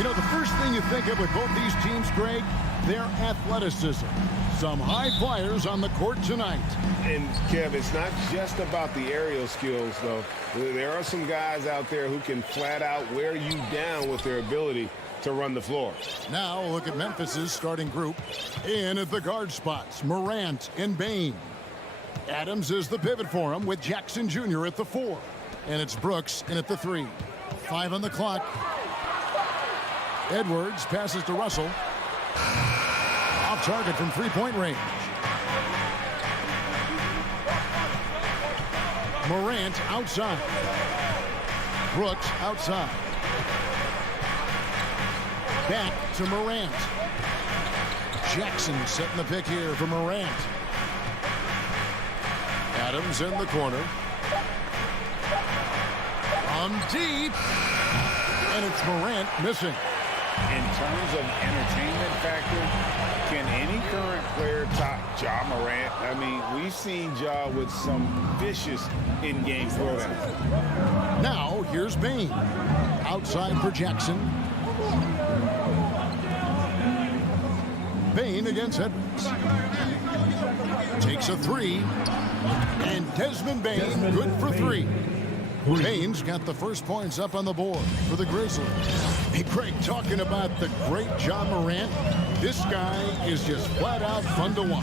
You know, the first thing you think of with both these teams, Greg, their athleticism. Some high flyers on the court tonight. And, Kev, it's not just about the aerial skills, though. There are some guys out there who can flat out wear you down with their ability to run the floor. Now look at Memphis's starting group. In at the guard spots, Morant and Bane. Adams is the pivot for him with Jackson Jr. at the 4. And it's Brooks in at the 3. 5 on the clock. Edwards passes to Russell. Off target from three-point range. Morant outside. Brooks outside. Back to Morant. Jackson setting the pick here for Morant. Adams in the corner. On deep. And it's Morant missing. In terms of entertainment factor, can any current player top Ja Morant? I mean, we've seen Ja with some vicious in-game throwdowns. Now, here's Bane. Outside for Jackson. Bane against Edwards. Takes a 3. And Desmond Bane good for 3. Bane's got the first points up on the board for the Grizzlies. Hey, Craig, talking about the great Ja Morant, this guy is just flat out fun to watch.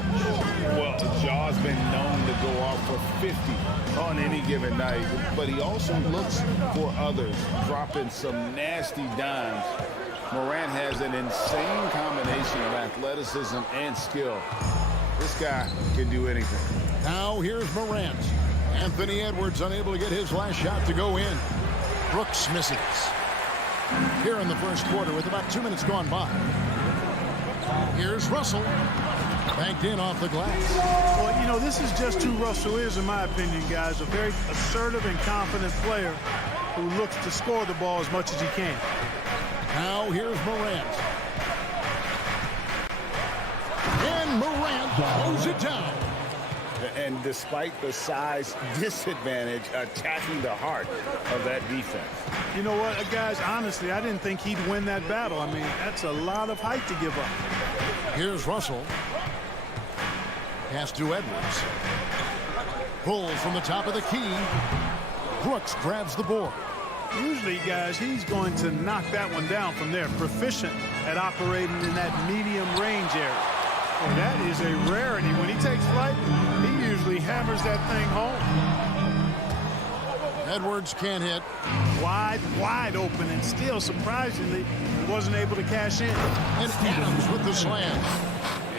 Well, Ja's been known to go off for 50 on any given night, but he also looks for others, dropping some nasty dimes. Morant has an insane combination of athleticism and skill. This guy can do anything. Now here's Morant. Anthony Edwards unable to get his last shot to go in. Brooks misses. Here in the first quarter with about 2 minutes gone by. Here's Russell. Banked in off the glass. Well, you know, this is just who Russell is, in my opinion, guys. A very assertive and confident player who looks to score the ball as much as he can. Now here's Morant. And Morant throws it down. And despite the size disadvantage, attacking the heart of that defense. You know what, guys, honestly, I didn't think he'd win that battle. I mean, that's a lot of height to give up. Here's Russell. Pass to Edwards. Pulls from the top of the key. Brooks grabs the board. Usually, guys, he's going to knock that one down from there. Proficient at operating in that medium range area. Well, that is a rarity. When he takes flight, he usually hammers that thing home. Edwards can't hit. Wide open, and still, surprisingly, he wasn't able to cash in. And Adams with the slam.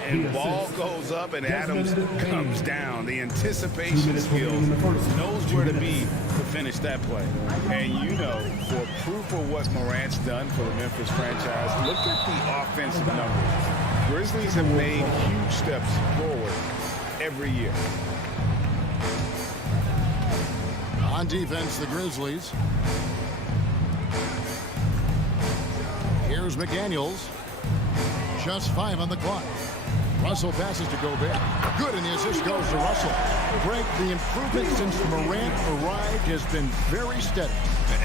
And ball goes up, and Adams comes down. The anticipation skills, knows where to be to finish that play. And you know, for proof of what Morant's done for the Memphis franchise, look at the offensive numbers. Grizzlies have made huge steps forward every year. On defense, the Grizzlies. Here's McDaniels. Just 5 on the clock. Russell passes to Gobert. Good, and the assist goes to Russell. Greg, the improvement since Morant arrived has been very steady.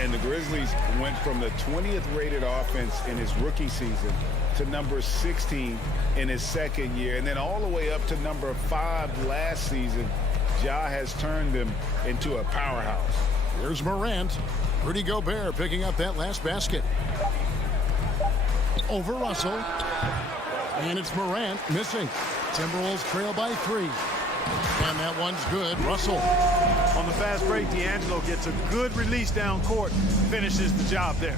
And the Grizzlies went from the 20th rated offense in his rookie season to number 16 in his second year, and then all the way up to number 5 last season. Ja has turned them into a powerhouse. Here's Morant. Rudy Gobert picking up that last basket. Over Russell. And it's Morant missing. Timberwolves trail by 3. And that one's good. Russell. On the fast break, D'Angelo gets a good release down court. Finishes the job there.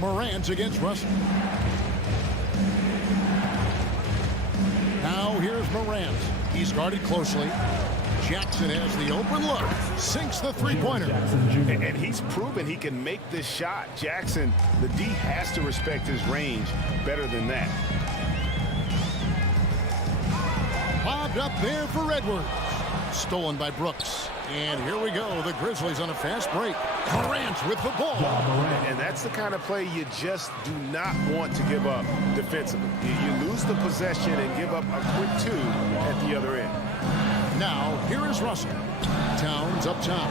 Morant against Russell. Now here's Morant. He's guarded closely. Jackson has the open look. Sinks the three-pointer. And he's proven he can make this shot. Jackson, the D has to respect his range better than that. Bobbed up there for Edwards. Stolen by Brooks. And here we go. The Grizzlies on a fast break. Morant with the ball. And that's the kind of play you just do not want to give up defensively. You lose the possession and give up a quick 2 at the other end. Now, here is Russell. Towns up top.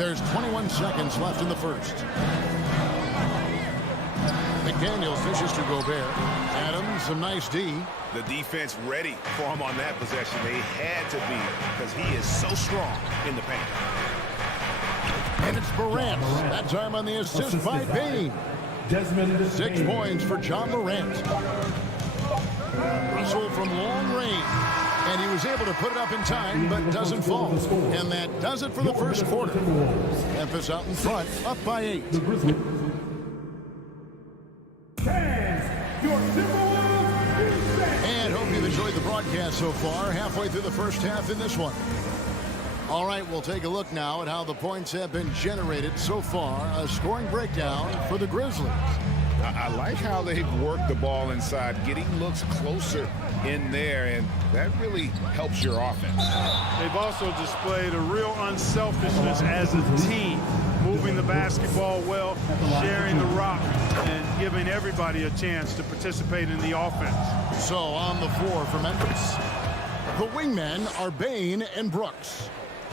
There's 21 seconds left in the first. McDaniels dishes to Gobert. Adams, a nice D. The defense ready for him on that possession. They had to be because he is so strong in the paint. And it's Morant. That time on the assist by Bain. 6 points for John Morant. Russell from long range. And he was able to put it up in time, but doesn't fall. And that does it for the first quarter. Memphis out in front, up by 8. And hope you've enjoyed the broadcast so far. Halfway through the first half in this one. All right, we'll take a look now at how the points have been generated so far. A scoring breakdown for the Grizzlies. I like how they've worked the ball inside, getting looks closer in there, and that really helps your offense. They've also displayed a real unselfishness as a team, moving the basketball well, sharing the rock, and giving everybody a chance to participate in the offense. So on the floor for Memphis, the wingmen are Bain and Brooks.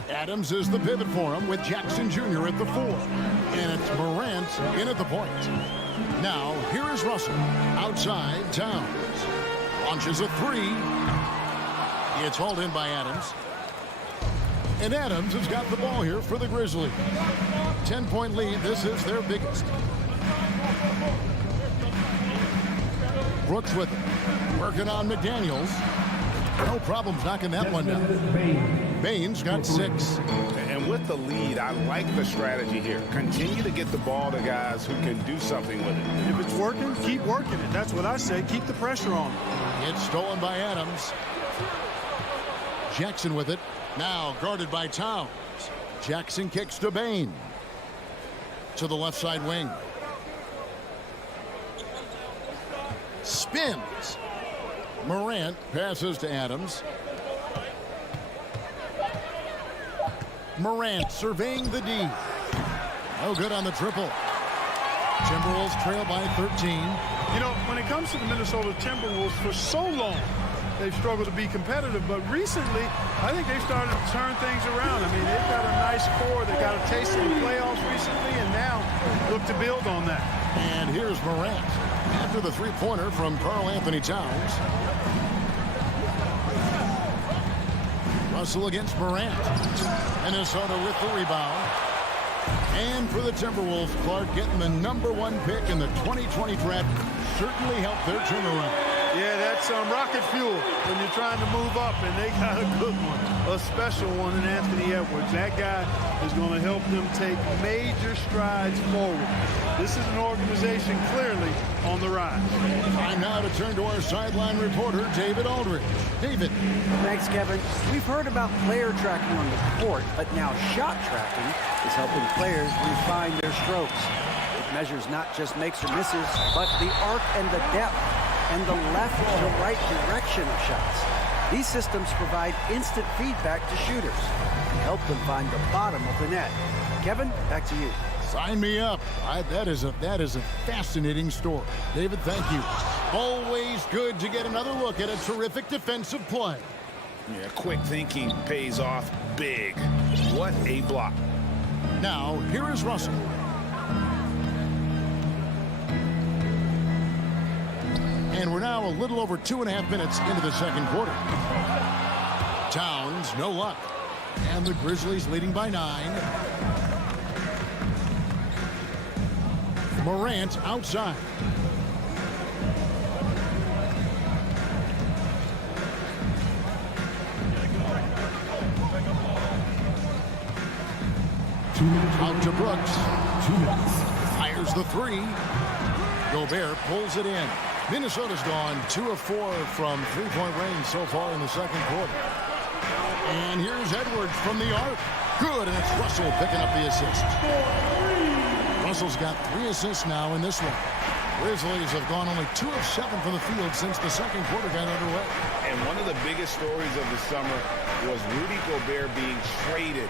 Adams is the pivot for him with Jackson Jr. at the 4. And it's Morant in at the point. Now, here is Russell. Outside, Towns. Launches a 3. It's hauled in by Adams. And Adams has got the ball here for the Grizzlies. 10-point lead. This is their biggest. Brooks with it. Working on McDaniels. No problems knocking that one down. Bain's got 6. And with the lead, I like the strategy here. Continue to get the ball to guys who can do something with it. If it's working, keep working it. That's what I say. Keep the pressure on. It's stolen by Adams. Jackson with it. Now guarded by Towns. Jackson kicks to Bain. To the left side wing. Spins. Morant passes to Adams. Morant surveying the D. No good on the triple. Timberwolves trail by 13. You know, when it comes to the Minnesota Timberwolves, for so long, they've struggled to be competitive. But recently, I think they've started to turn things around. I mean, they've got a nice core. They got a taste of the playoffs recently, and now look to build on that. And here's Morant. After the three-pointer from Karl Anthony Towns. Russell against Morant. Minnesota with the rebound. And for the Timberwolves, Clark getting the #1 pick in the 2020 draft certainly helped their turnaround. Yeah, that's rocket fuel when you're trying to move up, and they got a good one, a special one in Anthony Edwards. That guy is going to help them take major strides forward. This is an organization clearly on the rise. Time now to turn to our sideline reporter, David Aldridge. David. Thanks, Kevin. We've heard about player tracking on the court, but now shot tracking is helping players refine their strokes. It measures not just makes or misses, but the arc and the depth and the left to right direction of shots. These systems provide instant feedback to shooters and help them find the bottom of the net. Kevin, back to you. Sign me up. That is a fascinating story. David, thank you. Always good to get another look at a terrific defensive play. Yeah, quick thinking pays off big. What a block. Now, here is Russell. And we're now a little over 2.5 minutes into the second quarter. Towns, no luck. And the Grizzlies leading by 9. Morant outside. Out to Brooks. Fires the 3. Gobert pulls it in. Minnesota's gone 2 of 4 from three-point range so far in the second quarter. And here's Edwards from the arc. Good, and it's Russell picking up the assist. Russell's got 3 assists now in this one. Grizzlies have gone only 2 of 7 from the field since the second quarter got underway. And one of the biggest stories of the summer was Rudy Gobert being traded.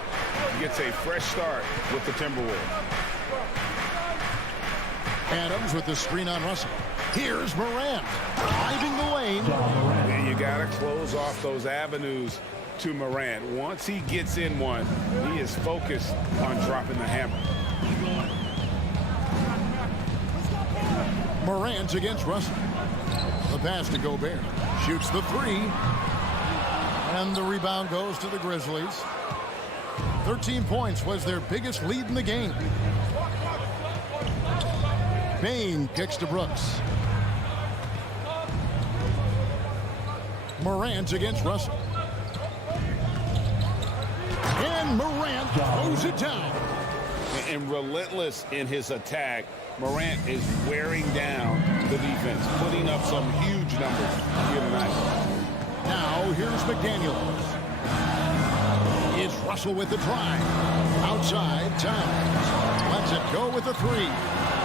He gets a fresh start with the Timberwolves. Adams with the screen on Russell. Here's Morant driving the lane. And you got to close off those avenues to Morant. Once he gets in one, he is focused on dropping the hammer. Morant against Russell. The pass to Gobert. Shoots the three. And the rebound goes to the Grizzlies. 13 points was their biggest lead in the game. Bane kicks to Brooks. Morant against Russell. And Morant throws it down. And relentless in his attack, Morant is wearing down the defense, putting up some huge numbers here tonight. Now here's McDaniels. It's Russell with the drive. Outside, Towns lets it go with the three.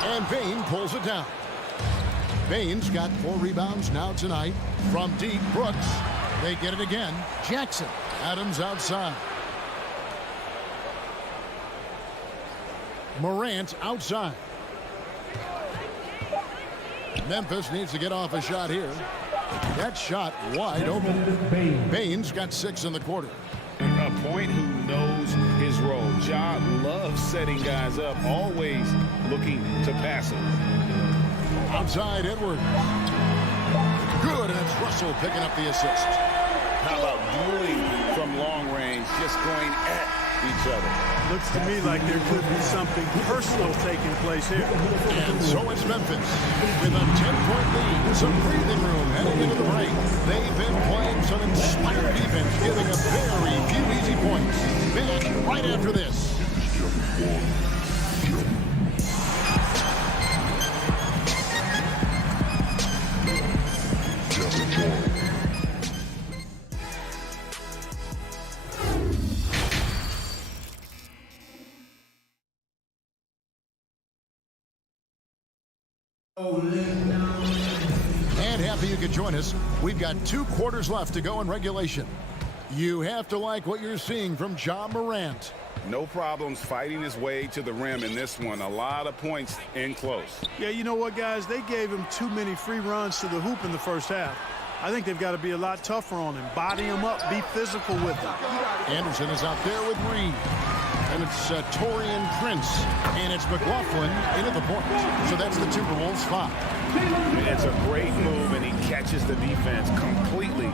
And Bane pulls it down. Bane's got 4 rebounds now tonight. From deep, Brooks. They get it again. Jackson. Adams outside. Morant outside. Memphis needs to get off a shot here. That shot wide open. Bane's got 6 in the quarter. A point who knows his role. Ja loves setting guys up, always looking to pass it. Outside, Edwards. Good, and it's Russell picking up the assist. How about dueling from long range, just going at each other? Looks to me like there could be something personal taking place here. And so it's Memphis with a 10-point lead, some breathing room heading into the break. They've been playing some inspired defense, giving a very few easy points. Back right after this. And happy you could join us. We've got 2 quarters left to go in regulation. You have to like what you're seeing from Ja Morant. No problems fighting his way to the rim in this one. A lot of points in close. Yeah, you know what, guys? They gave him too many free runs to the hoop in the first half. I think they've got to be a lot tougher on him. Body him up, be physical with him. Anderson is out there with Reed. And it's Torian Prince. And it's McLaughlin into the point. So that's the Timberwolves 5. It's a great move, and he catches the defense completely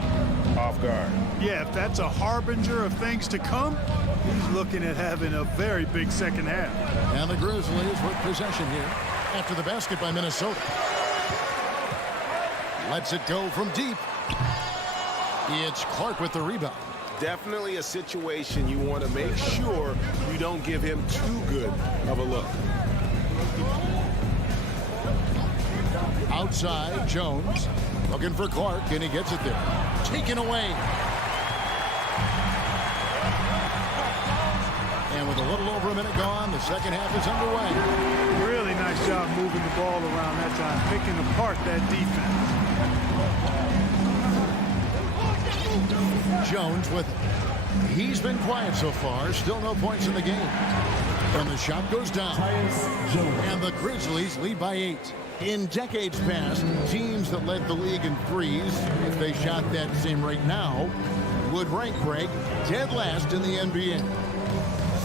off guard. Yeah, if that's a harbinger of things to come, he's looking at having a very big second half. And the Grizzlies with possession here after the basket by Minnesota. Lets it go from deep. It's Clark with the rebound. Definitely a situation you want to make sure you don't give him too good of a look. Outside, Jones looking for Clark, and he gets it there. Taken away. And with a little over a minute gone, the second half is underway. Really nice job moving the ball around that time, picking apart that defense. Jones with it. He's been quiet so far. Still no points in the game. And the shot goes down. And the Grizzlies lead by 8. In decades past, teams that led the league in threes, if they shot that same rate now, would rank Greg dead last in the NBA.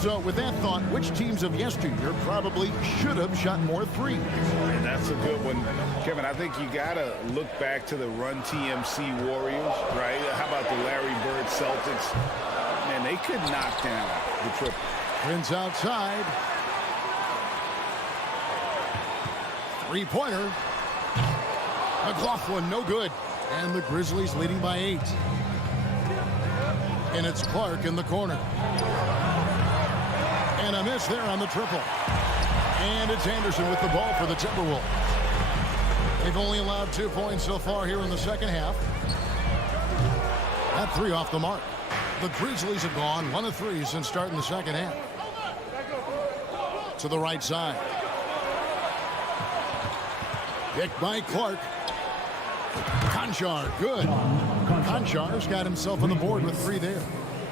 So with that thought, which teams of yesteryear probably should have shot more threes? And that's a good one. Kevin, I think you got to look back to the Run TMC Warriors, right? How about the Larry Bird Celtics? Man, they could knock down the triple. Prince outside. Three-pointer. McLaughlin, no good. And the Grizzlies leading by 8. And it's Clark in the corner. And a miss there on the triple. And it's Anderson with the ball for the Timberwolves. They've only allowed 2 points so far here in the second half. That 3 off the mark. The Grizzlies have gone 1 of 3 since starting the second half. To the right side. Picked by Clark. Conchar, good. Konchar's got himself on the board with 3 there.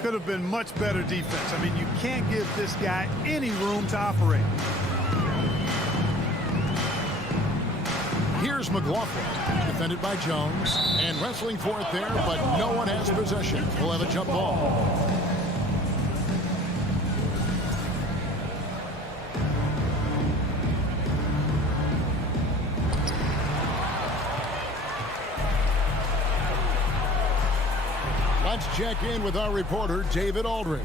Could have been much better defense. I mean, you can't give this guy any room to operate. Here's Here's McLaughlin, defended by Jones, and wrestling for it there, but no one has possession. We'll have a jump ball. Let's check in with our reporter, David Aldridge.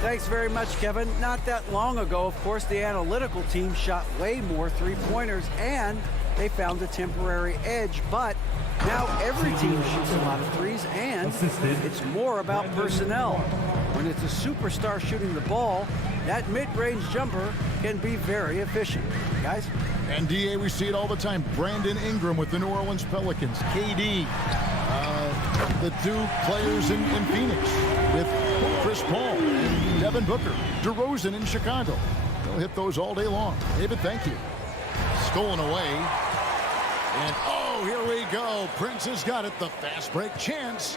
Thanks very much, Kevin. Not that long ago, of course, the analytical team shot way more three-pointers, and they found a temporary edge. But now every team shoots a lot of threes, and it's more about personnel. When it's a superstar shooting the ball, that mid-range jumper can be very efficient. Guys? And, D.A., we see it all the time. Brandon Ingram with the New Orleans Pelicans. KD. The two players in Phoenix with Chris Paul and Devin Booker. DeRozan in Chicago. They'll hit those all day long. David, thank you. Stolen away. And, oh, here we go. Prince has got it. The fast break chance.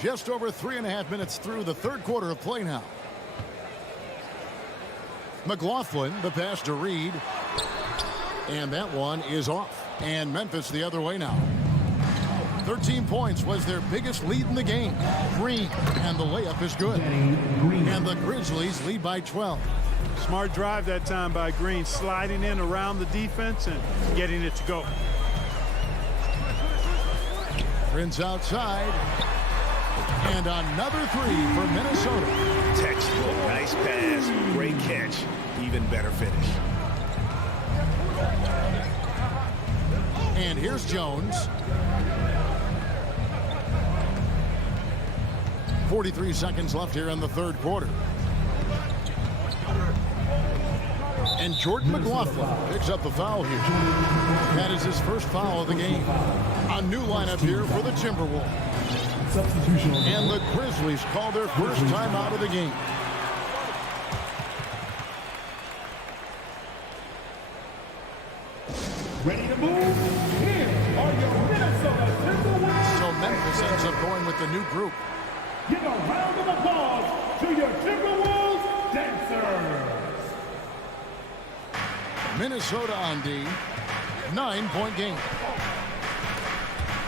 Just over 3.5 minutes through the third quarter of play now. McLaughlin, the pass to Reed. And that one is off. And Memphis the other way now. 13 points was their biggest lead in the game. Green, and the layup is good. And the Grizzlies lead by 12. Smart drive that time by Green, sliding in around the defense and getting it to go. Prince outside. And another three for Minnesota. Textbook, nice pass, great catch, even better finish. And here's Jones. 43 seconds left here in the third quarter. And Jordan McLaughlin picks up the foul here. That is his first foul of the game. A new lineup here for the Timberwolves. And the Grizzlies call their first time out of the game. Ready to move? Here are your Minnesota Timberwolves. So Memphis ends up going with the new group. Give a round of applause to your Timberwolves dancers. Minnesota on D. 9-point game.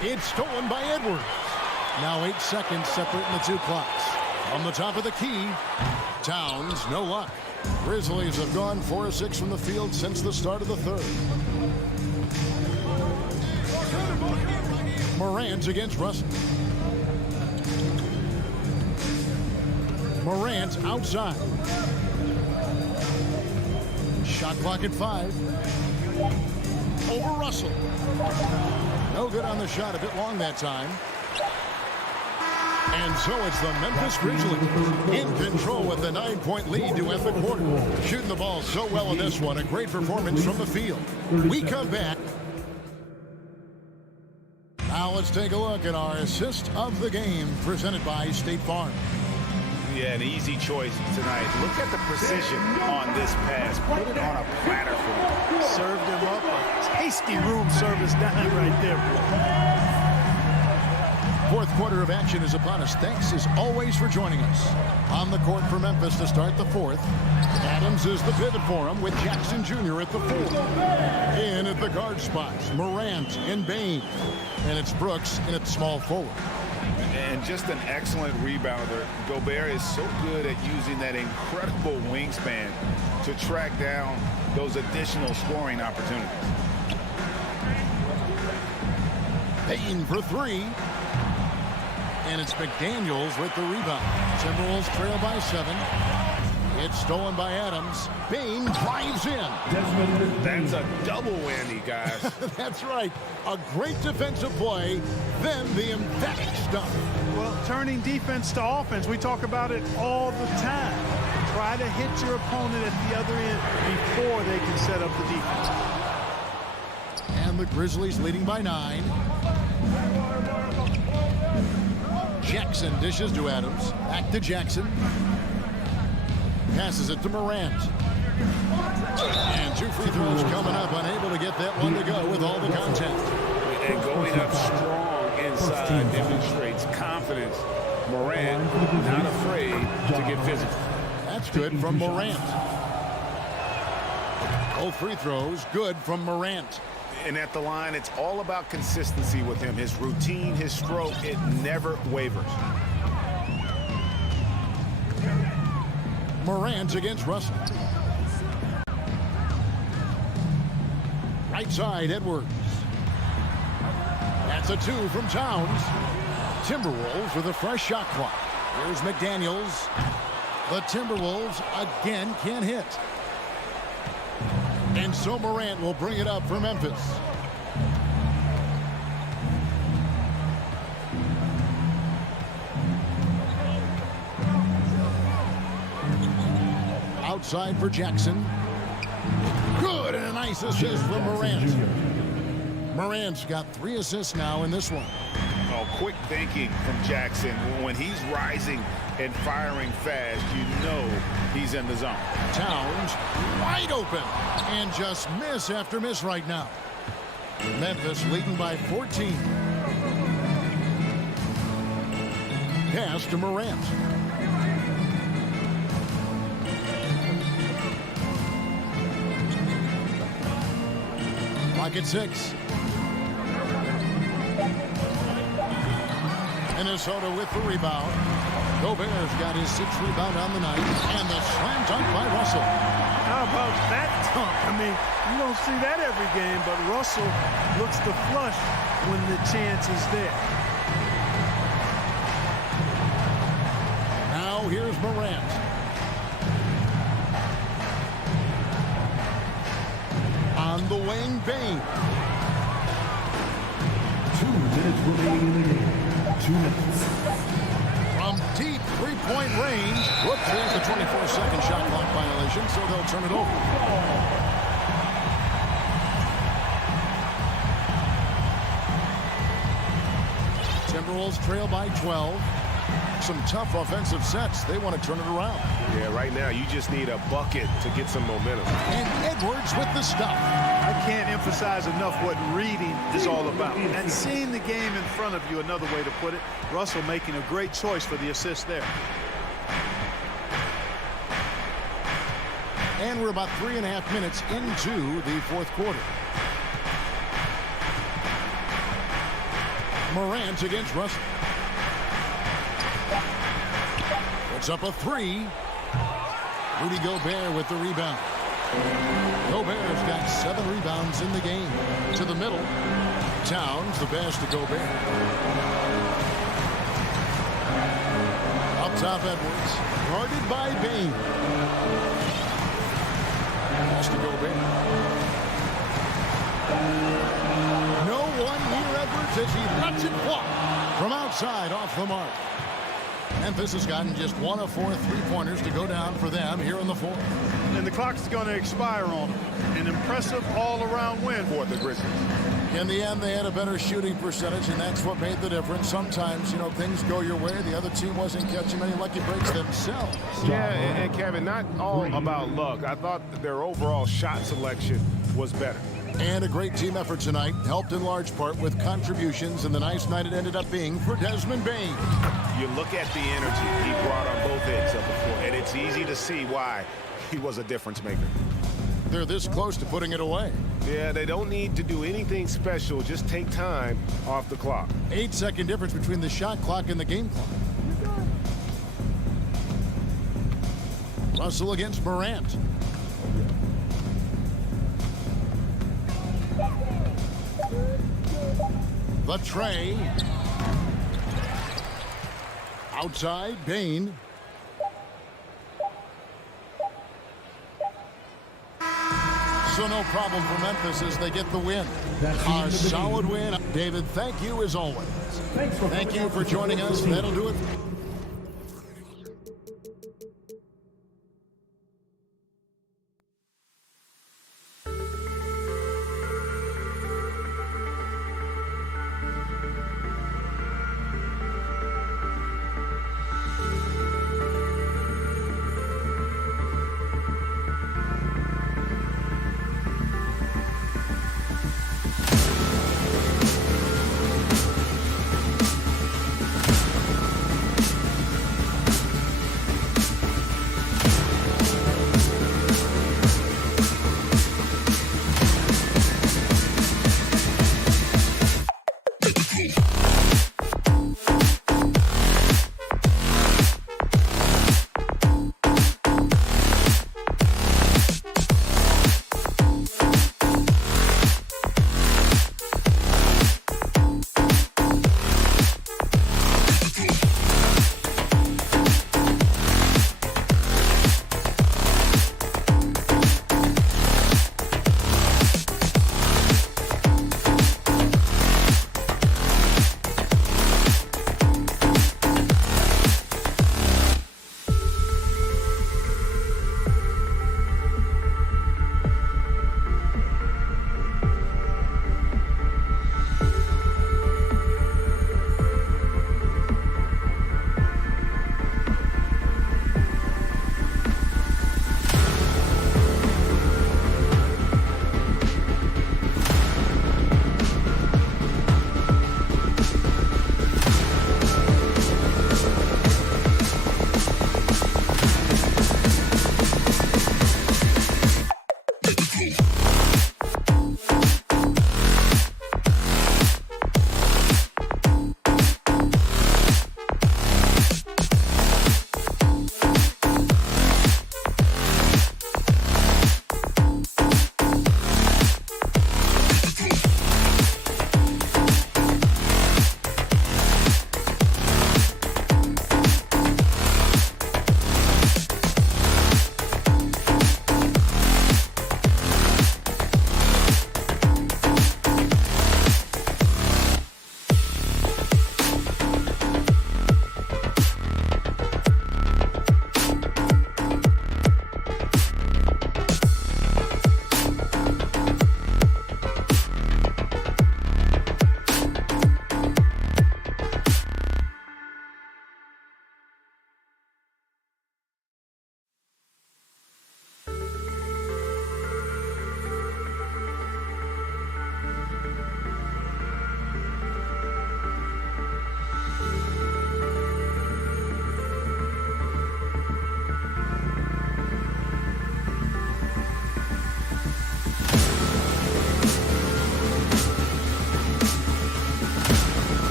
It's stolen by Edwards. Now 8 seconds separating the two clocks. On the top of the key, Towns, no luck. Grizzlies have gone 4 of 6 from the field since the start of the third. Morant against Russell. Morant outside. Shot clock at 5. Over Russell. No good on the shot, a bit long that time. And so it's the Memphis Grizzlies in control with the 9-point lead to end the quarter. Shooting the ball so well in this one. A great performance from the field. We come back. Now let's take a look at our assist of the game presented by State Farm. Yeah, an easy choice tonight. Look at the precision on this pass. Put it on a platter for him. Served him up a tasty room service dime right there. Fourth quarter of action is upon us. Thanks as always for joining us. On the court for Memphis to start the fourth. Adams is the pivot for him with Jackson Jr. at the 4. In at the guard spots, Morant and Bain. And it's Brooks in at small forward. And just an excellent rebounder. Gobert is so good at using that incredible wingspan to track down those additional scoring opportunities. Bain for 3. And it's McDaniels with the rebound. Timberwolves trail by 7. It's stolen by Adams. Bain drives in. That's a double whammy, guys. That's right. A great defensive play, then the emphatic stuff. Well, turning defense to offense, we talk about it all the time. Try to hit your opponent at the other end before they can set up the defense. And the Grizzlies leading by 9. Jackson dishes to Adams. Back to Jackson. Passes it to Morant. And 2 free throws coming up. Unable to get that one to go with all the contact. And going up strong inside demonstrates confidence. Morant not afraid to get physical. That's good from Morant. Both free throws good from Morant. And at the line, it's all about consistency with him. His routine, his stroke, it never wavers. Morant against Russell. Right side, Edwards. That's a 2 from Towns. Timberwolves with a fresh shot clock. Here's McDaniels. The Timberwolves again can't hit. And so Morant will bring it up for Memphis. Outside for Jackson. Good, and a nice assist from Morant. Morant's got 3 assists now in this one. Oh, quick thinking from Jackson. When he's rising and firing fast, you know he's in the zone. Towns wide open and just miss after miss right now. Memphis leading by 14. Pass to Morant. Clock at 6. Minnesota with the rebound. Gobert's got his 6th rebound on the night. And the slam dunk by Russell. How about that dunk? I mean, you don't see that every game, but Russell looks to flush when the chance is there. Now here's Morant. On the wing, Bane. 2 minutes remaining in the game. 2 minutes. From deep three-point range. Whoops, there's the 24-second shot clock violation, so they'll turn it over. Timberwolves trail by 12. Some tough offensive sets. They want to turn it around. Yeah, right now you just need a bucket to get some momentum. And Edwards with the stuff. I can't emphasize enough what reading is all about. And seeing the game in front of you, another way to put it. Russell making a great choice for the assist there. And we're about 3.5 minutes into the 4th quarter. Morant against Russell. Puts up a 3. Rudy Gobert with the rebound. Gobert's got 7 rebounds in the game. To the middle. Towns, the pass to Gobert. Up top, Edwards. Guarded by Bane. Pass to Gobert. No one near Edwards as he lets it fly. From outside, off the mark. Memphis has gotten just 1 of 4 3-pointers to go down for them here in the 4th. And the clock's going to expire on them. An impressive all-around win for the Grizzlies. In the end, they had a better shooting percentage, and that's what made the difference. Sometimes, you know, things go your way. The other team wasn't catching many lucky breaks themselves. Yeah, and Kevin, not all about luck. I thought their overall shot selection was better. And a great team effort tonight, helped in large part with contributions, and the nice night it ended up being for Desmond Bane. You look at the energy he brought on both ends of the floor, and it's easy to see why he was a difference maker. They're this close to putting it away. Yeah, they don't need to do anything special. Just take time off the clock. 8-second difference between the shot clock and the game clock. Russell against Morant. The tray. Outside, Bane. So no problem for Memphis as they get the win. A solid win. David, thank you as always. Thank you for joining us. That'll do it.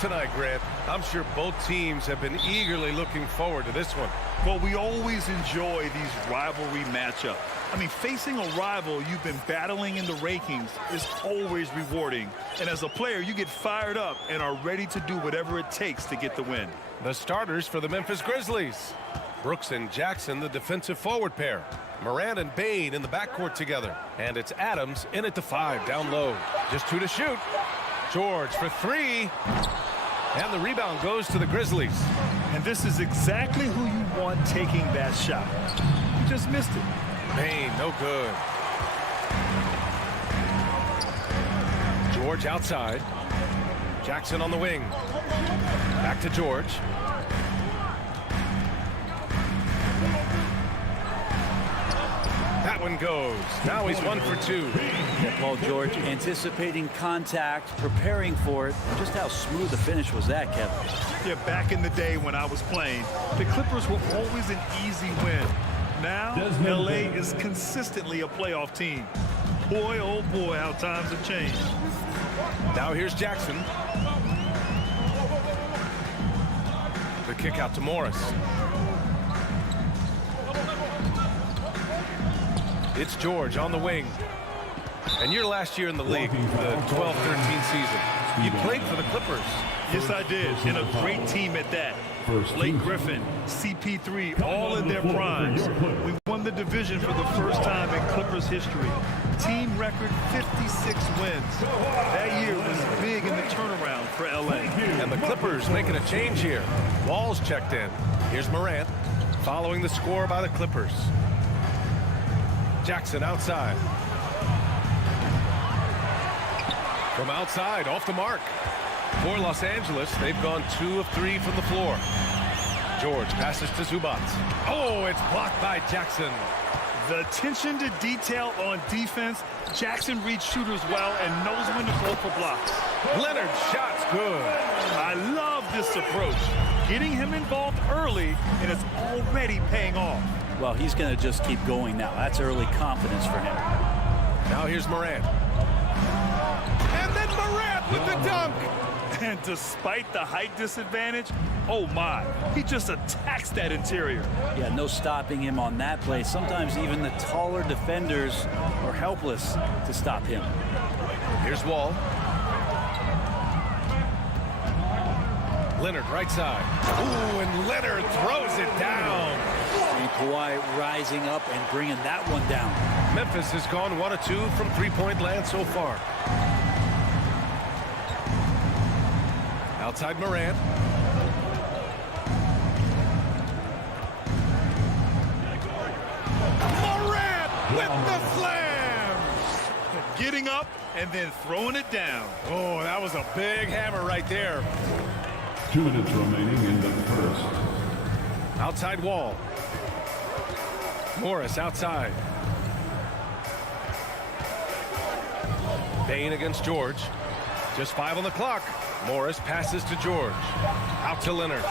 tonight, Grant. I'm sure both teams have been eagerly looking forward to this one. Well, we always enjoy these rivalry matchups. I mean, facing a rival you've been battling in the rankings is always rewarding. And as a player, you get fired up and are ready to do whatever it takes to get the win. The starters for the Memphis Grizzlies. Brooks and Jackson, the defensive forward pair. Morant and Bane in the backcourt together. And it's Adams in at the 5, down low. Just 2 to shoot. George for 3. And the rebound goes to the Grizzlies. And this is exactly who you want taking that shot. You just missed it. Bane, no good. George outside. Jackson on the wing. Back to George. That one goes. Now he's 1 for 2. Yeah, Paul George anticipating contact, preparing for it. Just how smooth the finish was that, Kevin. Yeah, back in the day when I was playing, the Clippers were always an easy win. Now, LA is consistently a playoff team. Boy, oh boy, how times have changed. Now here's Jackson. The kick out to Morris. It's George on the wing. And your last year in the league, the 12-13 season, you played for the Clippers. Yes, I did, and a great team at that. Blake Griffin, CP3, all in their primes. We won the division for the first time in Clippers history. Team record 56 wins. That year was big in the turnaround for LA. And the Clippers making a change here. Wall's checked in. Here's Morant following the score by the Clippers. Jackson outside. From outside, off the mark. For Los Angeles, they've gone 2 of 3 from the floor. George passes to Zubac. Oh, it's blocked by Jackson. The attention to detail on defense. Jackson reads shooters well and knows when to go for blocks. Leonard's shot's good. I love this approach. Getting him involved early, and it's already paying off. Well, he's going to just keep going now. That's early confidence for him. Now here's Morant. And then Morant with the dunk. And despite the height disadvantage, oh my, he just attacks that interior. Yeah, no stopping him on that play. Sometimes even the taller defenders are helpless to stop him. Here's Wall. Leonard right side. Ooh, and Leonard throws it down. And Kawhi rising up and bringing that one down. Memphis has gone 1 of 2 from three-point land so far. Outside Morant. Morant with the slam! Getting up and then throwing it down. Oh, that was a big hammer right there. 2 minutes remaining in the first. Outside Wall. Morris outside. Bane against George. Just 5 on the clock. Morris passes to George. Out to Leonard.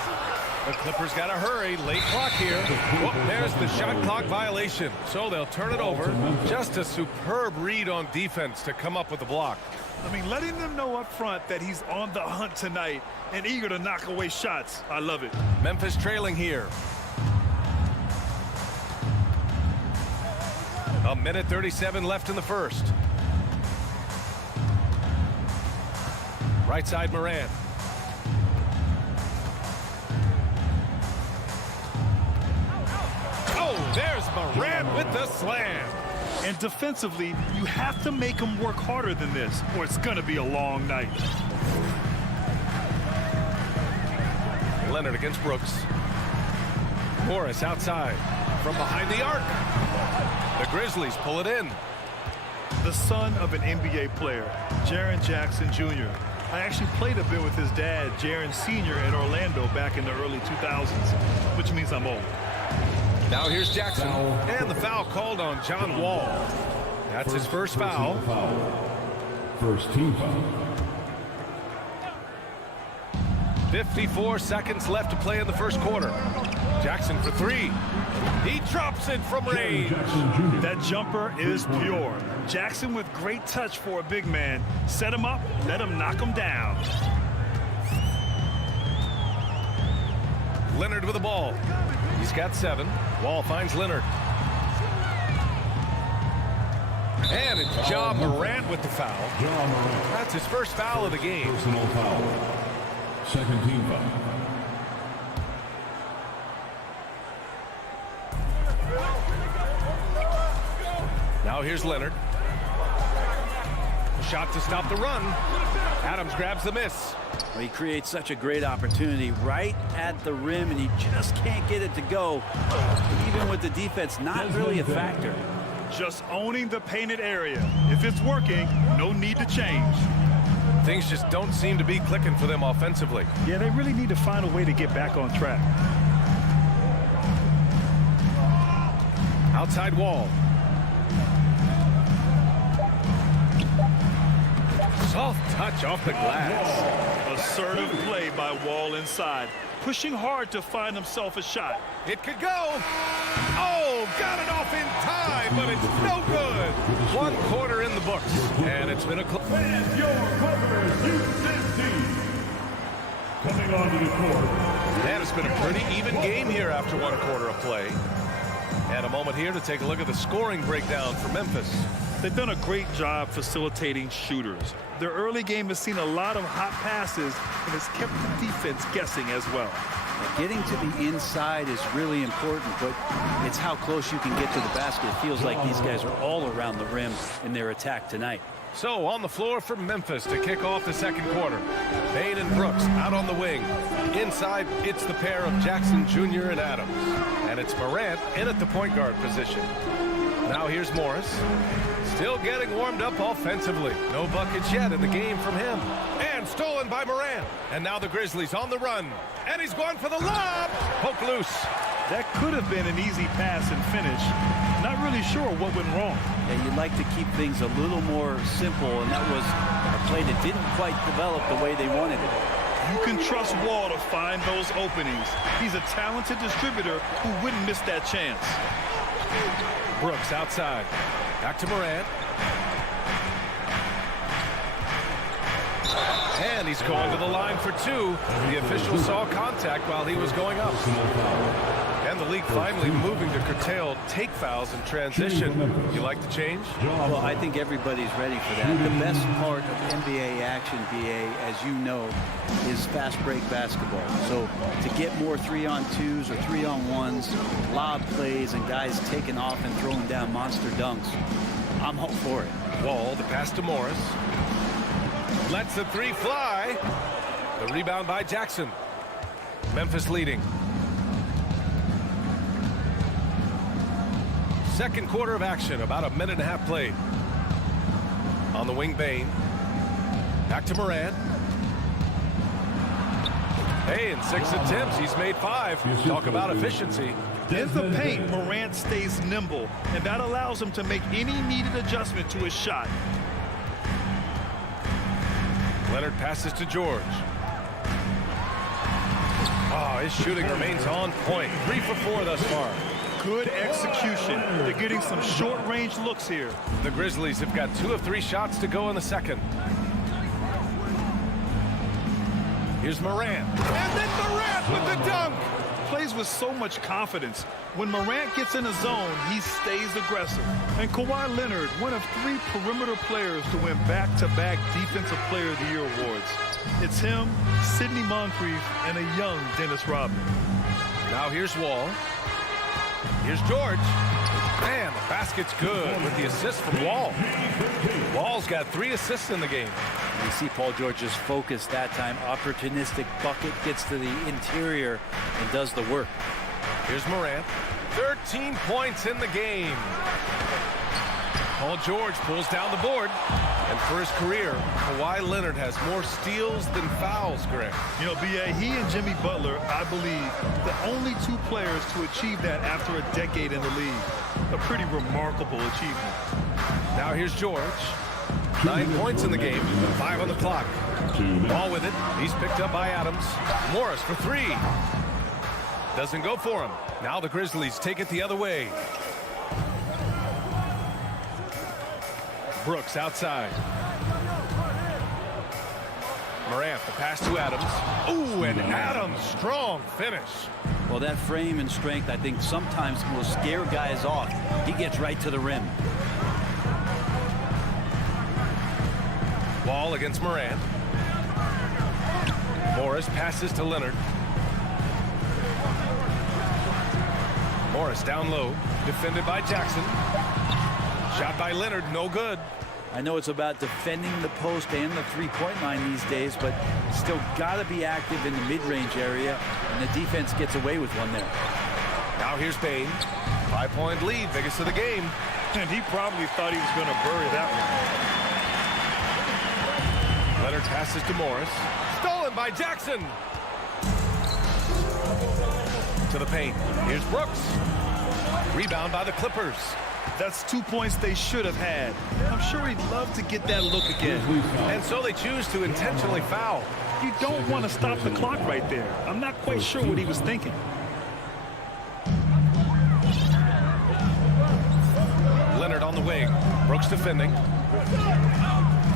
The Clippers got to hurry. Late clock here. Oh, there's the shot clock violation. So they'll turn it over. Just a superb read on defense to come up with the block. I mean, letting them know up front that he's on the hunt tonight and eager to knock away shots. I love it. Memphis trailing here. 1:37 left in the first. Right side Morant. Oh, there's Morant with the slam. And defensively, you have to make them work harder than this, or it's going to be a long night. Leonard against Brooks. Morris outside from behind the arc. The Grizzlies pull it in. The son of an NBA player, Jaren Jackson Jr. I actually played a bit with his dad, Jaren Sr. in Orlando back in the early 2000s, which means I'm old. Now here's Jackson, and the foul called on John Wall. That's his first foul. First team foul. 54 seconds left to play in the first quarter. Jackson for 3. He drops it from range. That jumper is pure. Jackson with great touch for a big man. Set him up, let him knock him down. Leonard with the ball. He's got 7. Wall finds Leonard. And it's Ja Morant with the foul. That's his first foul of the game. Personal foul. Second team foul. Now here's Leonard. Shot to stop the run. Adams grabs the miss. Well, he creates such a great opportunity right at the rim, and he just can't get it to go. Even with the defense not really a factor. Just owning the painted area. If it's working, no need to change. Things just don't seem to be clicking for them offensively. Yeah, they really need to find a way to get back on track. Outside Wall. Soft touch off the glass. Assertive play by Wall inside. Pushing hard to find himself a shot. It could go. Oh, got it off in time, but it's no good. 1 quarter in the books, and it's been a close. And your Clippers UCC. Coming onto the court. And it's been a pretty even game here after 1 quarter of play. And a moment here to take a look at the scoring breakdown for Memphis. They've done a great job facilitating shooters. Their early game has seen a lot of hot passes and has kept the defense guessing as well. Getting to the inside is really important, but it's how close you can get to the basket. It feels like these guys are all around the rim in their attack tonight. So on the floor for Memphis to kick off the 2nd quarter. Bain and Brooks out on the wing. Inside, it's the pair of Jackson Jr. and Adams. And it's Morant in at the point guard position. Now here's Morris. Still getting warmed up offensively. No buckets yet in the game from him. And stolen by Morant. And now the Grizzlies on the run. And he's going for the lob. Poke loose. That could have been an easy pass and finish. Not really sure what went wrong. And you'd like to keep things a little more simple, and that was a play that didn't quite develop the way they wanted it. You can trust Wall to find those openings. He's a talented distributor who wouldn't miss that chance. Brooks outside. Back to Morant. And he's going to the line for 2. The official saw contact while he was going up. And the league finally moving to curtail take fouls in transition. You like the change? Well, I think everybody's ready for that. The best part of NBA action, BA, as you know, is fast break basketball. So to get more 3-on-2s or 3-on-1s, lob plays, and guys taking off and throwing down monster dunks, I'm all for it. Wall, the pass to Morris. Lets the 3 fly. The rebound by Jackson. Memphis leading. 2nd quarter of action, about a minute and a half played. On the wing, Bain. Back to Morant. Hey, in 6 attempts, he's made 5. Talk about efficiency. In the paint, Morant stays nimble, and that allows him to make any needed adjustment to his shot. Leonard passes to George. Oh, his shooting remains on point. 3 for 4 thus far. Good execution. They're getting some short-range looks here. The Grizzlies have got 2 of 3 shots to go in the 2nd. Here's Morant. And then Morant with the dunk. Plays with so much confidence. When Morant gets in a zone, he stays aggressive. And Kawhi Leonard, one of 3 perimeter players to win back-to-back Defensive Player of the Year awards. It's him, Sidney Moncrief, and a young Dennis Rodman. Now here's Wall. Here's George. Man, the basket's good with the assist from Wall. Wall's got 3 assists in the game. You see Paul George's focus that time. Opportunistic bucket, gets to the interior and does the work. Here's Morant. 13 points in the game. Paul George pulls down the board. And for his career, Kawhi Leonard has more steals than fouls, Greg. You know, B.A., he and Jimmy Butler, I believe, the only 2 players to achieve that after a decade in the league. A pretty remarkable achievement. Now here's George. 9 points in the game, 5 on the clock. Ball with it. He's picked up by Adams. Morris for 3. Doesn't go for him. Now the Grizzlies take it the other way. Brooks outside. Morant, the pass to Adams. Ooh, and Adams, strong finish. Well, that frame and strength, I think, sometimes will scare guys off. He gets right to the rim. Wall against Morant. Morris passes to Leonard. Morris down low, defended by Jackson. Shot by Leonard, no good. I know it's about defending the post and the three-point line these days, but still got to be active in the mid-range area, and the defense gets away with one there. Now here's Bain. 5-point lead, biggest of the game. And he probably thought he was going to bury that one. Leonard passes to Morris. Stolen by Jackson. To the paint. Here's Brooks. Rebound by the Clippers. That's 2 points they should have had. I'm sure he'd love to get that look again. And so they choose to intentionally foul. You don't want to stop the clock right there. I'm not quite sure what he was thinking. Leonard on the wing. Brooks defending.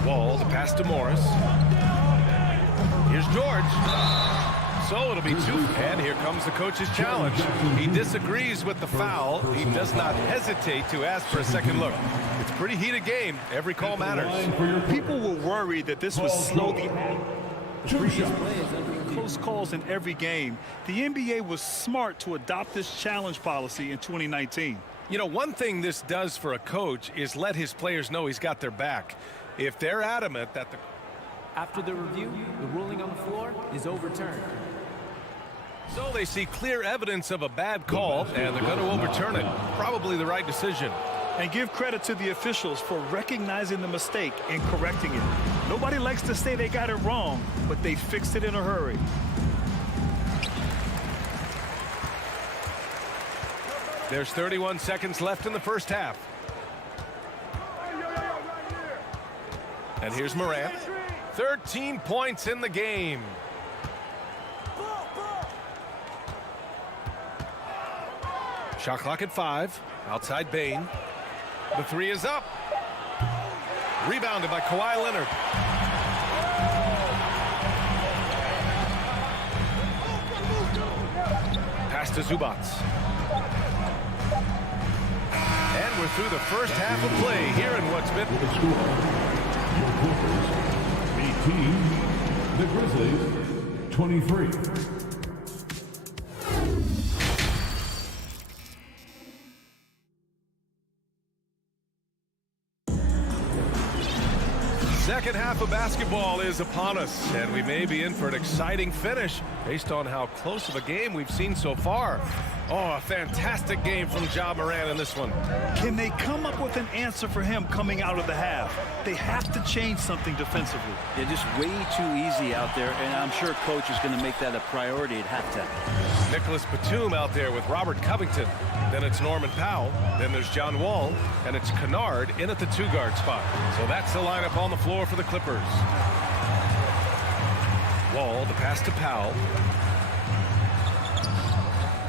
Wall, the pass to Morris. Here's George. So it'll be 2. And here comes the coach's challenge. He disagrees with the foul. He does not hesitate to ask for a second look. It's a pretty heated game. Every call matters. People were worried that this would slow the close calls in every game. The NBA was smart to adopt this challenge policy in 2019. You know, one thing this does for a coach is let his players know he's got their back. If they're adamant that the... After the review, the ruling on the floor is overturned. So they see clear evidence of a bad call, and they're going to overturn it. Probably the right decision. And give credit to the officials for recognizing the mistake and correcting it. Nobody likes to say they got it wrong, but they fixed it in a hurry. There's 31 seconds left in the first half. And here's Morant. 13 points in the game. Shot clock at 5. Outside Bain. The 3 is up. Rebounded by Kawhi Leonard. Pass to Zubac. And we're through the first half of play here in what's been... The Grizzlies, 23. Second half of basketball is upon us, and we may be in for an exciting finish based on how close of a game we've seen so far. Oh, a fantastic game from Ja Morant in this one. Can they come up with an answer for him coming out of the half? They have to change something defensively. They're just way too easy out there, and I'm sure coach is going to make that a priority at halftime. Nicholas Batum out there with Robert Covington. Then it's Norman Powell. Then there's John Wall. And it's Kennard in at the 2-guard spot. So that's the lineup on the floor for the Clippers. Wall, the pass to Powell.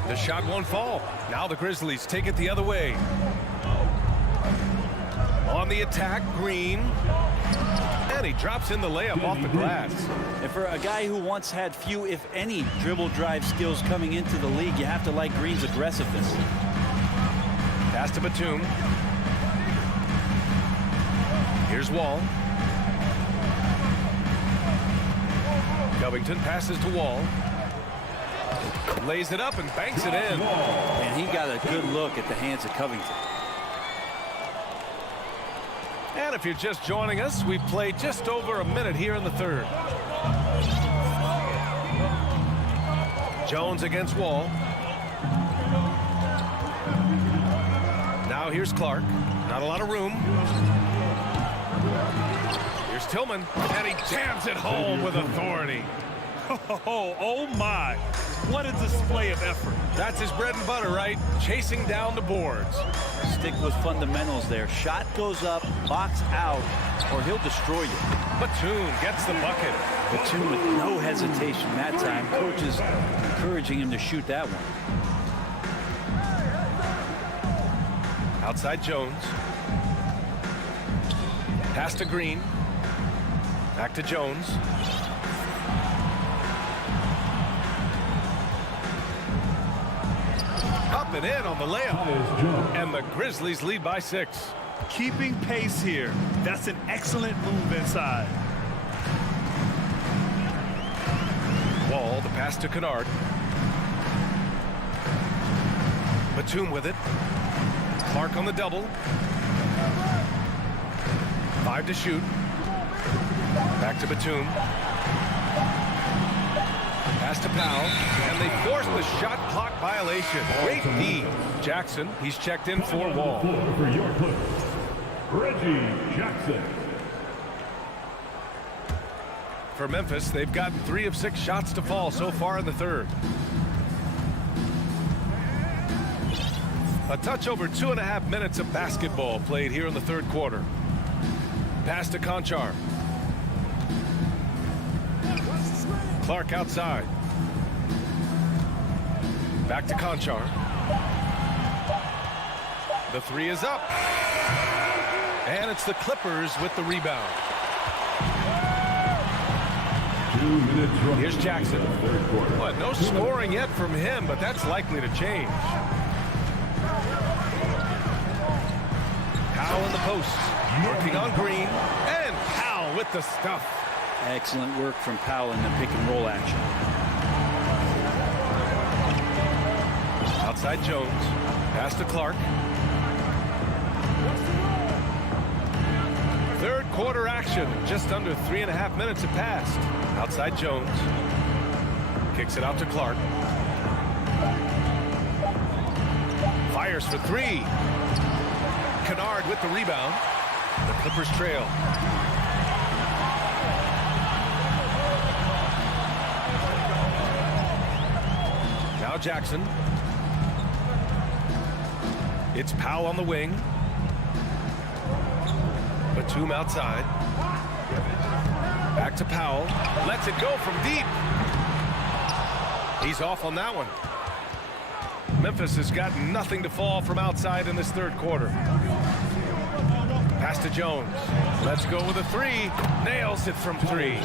The shot won't fall. Now the Grizzlies take it the other way. On the attack, Green. And he drops in the layup off the glass. And for a guy who once had few, if any, dribble drive skills coming into the league, you have to like Green's aggressiveness. Pass to Batum. Here's Wall. Covington passes to Wall. Lays it up and banks it in. And he got a good look at the hands of Covington. And if you're just joining us, we've played just over a minute here in the third. Jones against Wall. Now here's Clark. Not a lot of room. Here's Tillman. And he jams it home with authority. Oh my. What a display of effort. That's his bread and butter, right? Chasing down the boards. Stick with fundamentals there. Shot goes up, box out, or he'll destroy you. Batum gets the bucket. Batum with no hesitation that time. Coach is encouraging him to shoot that one. Outside Jones. Pass to Green. Back to Jones. Up and in on the layup. And the Grizzlies lead by 6. Keeping pace here. That's an excellent move inside. Wall, the pass to Kennard. Batum with it. Clark on the double. 5 to shoot. Back to Batum. Pass to Powell, and they force the shot clock violation. Great D. Jackson, he's checked in for Wall. For your Clippers, Reggie Jackson. For Memphis, they've gotten 3 of 6 shots to fall so far in the third. A touch over 2.5 minutes of basketball played here in the third quarter. Pass to Conchar. Clark outside. Back to Conchar. The 3 is up. And it's the Clippers with the rebound. 2 minutes. Here's Jackson. What? No scoring yet from him, but that's likely to change. Powell in the post. Working on Green. And Powell with the stuff. Excellent work from Powell in the pick and roll action. Outside Jones. Pass to Clark. Third quarter action. Just under 3.5 minutes have passed. Outside Jones. Kicks it out to Clark. Fires for 3. Kennard with the rebound. The Clippers trail. Now Jackson. It's Powell on the wing. Batum outside. Back to Powell. Lets it go from deep. He's off on that one. Memphis has got nothing to fall from outside in this third quarter. Pass to Jones. Let's go with a 3. Nails it from 3.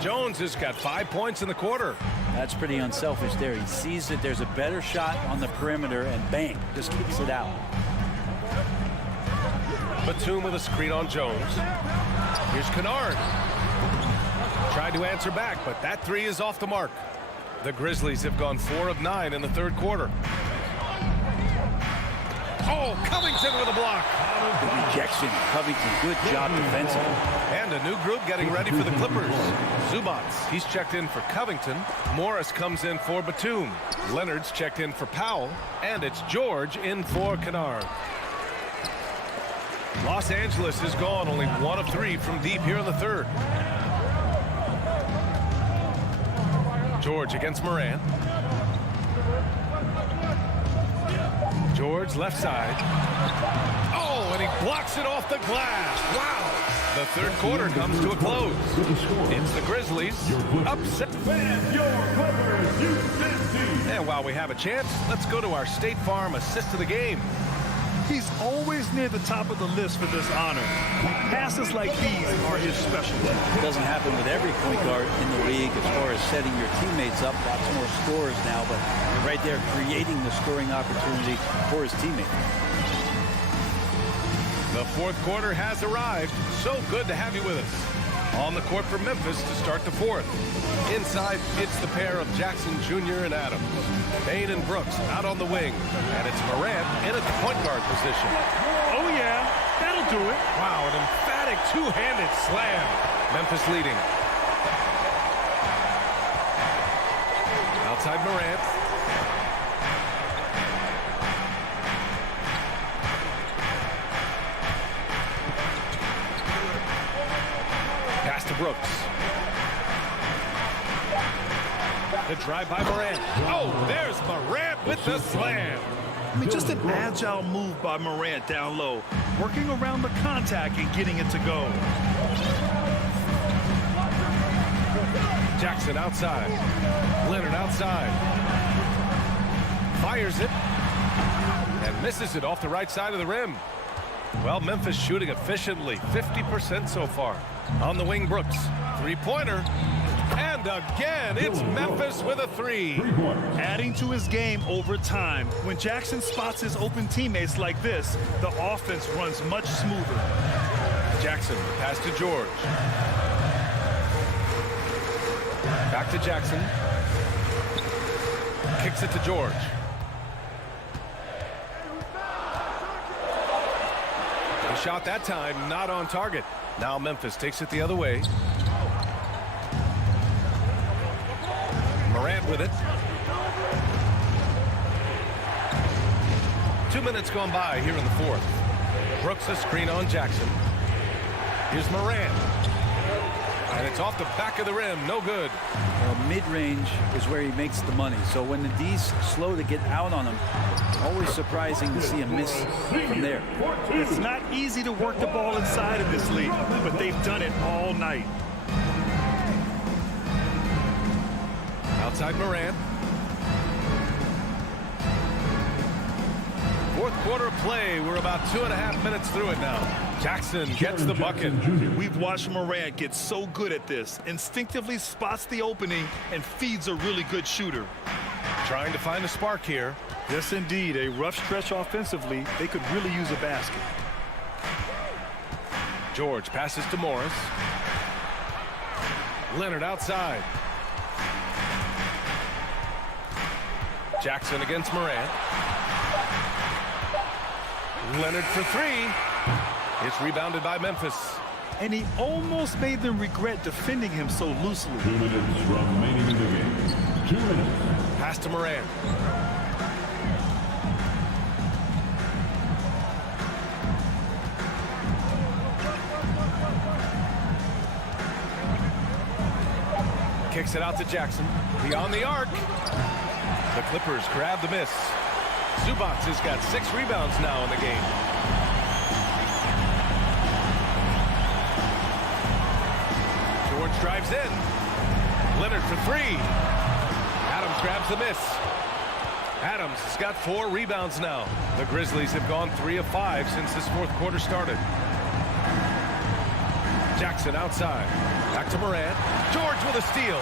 Jones has got 5 points in the quarter. That's pretty unselfish there. He sees that there's a better shot on the perimeter and bang, just kicks it out. Batum with a screen on Jones. Here's Kennard. Tried to answer back, but that 3 is off the mark. The Grizzlies have gone 4 of 9 in the third quarter. Oh, Covington with a block. Good rejection. Covington, good job defensively. And a new group getting ready for the Clippers. Zubats, he's checked in for Covington. Morris comes in for Batum. Leonard's checked in for Powell. And it's George in for Kennard. Los Angeles has gone only 1 of 3 from deep here in the third. George against Morant. George left side. Oh, and he blocks it off the glass. Wow. The third quarter comes to a close. It's the Grizzlies upset. And while we have a chance, let's go to our State Farm assist of the game. He's always near the top of the list for this honor. Passes like these are his specialty. It doesn't happen with every point guard in the league as far as setting your teammates up. Lots more scorers now, but right there creating the scoring opportunity for his teammate. The fourth quarter has arrived. So good to have you with us. On the court for Memphis to start the fourth. Inside, it's the pair of Jackson Jr. and Adams. Bain and Brooks out on the wing. And it's Morant in at the point guard position. Oh, yeah. That'll do it. Wow, an emphatic two-handed slam. Memphis leading. Outside Morant. Pass to Brooks. The drive by Morant. Oh, there's Morant with the slam. I mean, just an agile move by Morant down low, working around the contact and getting it to go. Jackson outside. Leonard outside. Fires it. And misses it off the right side of the rim. Well, Memphis shooting efficiently. 50% so far. On the wing, Brooks. Three-pointer. And again, it's Memphis with a 3. Adding to his game over time. When Jackson spots his open teammates like this, the offense runs much smoother. Jackson, pass to George. Back to Jackson. Kicks it to George. shot that time, not on target. Now Memphis takes it the other way. Morant with it. 2 minutes gone by here in the fourth. Brooks a screen on Jackson. Here's Morant. And it's off the back of the rim. No good. Well, mid-range is where he makes the money. So when the D's slow to get out on him, always surprising to see him miss from there. It's not easy to work the ball inside of this league, but they've done it all night. Outside Morant. Fourth quarter play. We're about 2.5 minutes through it now. Jackson gets the bucket. We've watched Morant get so good at this. Instinctively spots the opening and feeds a really good shooter. Trying to find a spark here. Yes, indeed. A rough stretch offensively. They could really use a basket. George passes to Morris. Leonard outside. Jackson against Morant. Leonard for three. It's rebounded by Memphis. And he almost made them regret defending him so loosely. 2 minutes remaining in the game. 2 minutes. Pass to Morant. Kicks it out to Jackson. Beyond the arc. The Clippers grab the miss. Zubac has got 6 rebounds now in the game. George drives in. Leonard for three. Adams grabs the miss. Adams has got 4 rebounds now. The Grizzlies have gone 3 of 5 since this fourth quarter started. Jackson outside. Back to Morant. George with a steal.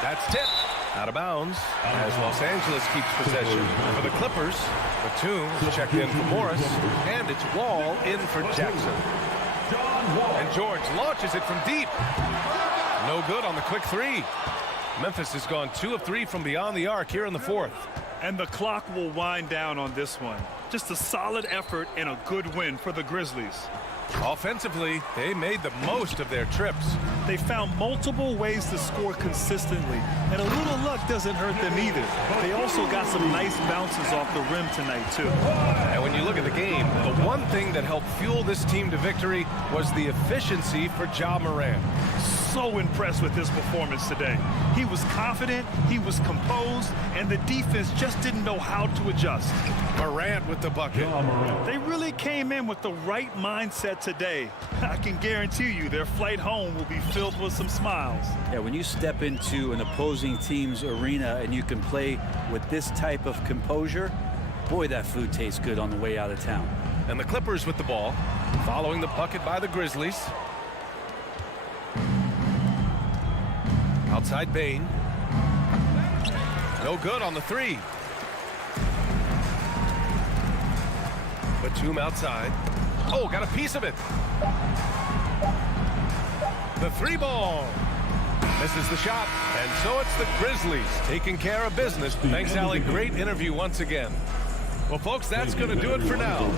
That's tipped. Out of bounds as Los Angeles keeps possession. For the Clippers, Batum checked in for Morris, and it's Wall in for Jackson. And George launches it from deep. No good on the quick three. Memphis has gone 2 of 3 from beyond the arc here in the fourth. And the clock will wind down on this one. Just a solid effort and a good win for the Grizzlies. Offensively, they made the most of their trips. They found multiple ways to score consistently, and a little luck doesn't hurt them either. They also got some nice bounces off the rim tonight, too. And when you look at the game, the one thing that helped fuel this team to victory was the efficiency for Ja Morant. So impressed with his performance today. He was confident, he was composed, and the defense just didn't know how to adjust. Morant with the bucket. They really came in with the right mindset today. I can guarantee you their flight home will be filled with some smiles. Yeah, when you step into an opposing team's arena and you can play with this type of composure, boy, that food tastes good on the way out of town. And the Clippers with the ball, following the bucket by the Grizzlies. Outside Bane. No good on the three. Batum outside. Oh, got a piece of it. The three ball. Misses the shot. And so it's the Grizzlies taking care of business. Thanks, Allie. Great interview once again. Well, folks, that's going to do it for now.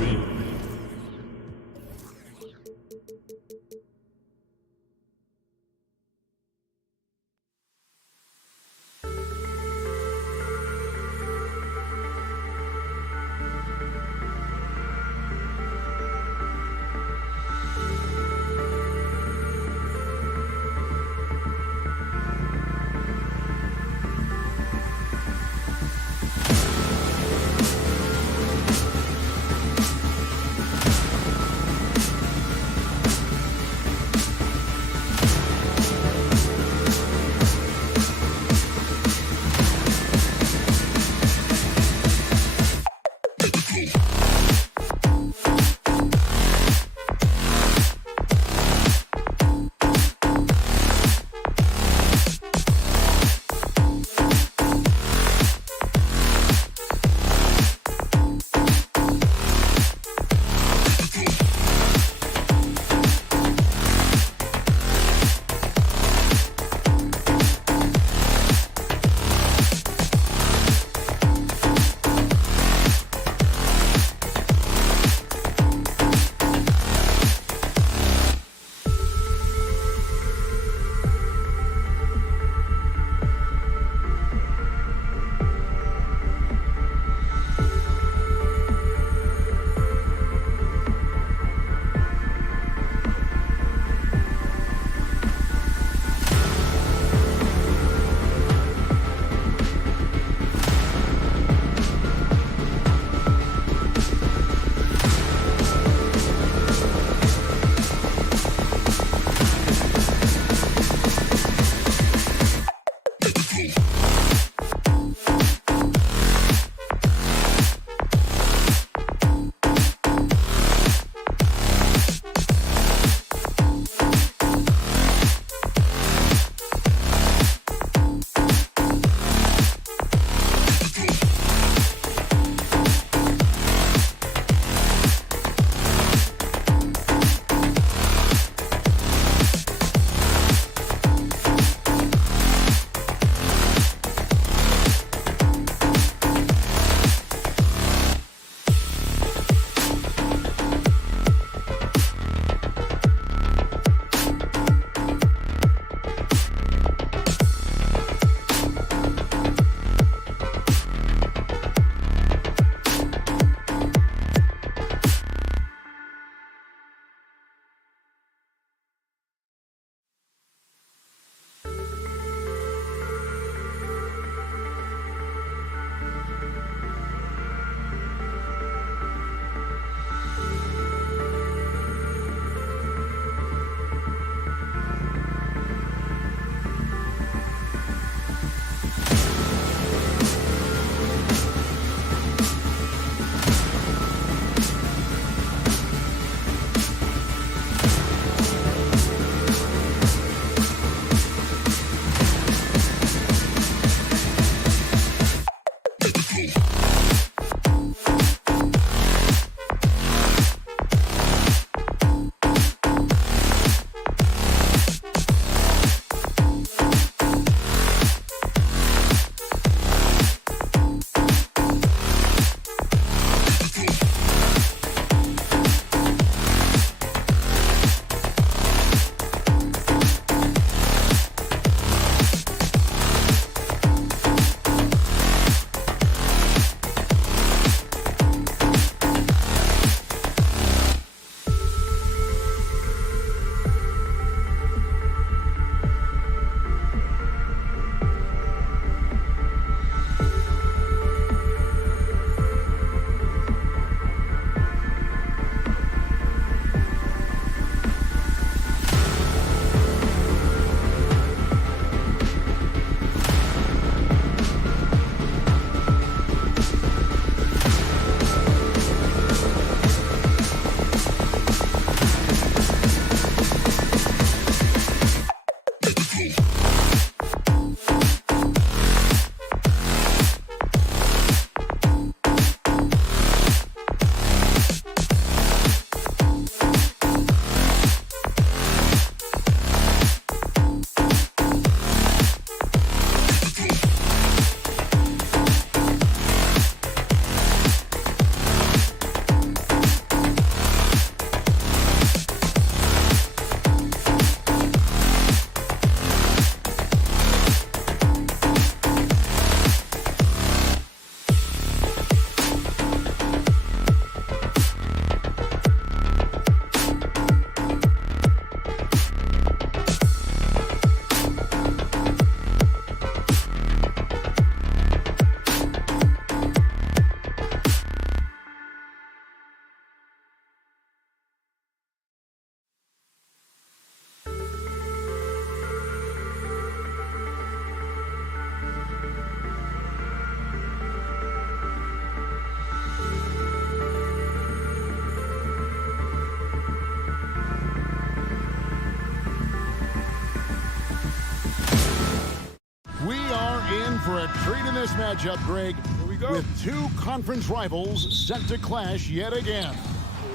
in this matchup, Greg, Here we go. with two conference rivals set to clash yet again.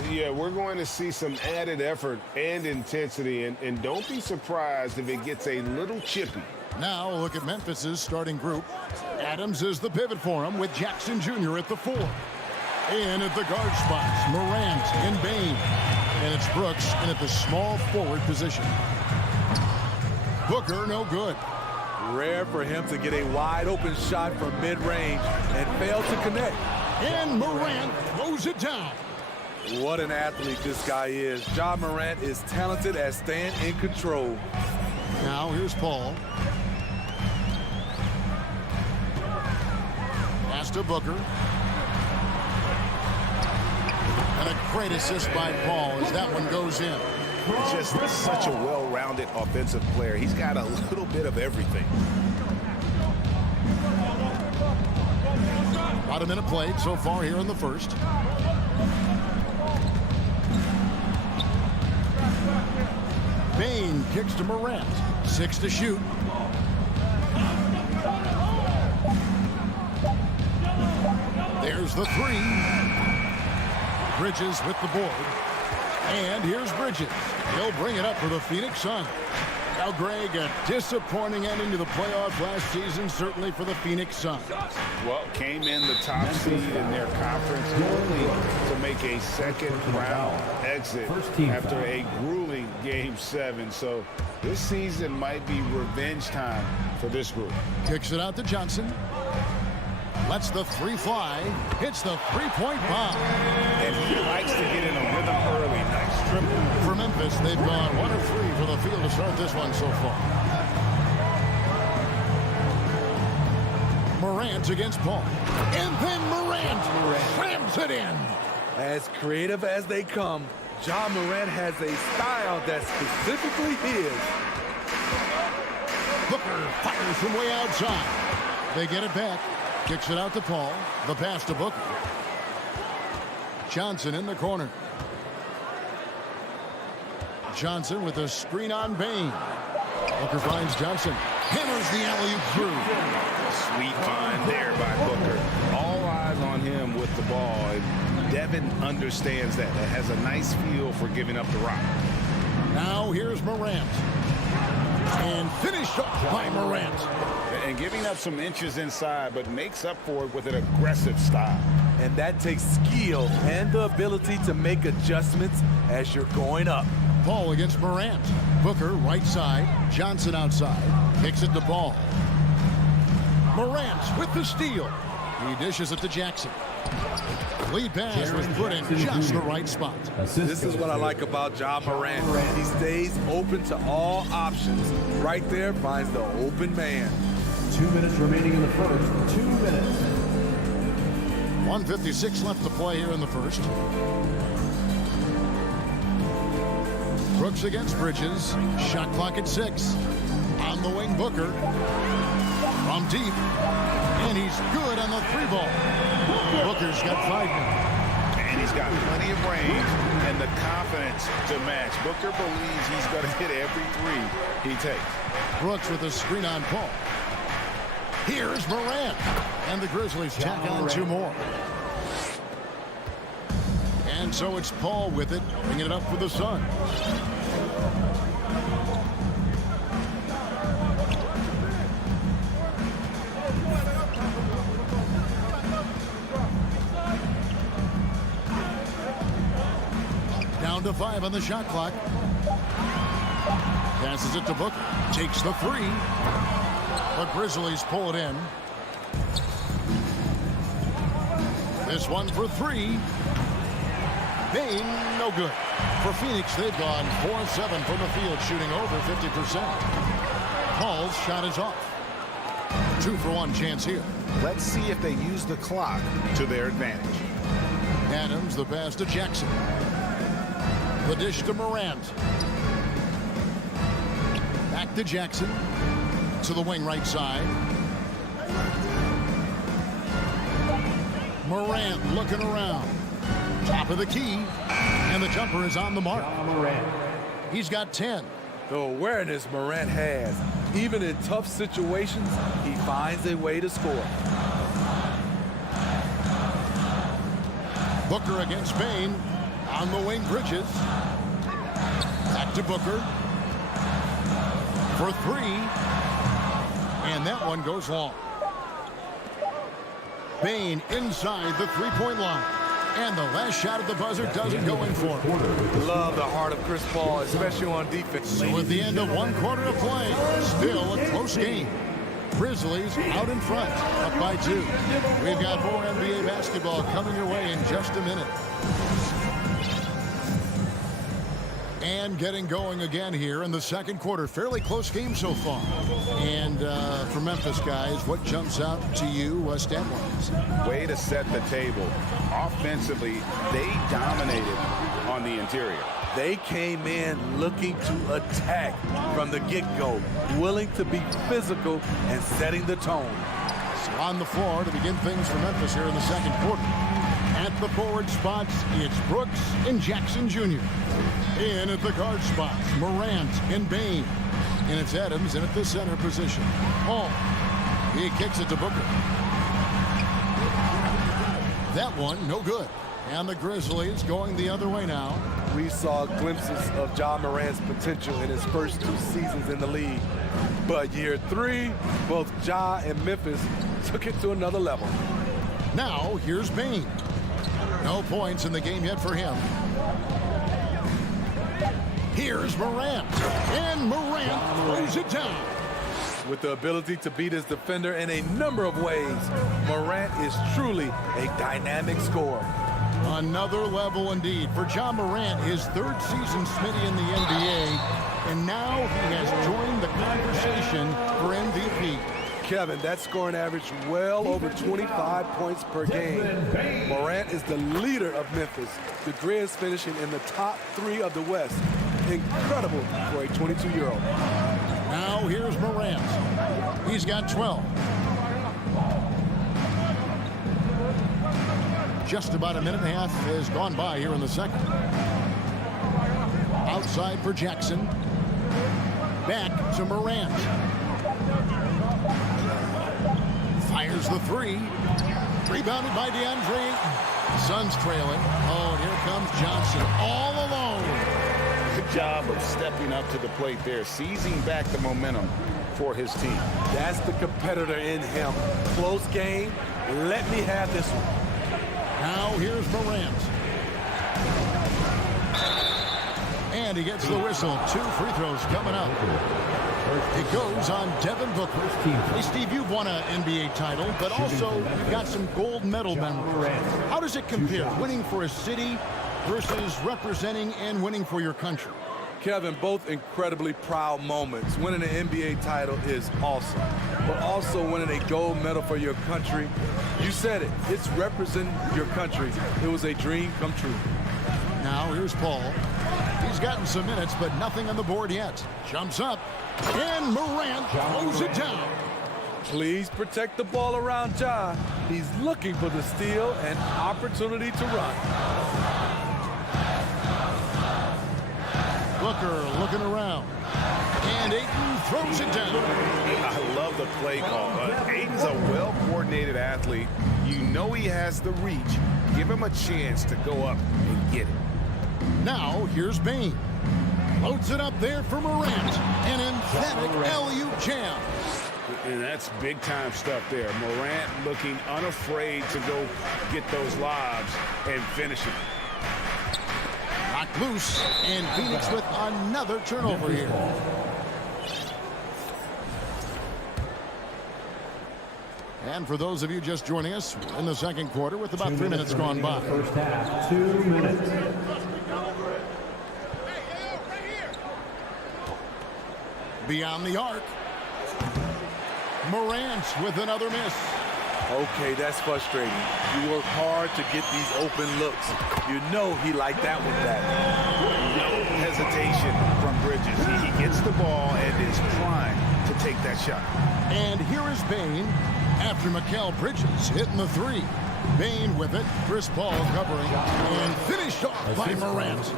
Yeah, we're going to see some added effort and intensity, and don't be surprised if it gets a little chippy. Now look at Memphis's starting group. Adams is the pivot for him with Jackson Jr. at the 4. In at the guard spots, Morant and Bain. And it's Brooks in at the small forward position. Booker, no good. Rare for him to get a wide open shot from mid-range and fail to connect. And Morant throws it down. What an athlete this guy is. Ja Morant is talented at staying in control. Now here's Paul. Pass to Booker. And a great assist by Paul as that one goes in. He's just such a well-rounded offensive player. He's got a little bit of everything. About a minute played so far here in the first. Bain kicks to Morant. 6 to shoot. There's the 3. Bridges with the board. And here's Bridges. He'll bring it up for the Phoenix Suns. Now, Greg, a disappointing ending to the playoffs last season, certainly for the Phoenix Suns. Well, came in the top seed in their conference only to make a second-round exit after a grueling Game 7. So this season might be revenge time for this group. Kicks it out to Johnson. Lets the 3 fly. Hits the three-point bomb. And he likes to get in a rhythm early. Nice triple. For Memphis, they've gone 1 of 3 for the field to start this one so far. Morant against Paul. And then Morant slams it in. As creative as they come, Ja Morant has a style that's specifically his. Booker fires from way outside. They get it back. Kicks it out to Paul. The pass to Booker. Johnson in the corner. Johnson with a screen on Bain. Booker finds Johnson. Hammers the alley-oop through. Sweet find there by Booker. All eyes on him with the ball. And Devin understands that. That has a nice feel for giving up the rock. Now here's Morant. And finished off by Morant. And giving up some inches inside, but makes up for it with an aggressive style. And that takes skill and the ability to make adjustments as you're going up. Paul against Morant. Booker right side. Johnson outside. Kicks it to Ball. Morant with the steal. He dishes it to Jackson. Lead pass was put in just the right spot. This is what I like about Ja Morant. He stays open to all options. Right there finds the open man. 2 minutes remaining in the first. 2 minutes. 1:56 left to play here in the first. Brooks against Bridges. Shot clock at 6. On the wing, Booker. From deep. And he's good on the 3 ball. Booker's got 5 now. And he's got plenty of range and the confidence to match. Booker believes he's going to hit every 3 he takes. Brooks with a screen on Paul. Here's Morant. And the Grizzlies tack on 2 more. And so it's Paul with it, bringing it up for the Suns. Down to 5 on the shot clock. Passes it to Booker. Takes the 3. The Grizzlies pull it in. This one for 3. Bain, no good. For Phoenix, they've gone 4 of 7 from the field, shooting over 50%. Paul's shot is off. 2 for 1 chance here. Let's see if they use the clock to their advantage. Adams, the pass to Jackson. The dish to Morant. Back to Jackson. To the wing right side. Morant looking around. Top of the key. And the jumper is on the mark. He's got 10. The awareness Morant has. Even in tough situations, he finds a way to score. Booker against Bain. On the wing, Bridges. Back to Booker. For three. And that one goes long. Bain inside the three-point line. And the last shot at the buzzer doesn't go in for him. Love the heart of Chris Paul, especially on defense. So at the end of 1 quarter of play, still a close game. Grizzlies out in front, up by 2. We've got more NBA basketball coming your way in just a minute. And getting going again here in the second quarter. Fairly close game so far. And for Memphis, guys, what jumps out to you stat-wise? Way to set the table. Offensively, they dominated on the interior. They came in looking to attack from the get-go, willing to be physical and setting the tone. So on the floor to begin things for Memphis here in the second quarter. At the forward spots, it's Brooks and Jackson Jr. In at the guard spots, Morant and Bain. And it's Adams in at the center position. Hall. He kicks it to Booker. That one, no good. And the Grizzlies going the other way now. We saw glimpses of Ja Morant's potential in his first 2 seasons in the league. But year 3, both Ja and Memphis took it to another level. Now, here's Bain. No points in the game yet for him. Here's Morant. And Morant throws it down. With the ability to beat his defender in a number of ways, Morant is truly a dynamic scorer. Another level indeed for Ja Morant, his 3rd season Smitty in the NBA, and now he has joined the conversation for MVP. Kevin, that scoring average well over 25 points per game. Morant is the leader of Memphis. The Grizz finishing in the top 3 of the West. Incredible for a 22-year-old. Now here's Morant. He's got 12. Just about a minute and a half has gone by here in the second. Outside for Jackson. Back to Morant. Fires the 3. Rebounded by DeAndre Ayton. Suns trailing. Oh, and here comes Johnson all alone. Good job of stepping up to the plate there, seizing back the momentum for his team. That's the competitor in him. Close game. Let me have this one. Now here's Morant. And he gets the whistle. 2 free throws coming up. It goes on Devin Booker. Hey, Steve, you've won an NBA title, but also you've got some gold medal memories. How does it compare, winning for a city versus representing and winning for your country? Kevin, both incredibly proud moments. Winning an NBA title is awesome, but also winning a gold medal for your country, you said it, it's representing your country. It was a dream come true. Now here's Paul. He's gotten some minutes, but nothing on the board yet. Jumps up, and Morant throws it down. Please protect the ball around Ja. He's looking for the steal and opportunity to run. Booker looking around. And Ayton throws it down. I love the play call. Ayton's a well-coordinated athlete. You know he has the reach. Give him a chance to go up and get it. Now here's Bain. Loads it up there for Morant. An emphatic alley-oop jam. And that's big-time stuff there. Morant looking unafraid to go get those lobs and finish it. Knocked loose, and Phoenix with another turnover here. And for those of you just joining us, in the second quarter with about 3 minutes gone by. First half, 2 minutes. Beyond the arc. Morant with another miss. Okay, that's frustrating. You work hard to get these open looks. You know he liked that one back. No hesitation from Bridges. He gets the ball and is primed to take that shot. And here is Bain after Mikal Bridges hitting the 3. Bain with it. Chris Paul covering and finished off by Morant.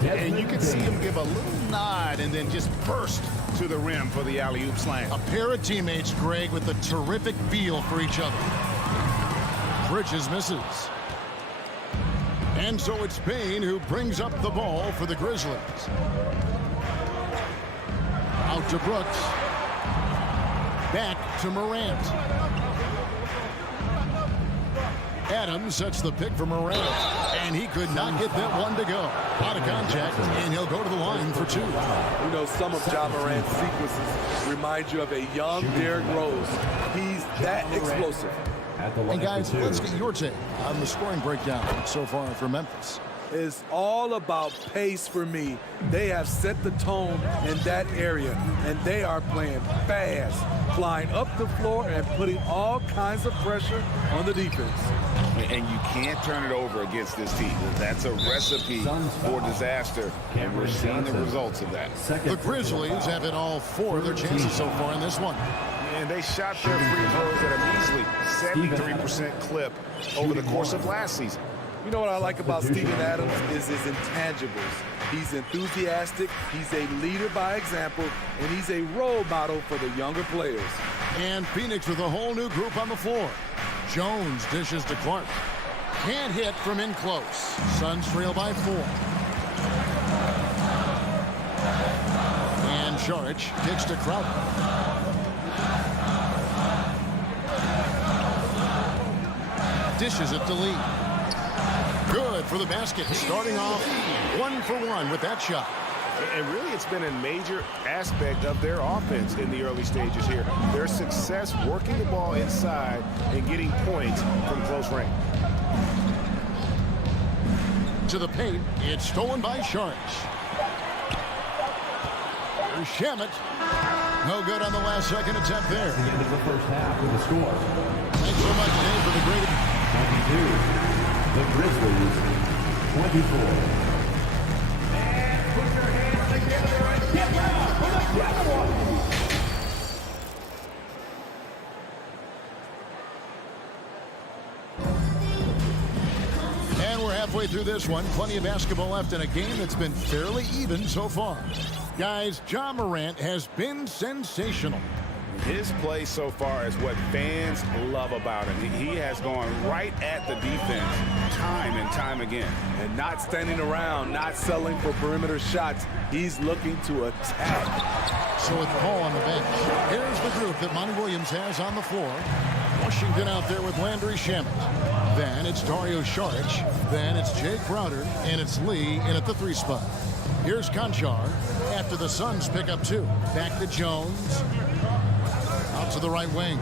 And you can see him give a little nod and then just burst to the rim for the alley-oop slam. A pair of teammates, Greg, with a terrific feel for each other. Bridges misses. And so it's Payne who brings up the ball for the Grizzlies. Out to Brooks. Back to Morant. Adams sets the pick for Morant, and he could not get that one to go. Out of contact, and he'll go to the line for two. You know, some of Ja Morant's sequences remind you of a young Derrick Rose. He's that explosive. And guys, let's get your take on the scoring breakdown so far for Memphis. It's all about pace for me. They have set the tone in that area, and they are playing fast, flying up the floor and putting all kinds of pressure on the defense. And you can't turn it over against this team. That's a recipe for disaster, and we're seeing the results of that. The Grizzlies have hit all four of their chances so far in this one. And they shot their free throws at a measly 73% clip over the course of last season. You know what I like about Steven Adams is his intangibles. He's enthusiastic, he's a leader by example, and he's a role model for the younger players. And Phoenix with a whole new group on the floor. Jones dishes to Clark. Can't hit from in close. Suns trail by 4. And Saric kicks to Crowder. Dishes it to Lee. Good for the basket. Starting off 1 for 1 with that shot. And really, it's been a major aspect of their offense in the early stages here. Their success working the ball inside and getting points from close range. To the paint. It's stolen by Saric. Shamet. No good on the last second attempt there. The end of the first half with the score. Thanks so much, Dave, for the great... 22. The Grizzlies, 24. And put your hands together and get loud for the Grizzlies. And we're halfway through this one. Plenty of basketball left in a game that's been fairly even so far. Guys, Ja Morant has been sensational. His play so far is what fans love about him. He has gone right at the defense time and time again. And not standing around, not settling for perimeter shots. He's looking to attack. So with Paul on the bench, here's the group that Monty Williams has on the floor. Washington out there with Landry Shamet. Then it's Dario Saric. Then it's Jay Crowder. And it's Lee in at the 3 spot. Here's Conchar after the Suns pick up 2. Back to Jones. Out to the right wing.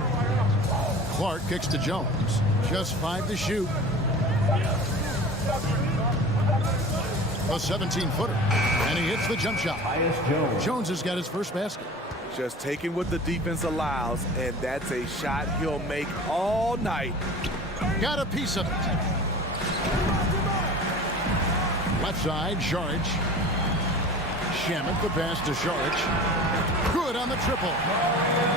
Clark kicks to Jones. Just 5 to shoot. A 17-footer. And he hits the jump shot. Jones has got his first basket. Just taking what the defense allows, and that's a shot he'll make all night. Got a piece of it. Left side, Saric. Shamet, the pass to Saric. Good on the triple.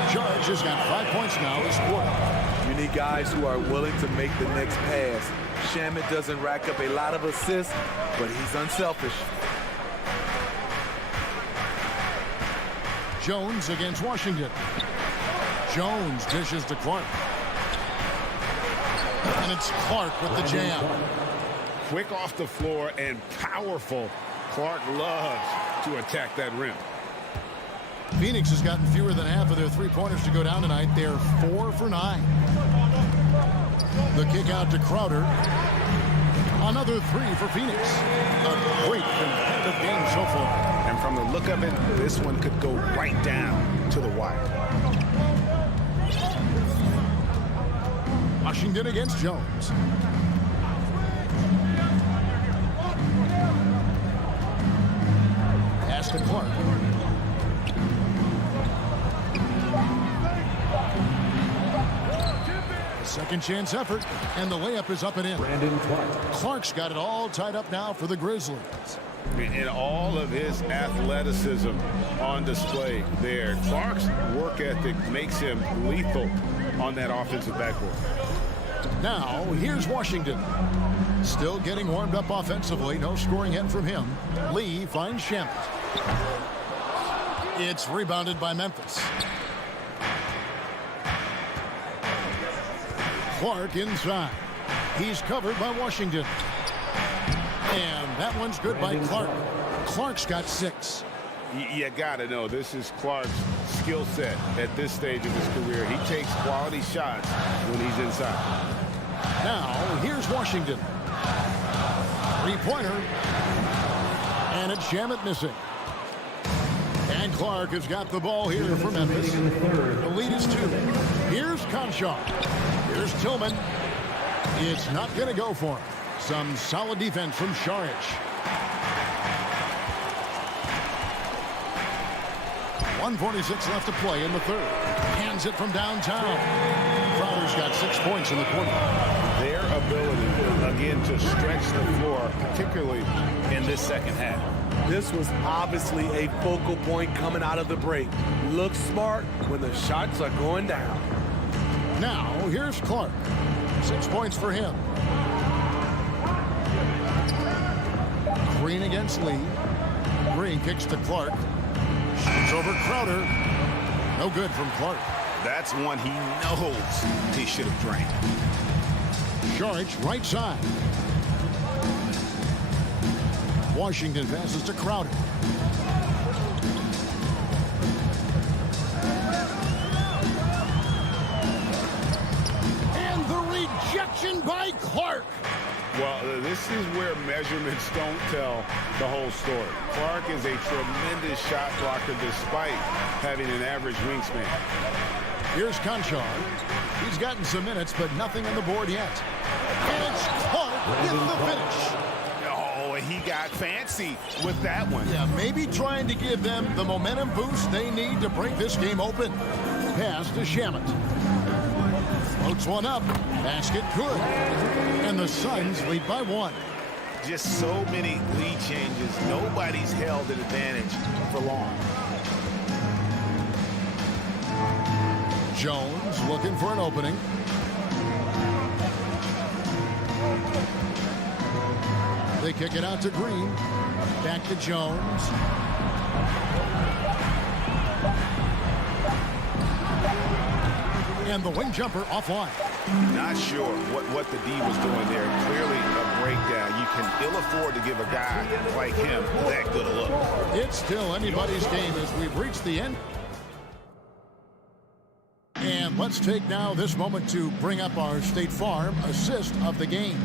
Saric has got 5 points now this quarter. You need guys who are willing to make the next pass. Shamet doesn't rack up a lot of assists, but he's unselfish. Jones against Washington. Jones dishes to Clark. And it's Clark with the jam. Quick off the floor and powerful. Clark loves to attack that rim. Phoenix has gotten fewer than half of their 3-pointers to go down tonight. They're 4 for 9. The kick out to Crowder. Another 3 for Phoenix. A great competitive game so far. And from the look of it, this one could go right down to the wire. Washington against Jones. Pass to Clark. Second chance effort, and the layup is up and in. Clark's got it all tied up now for the Grizzlies. And all of his athleticism on display there. Clark's work ethic makes him lethal on that offensive backboard. Now, here's Washington. Still getting warmed up offensively. No scoring yet from him. Lee finds Shamet. It's rebounded by Memphis. Clark inside. He's covered by Washington. And that one's good by Clark. Clark's got 6. You got to know, this is Clark's skill set at this stage of his career. He takes quality shots when he's inside. Now, here's Washington. Three-pointer. And it's Shamet missing. And Clark has got the ball here for Memphis. The lead is 2. Here's Conshaw. Here's Tillman. It's not going to go for him. Some solid defense from Sharic. .146 left to play in the third. Hands it from downtown. Crowder's got 6 points in the quarter. Their ability, again, to stretch the floor, particularly in this second half. This was obviously a focal point coming out of the break. Look smart when the shots are going down. Now, here's Clark. 6 points for him. Green against Lee. Green kicks to Clark. Shoots over Crowder. No good from Clark. That's one he knows he should have drained. Sharic, right side. Washington passes to Crowder. And the rejection by Clark. Well, this is where measurements don't tell the whole story. Clark is a tremendous shot blocker despite having an average wingspan. Here's Conshaw. He's gotten some minutes, but nothing on the board yet. And it's Clark with the finish. Oh, he got fancy with that one. Yeah, maybe trying to give them the momentum boost they need to break this game open. Pass to Shamet. Floats one up. Basket good. And the Suns lead by 1. Just so many lead changes. Nobody's held an advantage for long. Jones looking for an opening. They kick it out to Green. Back to Jones. And the wing jumper offline. Not sure what the D was doing there. Clearly a breakdown. You can ill afford to give a guy like him that good a look. It's still anybody's game as we've reached the end. And let's take now this moment to bring up our State Farm assist of the game.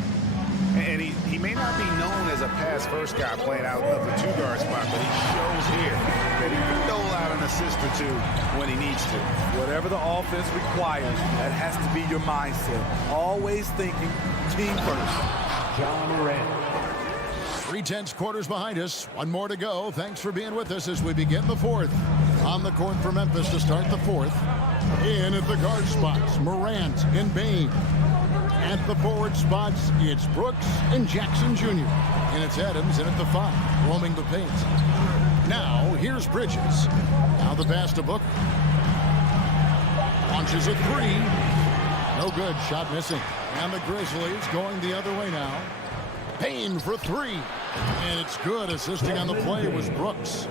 And he may not be known as a pass-first guy playing out of the 2-guard spot, but he shows here that he can dole out an assist or 2 when he needs to. Whatever the offense requires, that has to be your mindset. Always thinking team first. John Morant. 3/10 quarters behind us. 1 more to go. Thanks for being with us as we begin the 4th. On the court for Memphis to start the 4th. In at the guard spots, Morant and Bain. At the forward spots, it's Brooks and Jackson Jr. And it's Adams in at the 5, roaming the paint. Now, here's Bridges. Now the pass to Booker. Launches a 3. No good, shot missing. And the Grizzlies going the other way now. Bain for 3. And it's good. Assisting on the play was Brooks.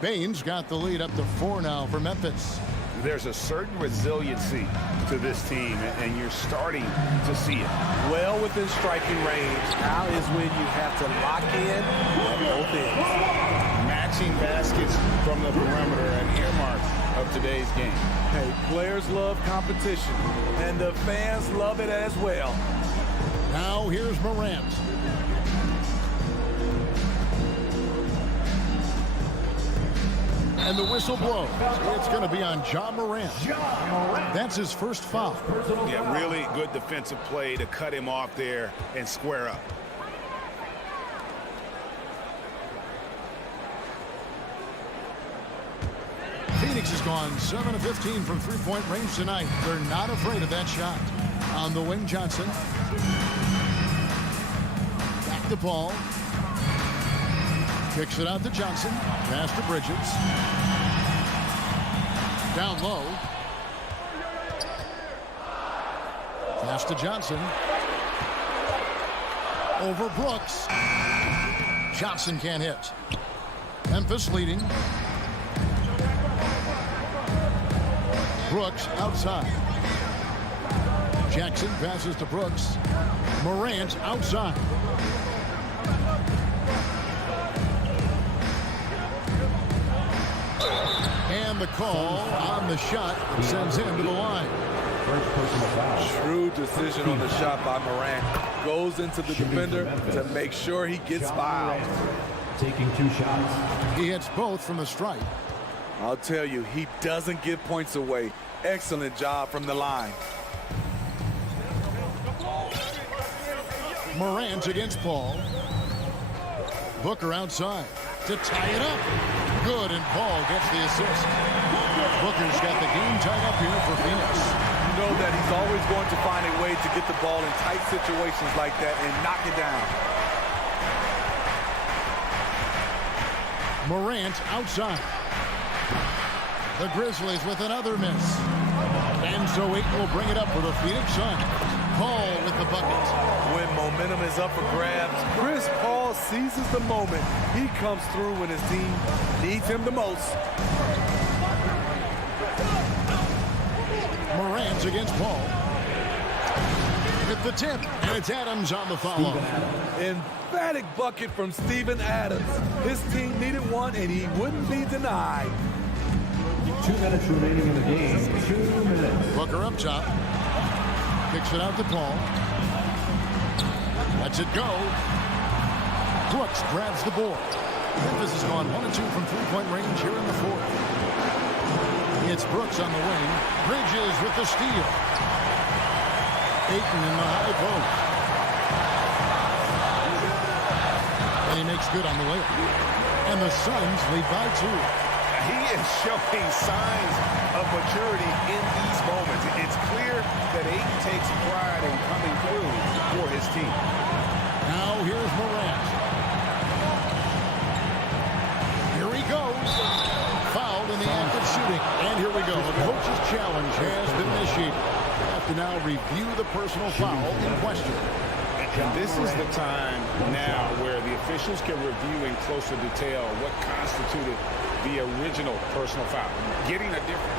Bain's got the lead up to 4 now for Memphis. There's a certain resiliency to this team, and you're starting to see it. Well within striking range. Now is when you have to lock in at both ends. Matching baskets from the perimeter, an earmark of today's game. Hey, players love competition, and the fans love it as well. Now here's Morant. And the whistle blows. It's going to be on John Morant. That's his first foul. Yeah, really good defensive play to cut him off there and square up. Phoenix has gone 7 of 15 from three-point range tonight. They're not afraid of that shot. On the wing, Johnson. Back to Paul. Kicks it out to Johnson. Pass to Bridges. Down low. Pass to Johnson. Over Brooks. Johnson can't hit. Memphis leading. Brooks outside. Jackson passes to Brooks. Morant outside. And the call on the shot that sends him to the line. True decision on the shot by Morant. Goes into the defender to make sure he gets fouled. Taking 2 shots. He hits both from the stripe. I'll tell you, he doesn't give points away. Excellent job from the line. Morant against Paul. Booker outside to tie it up. Good, and Paul gets the assist. Booker's got the game tied up here for Phoenix. You know that he's always going to find a way to get the ball in tight situations like that and knock it down. Morant outside. The Grizzlies with another miss. And so Ayton will bring it up for the Phoenix Suns. Paul with the bucket. When momentum is up for grabs, Chris Paul seizes the moment. He comes through when his team needs him the most. Morant against Paul. With the tip, and it's Adams on the follow. Emphatic bucket from Steven Adams. His team needed one, and he wouldn't be denied. 2 minutes remaining in the game. 2 minutes. Booker up top. Kicks it out to Paul. Lets it go. Brooks grabs the board. Memphis has gone 1 of 2 from three-point range here in the fourth. It's Brooks on the wing. Bridges with the steal. Ayton in the high post. And he makes good on the layup. And the Suns lead by 2. He is showing signs of maturity in these moments. It's clear that Ayton takes pride in coming through for his team. Now here's Morant. Here he goes. Fouled in the act of shooting. And here we go. The coach's challenge has been initiated. Have to now review the personal foul in question. And this is the time now where the officials can review in closer detail what constituted the original personal foul. Getting a different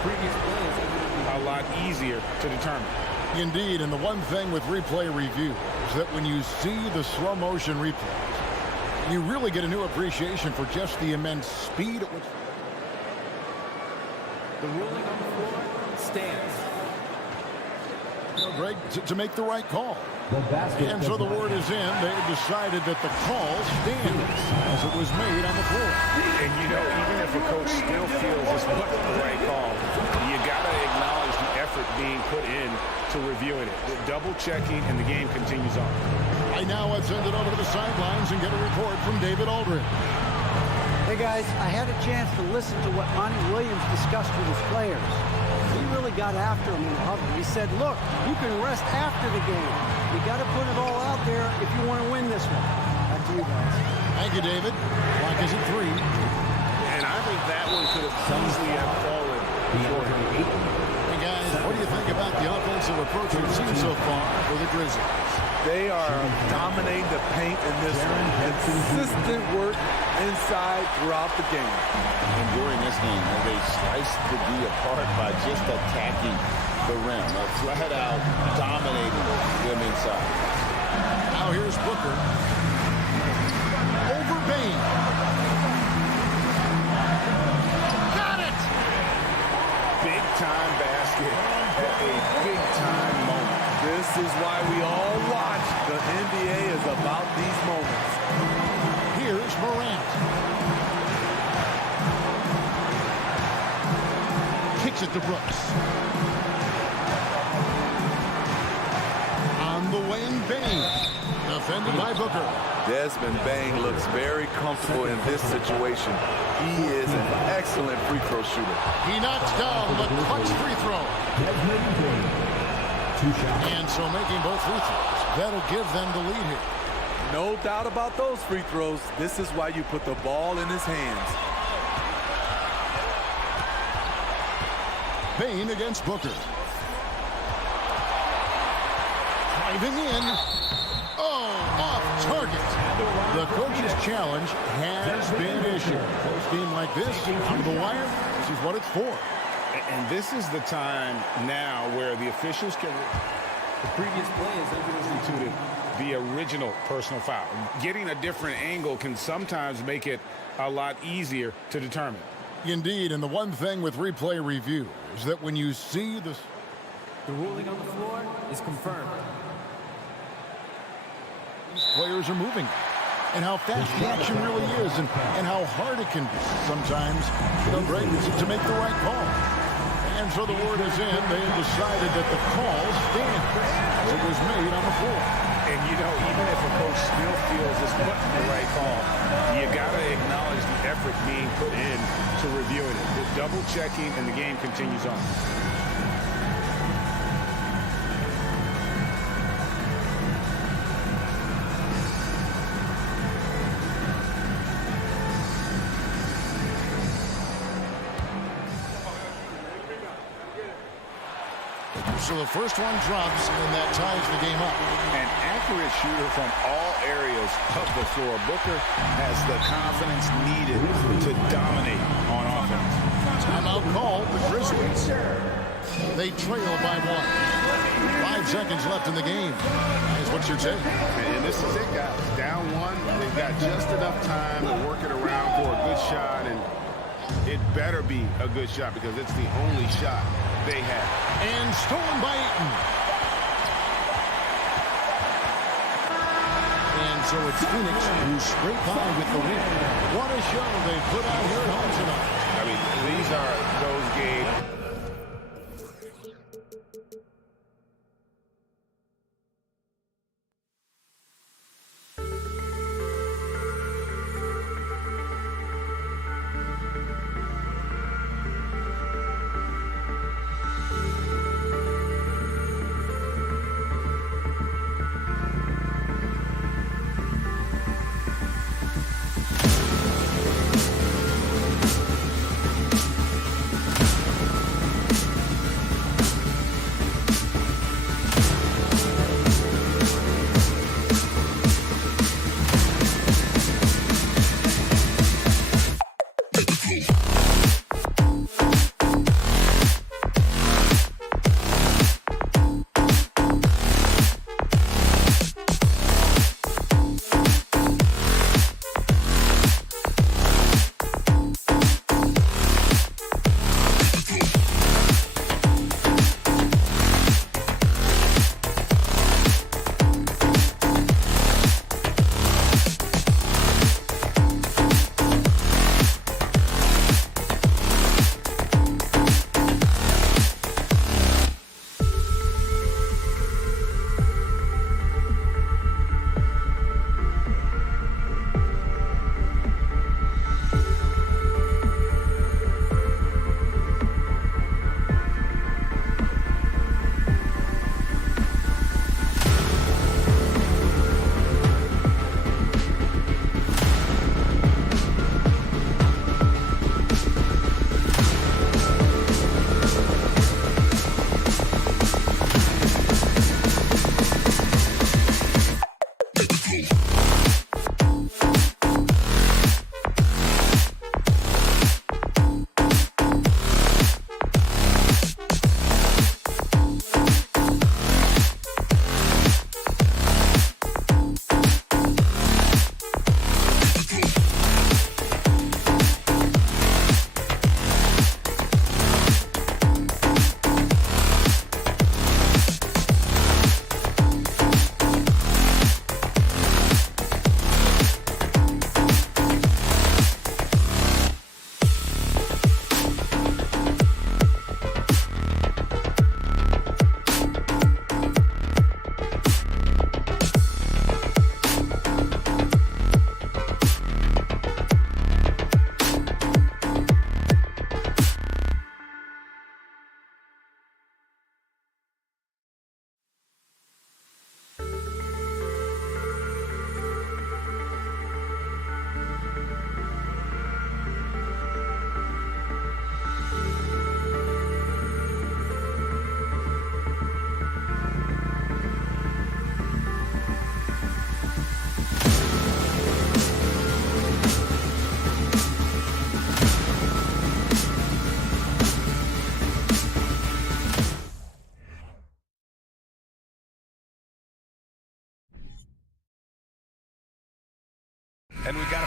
previous play is a lot easier to determine. Indeed, and the one thing with replay review is that when you see the slow motion replays, you really get a new appreciation for just the immense speed at which The ruling on the floor stands. Greg to make the right call. The basket. And so the word is in. They've decided that the call stands as it was made on the floor. And you know, even if a coach still feels this wasn't the right call, you got to acknowledge the effort being put in to reviewing it. The double checking, and the game continues on. I now have sent it over to the sidelines and get a report from David Aldridge. Hey guys, I had a chance to listen to what Monty Williams discussed with his players. He really got after him in the huddle. He said, look, you can rest after the game. You got to put it all out there if you want to win this one. Back to you guys. Thank you, David. Clock is at 3. And I think that one could have easily have fallen before him. Hey guys, what do you think about the offensive approach we've seen so far for the Grizzlies? They are dominating the paint in this one. Consistent work inside throughout the game. And during this game, they sliced the D apart by just attacking the rim. Flat out dominating them inside. Now here's Booker. Over Bane. Got it! Big time basket at a big time moment. This is why we all watch. The NBA is about these moments. Here's Morant. Kicks it to Brooks. On the wing, Bane. Defended by Booker. Desmond Bane looks very comfortable in this situation. He is an excellent free throw shooter. He knocks down the clutch free throw. Desmond Bane. 2 shots. And so making both free throws. That'll give them the lead here. No doubt about those free throws. This is why you put the ball in his hands. Bane against Booker. Driving in. Oh, off target. The coach's challenge has been issued. Close game like this, on the wire, this is what it's for. And this is the time now where the officials can... The previous play is instituted the original personal foul. Getting a different angle can sometimes make it a lot easier to determine. Indeed, and the one thing with replay review is that when you see this... The ruling on the floor is confirmed. These players are moving. And how fast the action really is and how hard it can be sometimes, Greg, to make the right call. And so the word is in. They have decided that the call stands as it was made on the floor. And, you know, even if a coach still feels this wasn't the right call, you got to acknowledge the effort being put in to reviewing it. The double checking, and the game continues on. So the first one drops, and that ties the game up. An accurate shooter from all areas of the floor. Booker has the confidence needed to dominate on offense. Timeout called, the Grizzlies. They trail by 1. 5 seconds left in the game. Guys, what's your take? And this is it, guys. Down 1. They've got just enough time to work it around for a good shot, and it better be a good shot because it's the only shot they have. And stolen by Ayton. And so it's Phoenix who scrape by with the win. What a show they put out here at home tonight. I mean, these are those games.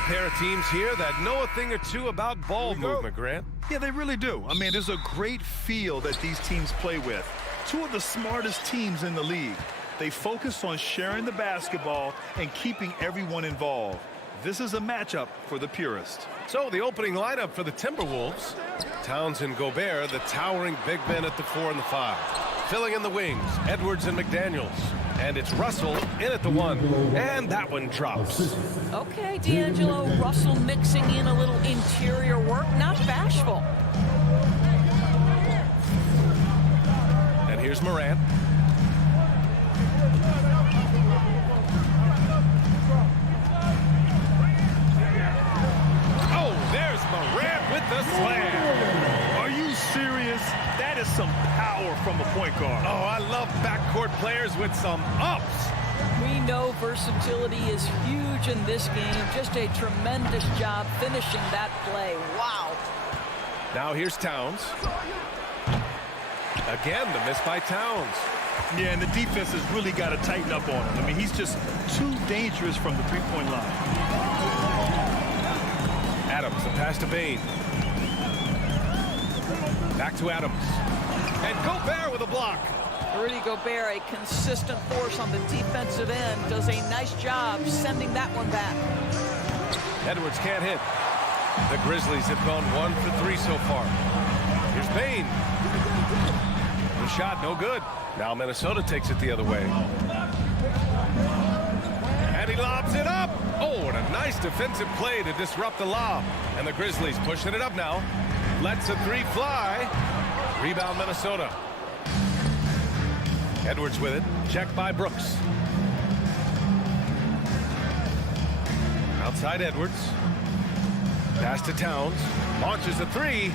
pair of teams here that know a thing or two about ball movement, Grant. Yeah, they really do. I mean, there's a great feel that these teams play with. Two of the smartest teams in the league. They focus on sharing the basketball and keeping everyone involved. This is a matchup for the purist. So the opening lineup for the Timberwolves. Towns and Gobert, the towering big men at the 4 and the 5. Filling in the wings, Edwards and McDaniels. And it's Russell in at the 1. And that one drops. Okay, D'Angelo, Russell mixing in a little interior work, not bashful. And here's Morant. Oh, there's Morant with the slam. Are you serious? That is some power from a point guard. Oh, I love backcourt players with some ups. We know versatility is huge in this game. Just a tremendous job finishing that play. Wow. Now here's Towns. Again, the miss by Towns. Yeah, and the defense has really got to tighten up on him. I mean, he's just too dangerous from the three-point line. Adams, the pass to Bain. Back to Adams. And Gobert with a block. Rudy Gobert, a consistent force on the defensive end, does a nice job sending that one back. Edwards can't hit. The Grizzlies have gone 1 for 3 so far. Here's Bain. The shot, no good. Now Minnesota takes it the other way. And he lobs it up. Oh, and a nice defensive play to disrupt the lob. And the Grizzlies pushing it up now. Lets a 3 fly. Rebound Minnesota. Edwards with it. Checked by Brooks. Outside Edwards. Pass to Towns. Launches a 3.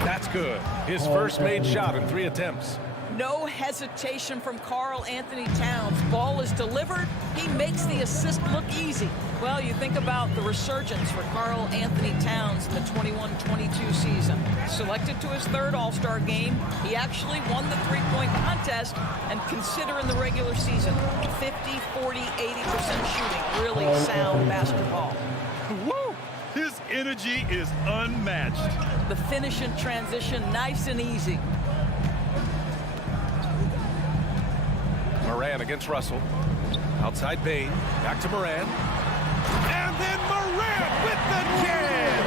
That's good. His first made shot in 3 attempts. No hesitation from Karl Anthony Towns. Ball is delivered. He makes the assist look easy. Well, you think about the resurgence for Karl Anthony Towns in the 21-22 season. Selected to his 3rd All-Star game, he actually won the three-point contest, and considering the regular season, 50, 40, 80% shooting. Really sound basketball. Woo! His energy is unmatched. The finish in transition, nice and easy. Morant against Russell. Outside Bain. Back to Morant. And then Morant with the jam!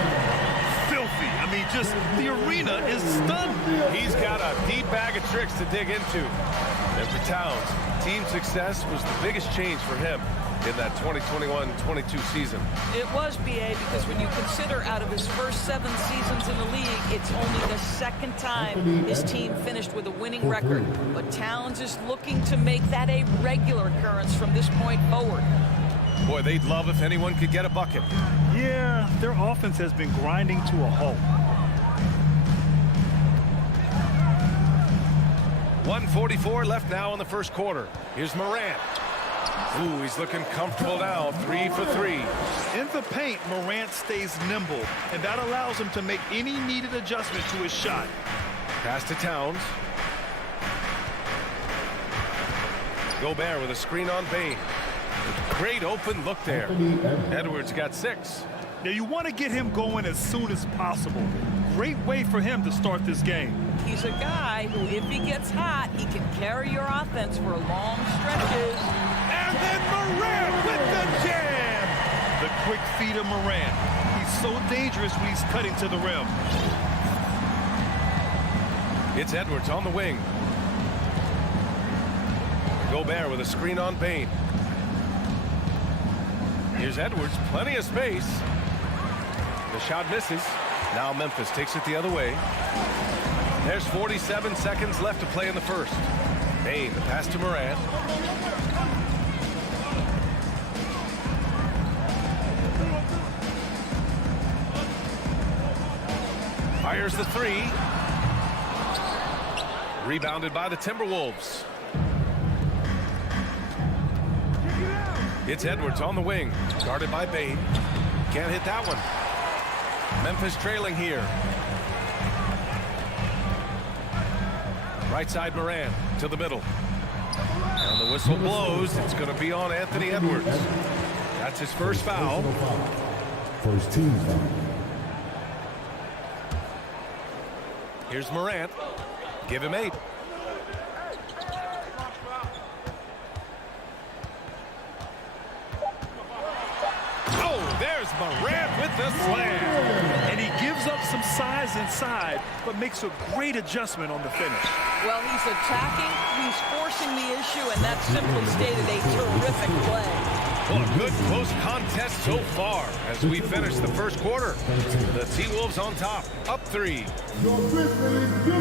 Filthy. I mean, just the arena is stunned. He's got a deep bag of tricks to dig into. And for Towns, team success was the biggest change for him in that 2021-22 season. It was, BA, because when you consider out of his first 7 seasons in the league, it's only the 2nd time his team finished with a winning record. But Towns is looking to make that a regular occurrence from this point forward. Boy, they'd love if anyone could get a bucket. Yeah, their offense has been grinding to a halt. 1:44 left now in the first quarter. Here's Morant. Ooh, he's looking comfortable now. 3 for 3. In the paint, Morant stays nimble, and that allows him to make any needed adjustment to his shot. Pass to Towns. Gobert with a screen on Bain. Great open look there. Edwards got 6. Now, you want to get him going as soon as possible. Great way for him to start this game. He's a guy who, if he gets hot, he can carry your offense for long stretches. And then Morant with the jam! The quick feed of Morant. He's so dangerous when he's cutting to the rim. It's Edwards on the wing. Gobert with a screen on Bain. Here's Edwards, plenty of space. The shot misses. Now Memphis takes it the other way. There's 47 seconds left to play in the first. Bain, the pass to Morant. Fires the 3. Rebounded by the Timberwolves. It's Edwards on the wing. Guarded by Bain. Can't hit that one. Memphis trailing here. Right side Morant to the middle. And the whistle blows. It's going to be on Anthony Edwards. That's his first foul. First team foul. Here's Morant. Give him 8. Oh, there's Morant with the slam. And he gives up some size inside, but makes a great adjustment on the finish. Well, he's attacking, he's forcing the issue, and that's simply stated a terrific play. Well, a good close contest so far as we finish the first quarter. The T-Wolves on top, up 3. Your Grizzlies, you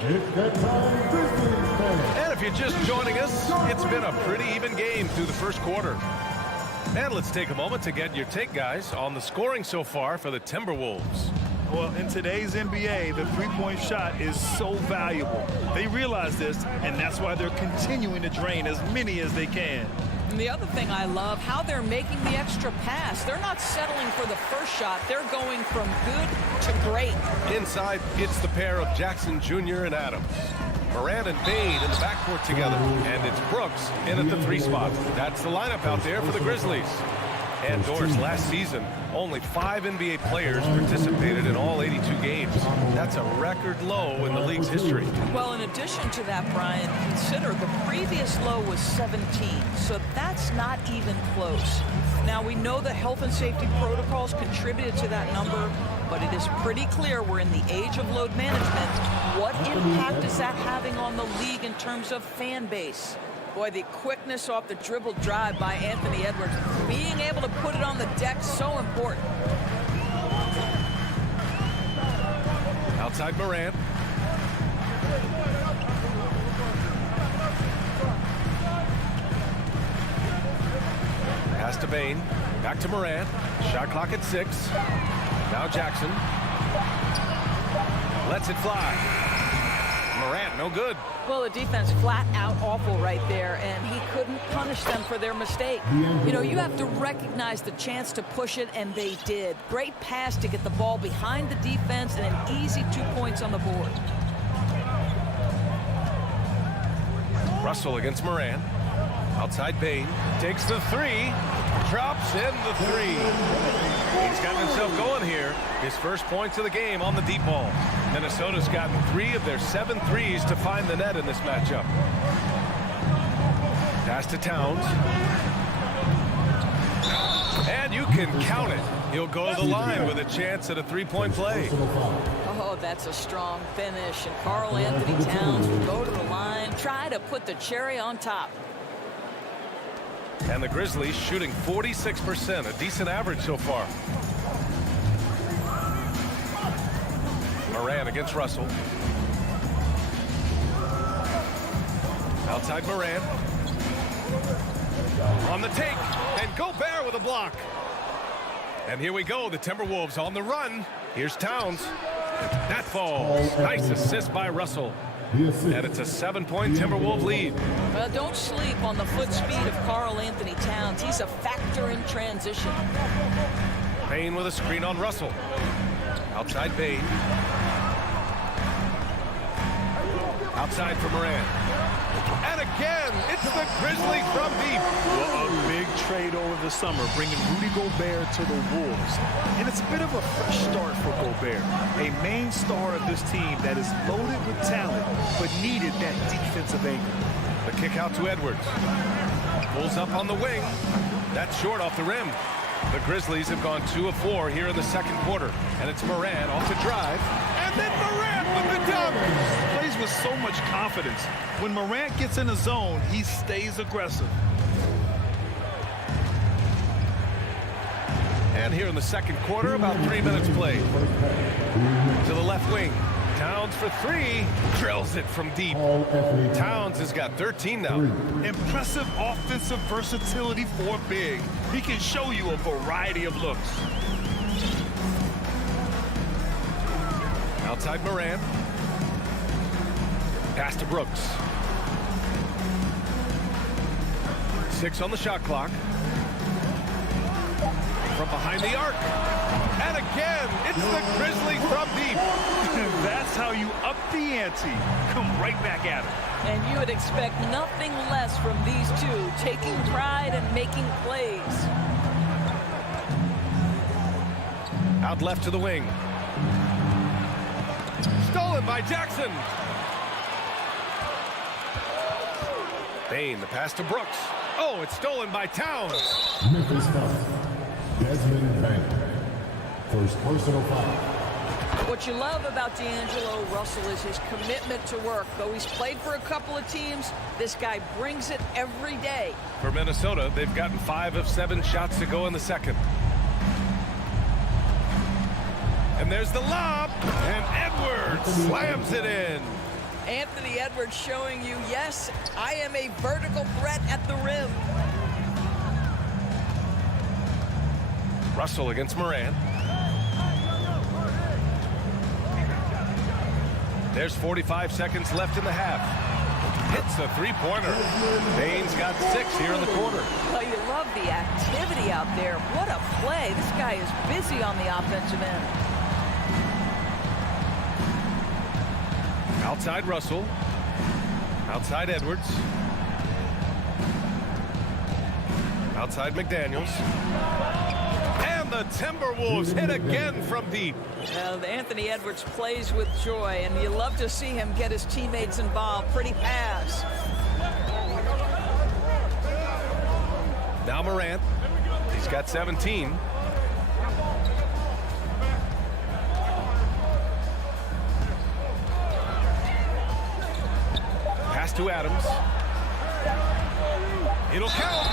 it's that time, Grizzlies fans. And if you're just joining us, it's been a pretty even game through the first quarter. And let's take a moment to get your take, guys, on the scoring so far for the Timberwolves. Well, in today's NBA, the three-point shot is so valuable. They realize this, and that's why they're continuing to drain as many as they can. And the other thing I love, how they're making the extra pass. They're not settling for the first shot. They're going from good to great. Inside, it's the pair of Jackson Jr. and Adams. Morant and Bade in the backcourt together. And it's Brooks in at the 3 spot. That's the lineup out there for the Grizzlies. And Doris, last season, only 5 NBA players participated in all 82 games. That's a record low in the league's history. Well, in addition to that, Brian, consider the previous low was 17, so that's not even close. Now, we know the health and safety protocols contributed to that number, but it is pretty clear we're in the age of load management. What impact is that having on the league in terms of fan base? Boy, the quickness off the dribble drive by Anthony Edwards, being able to put it on the deck, so important. Outside Morant. Pass to Bane. Back to Morant. Shot clock at 6. Now Jackson. Lets it fly. Morant, no good. Well, the defense flat out awful right there, and he couldn't punish them for their mistake. You know, you have to recognize the chance to push it, and they did. Great pass to get the ball behind the defense and an easy 2 points on the board. Russell against Morant. Outside Bane. Takes the 3. Drops in the 3. He's gotten himself going here. His first points of the game on the deep ball. Minnesota's gotten 3 of their 7 threes to find the net in this matchup. Pass to Towns. And you can count it. He'll go to the line with a chance at a 3-point play. Oh, that's a strong finish. And Karl Anthony Towns will go to the line, try to put the cherry on top. And the Grizzlies shooting 46%, a decent average so far. Morant against Russell. Outside Morant. On the take. And Gobert with a block. And here we go, the Timberwolves on the run. Here's Towns. That falls. Nice assist by Russell. And it's a 7-point Timberwolves lead. Well, don't sleep on the foot speed of Karl Anthony Towns. He's a factor in transition. Bane with a screen on Russell. Outside Bane. Outside for Morant. And again, it's the Grizzlies from deep. Well, a big trade over the summer, bringing Rudy Gobert to the Wolves. And it's a bit of a fresh start for Gobert, a main star of this team that is loaded with talent, but needed that defensive anchor. The kick out to Edwards. Pulls up on the wing. That's short off the rim. The Grizzlies have gone 2 of 4 here in the second quarter. And it's Morant off the drive. And then Morant with the dunk. Plays with so much confidence. When Morant gets in the zone, he stays aggressive. And here in the second quarter, about 3 minutes played. To the left wing. Towns for 3. Drills it from deep. Towns has got 13 now. Impressive offensive versatility for big. He can show you a variety of looks. Outside Morant. Pass to Brooks. 6 on the shot clock. From behind the arc. And again, it's the Grizzlies from deep. That's how you up the ante. Come right back at it. And you would expect nothing less from these two, taking pride and making plays. Out left to the wing. Stolen by Jackson. Bain, the pass to Brooks. Oh, it's stolen by Towns. Memphis foul. Desmond Bain. First personal foul. What you love about D'Angelo Russell is his commitment to work. Though he's played for a couple of teams, this guy brings it every day. For Minnesota, they've gotten 5 of 7 shots to go in the second. And there's the lob, and Edwards slams it in. Anthony Edwards showing you, yes, I am a vertical threat at the rim. Russell against Morant. There's 45 seconds left in the half. Hits a three-pointer. Bain's got 6 here in the quarter. Well, you love the activity out there. What a play. This guy is busy on the offensive end. Outside Russell. Outside Edwards. Outside McDaniels. And the Timberwolves hit again from deep. Anthony Edwards plays with joy, and you love to see him get his teammates involved. Pretty pass. Now Morant. He's got 17. Pass to Adams. It'll count.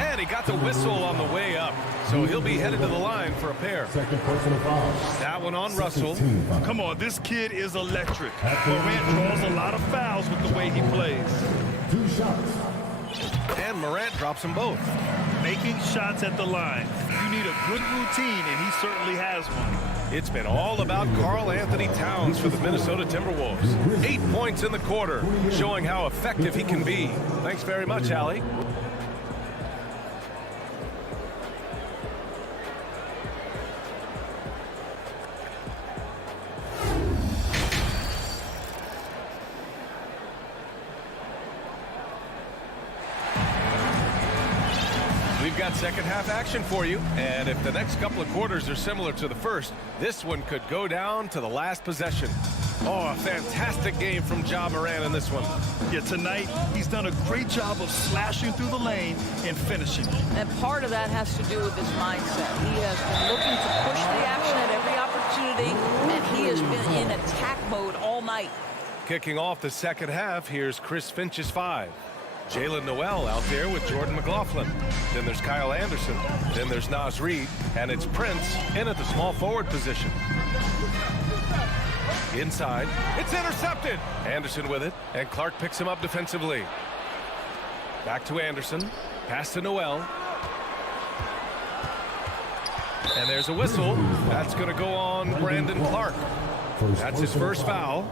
And he got the whistle on the way up. So he'll be headed to the line for a pair. Second personal foul. That one on Russell. Come on, this kid is electric. Morant draws a lot of fouls with the way he plays. 2 shots. And Morant drops them both. Making shots at the line. You need a good routine, and he certainly has one. It's been all about Karl Anthony Towns for the Minnesota Timberwolves. 8 points in the quarter, showing how effective he can be. Thanks very much, Allie. We've got second half action for you, and if the next couple of quarters are similar to the first, this one could go down to the last possession. Oh, a fantastic game from Ja Morant in this one. Yeah, tonight he's done a great job of slashing through the lane and finishing. And part of that has to do with his mindset. He has been looking to push the action at every opportunity, and he has been in attack mode all night. Kicking off the second half, here's Chris Finch's 5. Jalen Noel out there with Jordan McLaughlin. Then there's Kyle Anderson. Then there's Naz Reid. And it's Prince in at the small forward position. Inside. It's intercepted. Anderson with it. And Clark picks him up defensively. Back to Anderson. Pass to Noel. And there's a whistle. That's going to go on Brandon Clark. That's his first foul.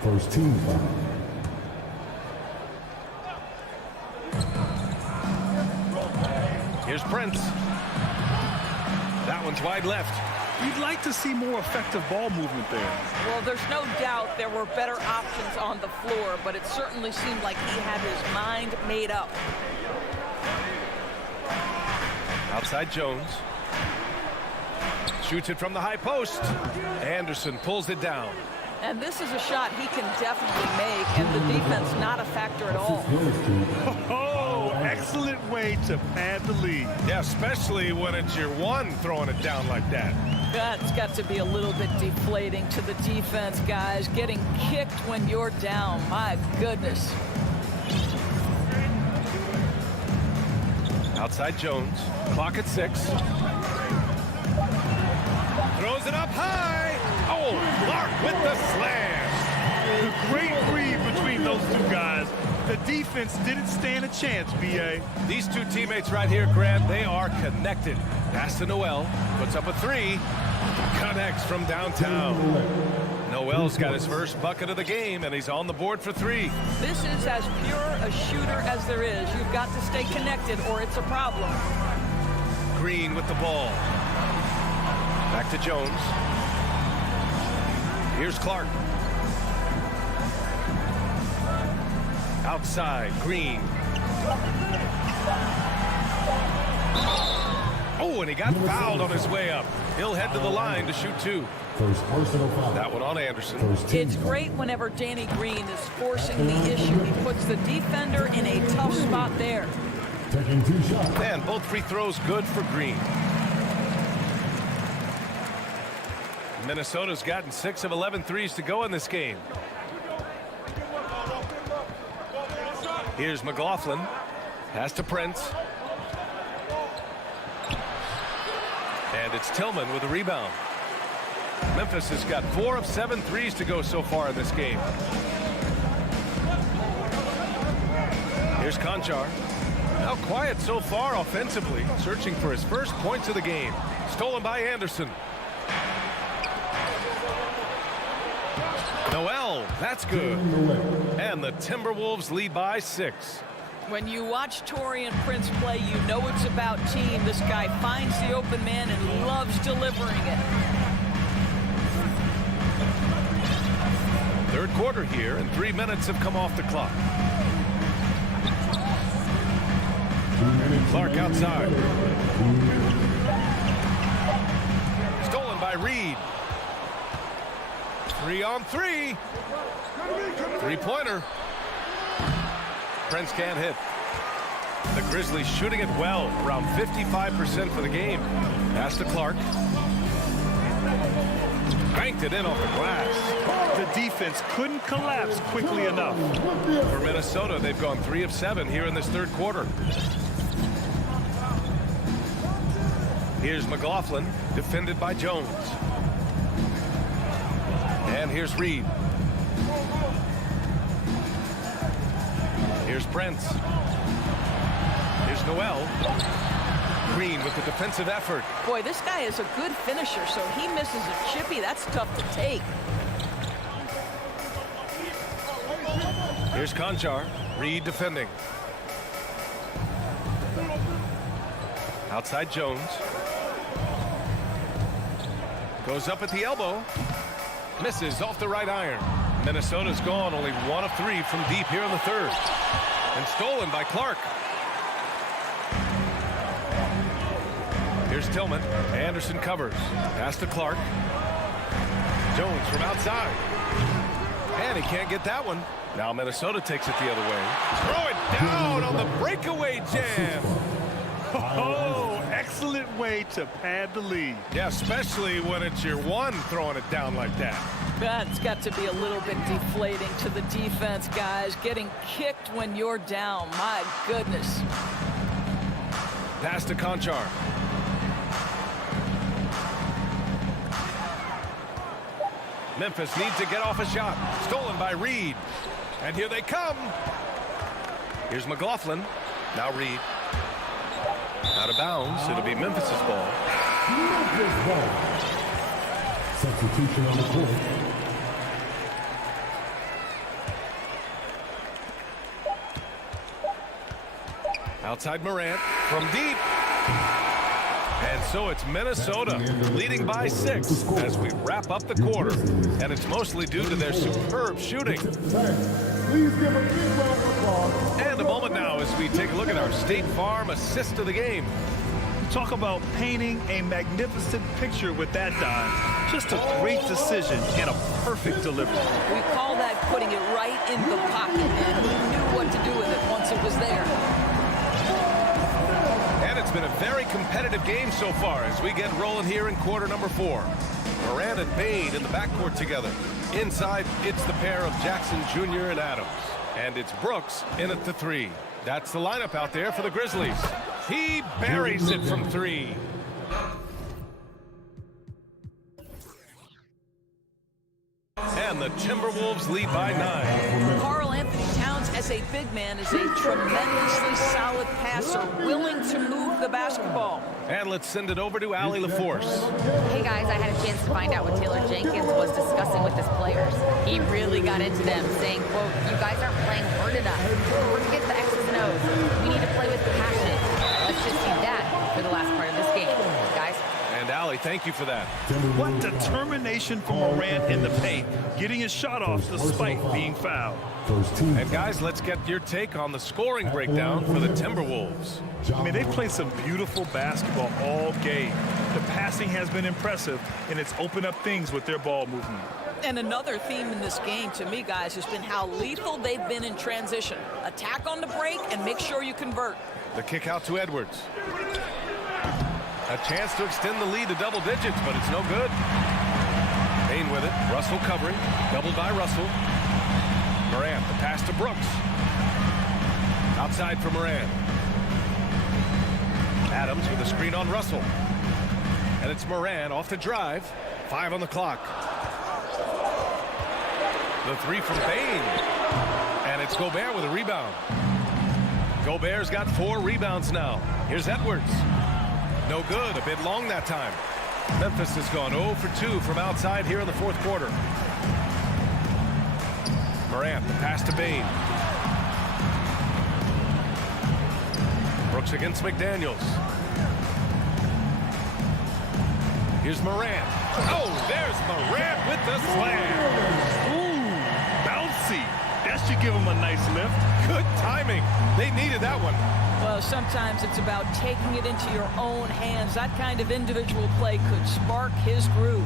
First team foul. Here's Prince. That one's wide left. You'd like to see more effective ball movement there. Well, there's no doubt there were better options on the floor, but it certainly seemed like he had his mind made up. Outside Jones. Shoots it from the high post. Anderson pulls it down. And this is a shot he can definitely make, and the defense not a factor at all. Oh, excellent way to pad the lead. Yeah, especially when it's your one throwing it down like that. That's got to be a little bit deflating to the defense, guys. Getting kicked when you're down. My goodness. Outside Jones. Clock at 6. Throws it up high. Oh, Clark with the slam. The great read between those two guys. The defense didn't stand a chance, B.A. These two teammates right here, Grant, they are connected. Pass to Noel. Puts up a 3. Connects from downtown. Noel's got his first bucket of the game, and he's on the board for 3. This is as pure a shooter as there is. You've got to stay connected, or it's a problem. Green with the ball. Back to Jones. Here's Clark. Outside, Green. Oh, and he got fouled on his way up. He'll head to the line to shoot 2. First personal foul. That one on Anderson. It's great whenever Danny Green is forcing the issue. He puts the defender in a tough spot there. Taking 2 shots. And both free throws good for Green. Minnesota's gotten 6 of 11 threes to go in this game. Here's McLaughlin. Pass to Prince. And it's Tillman with a rebound. Memphis has got 4 of 7 threes to go so far in this game. Here's Conchar. Now quiet so far offensively, searching for his first points of the game. Stolen by Anderson. Noel, that's good. And the Timberwolves lead by 6. When you watch Taurean Prince play, you know it's about team. This guy finds the open man and loves delivering it. Third quarter here, and 3 minutes have come off the clock. Clark outside. Stolen by Reed. 3-on-3. Three-pointer. Prince can't hit. The Grizzlies shooting it well, around 55% for the game. Pass to Clark. Banked it in off the glass. The defense couldn't collapse quickly enough. For Minnesota, they've gone 3 of 7 here in this third quarter. Here's McLaughlin, defended by Jones. And here's Reed. Here's Prince. Here's Noel. Green with the defensive effort. Boy, this guy is a good finisher, so he misses a chippy. That's tough to take. Here's Conchar. Reed defending. Outside Jones. Goes up at the elbow. Misses off the right iron. Minnesota's gone only 1 of 3 from deep here in the third. And stolen by Clark. Here's Tillman. Anderson covers. Pass to Clark. Jones from outside. And he can't get that one. Now Minnesota takes it the other way. Throw it down on the breakaway jam. Oh, excellent way to pad the lead. Yeah, especially when it's your one throwing it down like that. That's got to be a little bit deflating to the defense, guys. Getting kicked when you're down. My goodness. Pass to Conchar. Memphis needs to get off a shot. Stolen by Reed. And here they come. Here's McLaughlin. Now Reed. Out of bounds. It'll be Memphis' ball. Memphis ball. Substitution on the court. Outside Morant. From deep. And so it's Minnesota leading by 6 as we wrap up the quarter. And it's mostly due to their superb shooting. And a moment now as we take a look at our State Farm assist of the game. Talk about painting a magnificent picture with that dive. Just a great decision and a perfect delivery. We call that putting it right in the pocket, and he knew what to do with it once it was there. And it's been a very competitive game so far as we get rolling here in quarter number 4. Morant and Bain in the backcourt together. Inside, it's the pair of Jackson Jr. and Adams. And it's Brooks in at the 3. That's the lineup out there for the Grizzlies. He buries it from 3. And the Timberwolves lead by 9. Karl Anthony Towns, as a big man, is a tremendously solid passer, willing to move the basketball. And let's send it over to Allie LaForce. Hey guys, I had a chance to find out what Taylor Jenkins was discussing with his players. He really got into them, saying, quote, "You guys aren't playing hard enough. Forget the X's and O's. We need to play with passion." Let's just see that for the last part of this game, guys. And Allie, thank you for that. What determination from Morant in the paint. getting his shot off despite being fouled. And guys, let's get your take on the scoring breakdown for the Timberwolves. I mean, they've played some beautiful basketball all game. The passing has been impressive, and it's opened up things with their ball movement. And another theme in this game, to me, guys, has been how lethal they've been in transition. Attack on the break and make sure you convert. The kick out to Edwards. A chance to extend the lead to double digits, but it's no good. Payne with it. Russell covering. Doubled by Russell. Morant, the pass to Brooks. Outside for Morant. Adams with a screen on Russell. And it's Morant off the drive. 5 on the clock. The 3 from Payne. And it's Gobert with a rebound. Gobert's got 4 rebounds now. Here's Edwards. No good. A bit long that time. Memphis has gone 0 for 2 from outside here in the fourth quarter. Morant, the pass to Payne. Brooks against McDaniels. Here's Morant. Oh, there's Morant with the slam. Ooh, bouncy. That should give him a nice lift. Good timing. They needed that one. Well, sometimes it's about taking it into your own hands. That kind of individual play could spark his groove.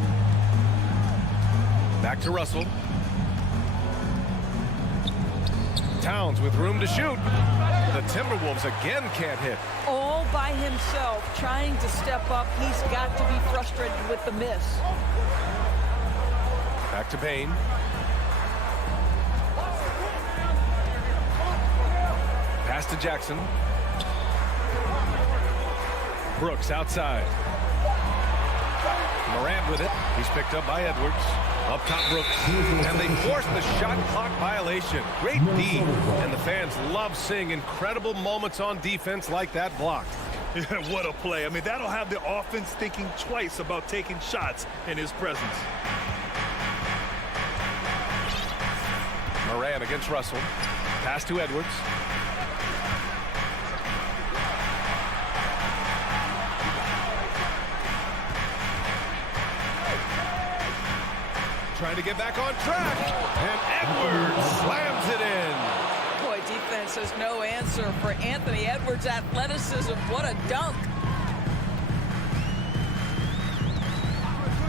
Back to Russell. Towns with room to shoot. The Timberwolves again can't hit. All by himself, trying to step up. He's got to be frustrated with the miss. Back to Payne. Pass to Jackson. Brooks outside. Morant with it. He's picked up by Edwards. Up top, Brooks. And they force the shot clock violation. Great D. And the fans love seeing incredible moments on defense like that block. What a play. I mean, that'll have the offense thinking twice about taking shots in his presence. Morant against Russell. Pass to Edwards. Trying to get back on track. And Edwards slams it in. Boy, defense has no answer for Anthony Edwards' athleticism. What a dunk.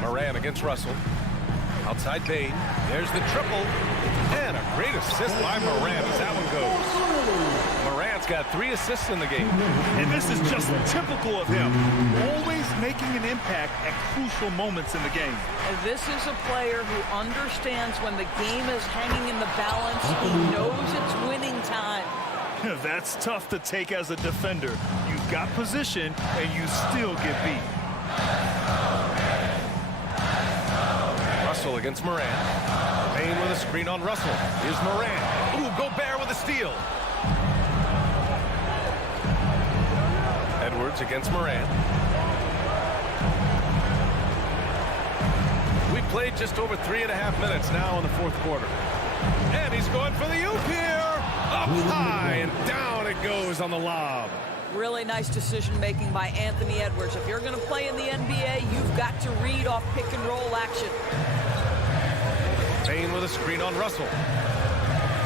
Morant against Russell. Outside Payne. There's the triple. And a great assist by Morant as that one goes. Morant's got 3 assists in the game. And this is just typical of him. Always making an impact at crucial moments in the game. And this is a player who understands when the game is hanging in the balance. He knows it's winning time. That's tough to take as a defender. You've got position and you still get beat. Russell against Morant. Payne with a screen on Russell. Here's Morant. Ooh, Gobert with a steal. Edwards against Morant. We played just over 3.5 minutes now in the fourth quarter. And he's going for the oop here. Up high and down it goes on the lob. Really nice decision-making by Anthony Edwards. If you're going to play in the NBA, you've got to read off pick-and-roll action. Payne with a screen on Russell.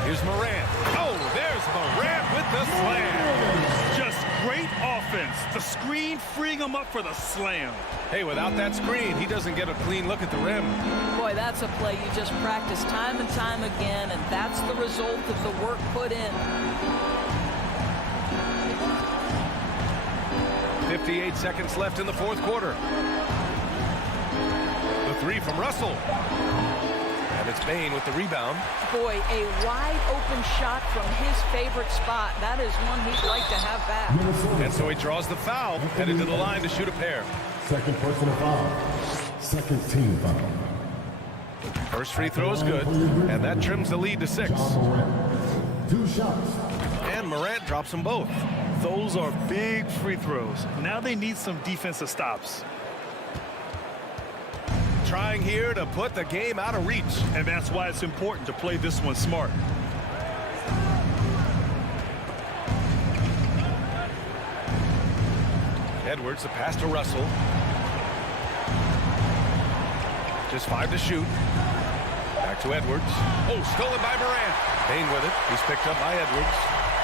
Here's Morant. Oh, there's Morant with the slam. Just great offense. The screen freeing him up for the slam. Hey, without that screen, he doesn't get a clean look at the rim. Boy, that's a play you just practice time and time again, and that's the result of the work put in. 58 seconds left in the fourth quarter. The 3 from Russell. And it's Payne with the rebound. Boy, a wide open shot from his favorite spot. That is one he'd like to have back. And so he draws the foul, headed to the line to shoot a pair. Second personal foul. Second team foul. First free throw is good, and that trims the lead to 6. 2 shots. And Morant drops them both. Those are big free throws. Now they need some defensive stops. Trying here to put the game out of reach. And that's why it's important to play this one smart. Edwards, the pass to Russell. Just 5 to shoot. Back To Edwards. Oh, stolen by Morant. Bain with it. He's picked up by Edwards.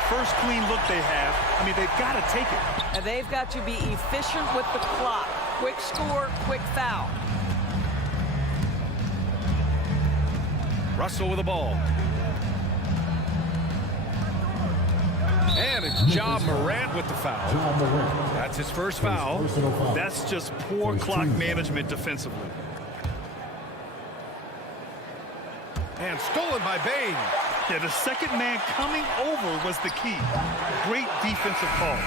First clean look they have. I mean, they've got to take it. And they've got to be efficient with the clock. Quick score, quick foul. Russell with the ball. And it's Ja Morant with the foul. That's his first foul. That's just poor clock management defensively. And stolen by Bain. Yeah, the second man coming over was the key. Great defensive call.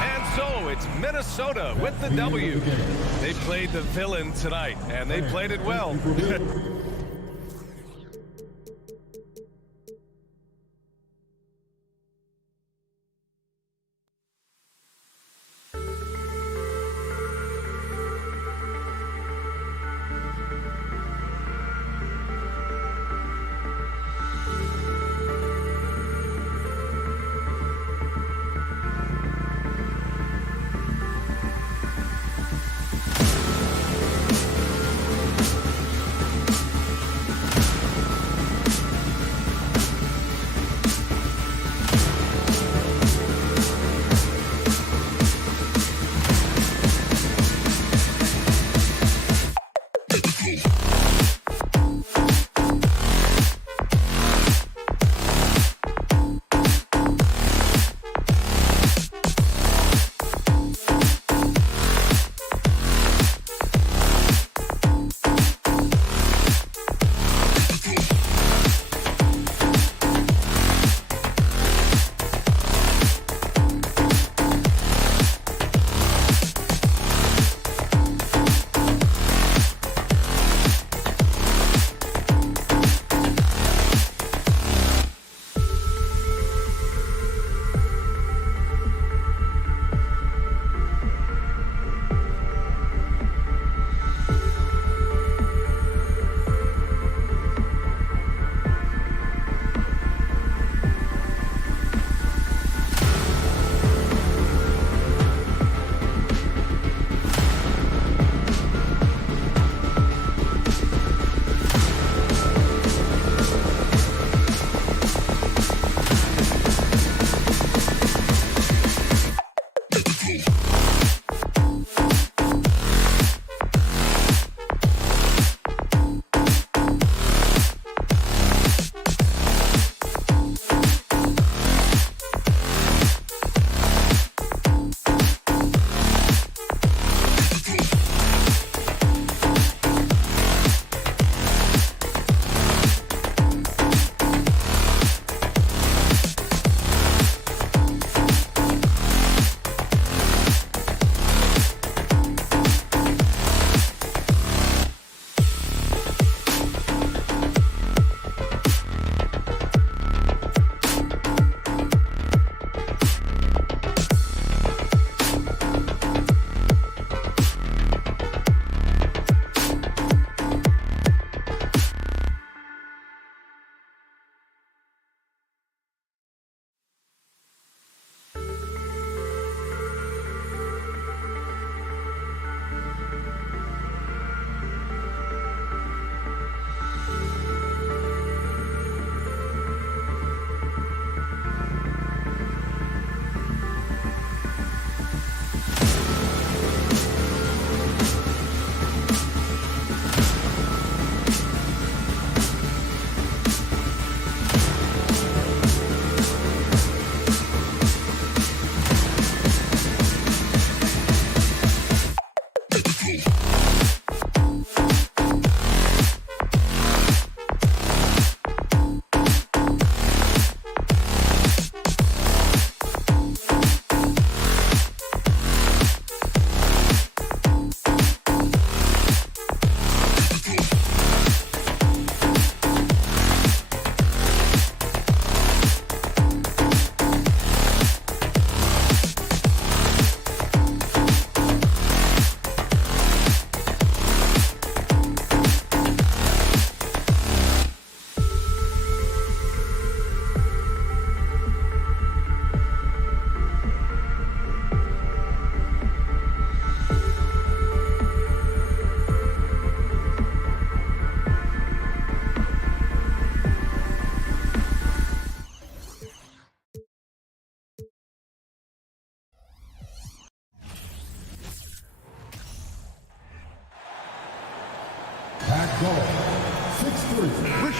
And so it's Minnesota with the W. They played the villain tonight, and they played it well.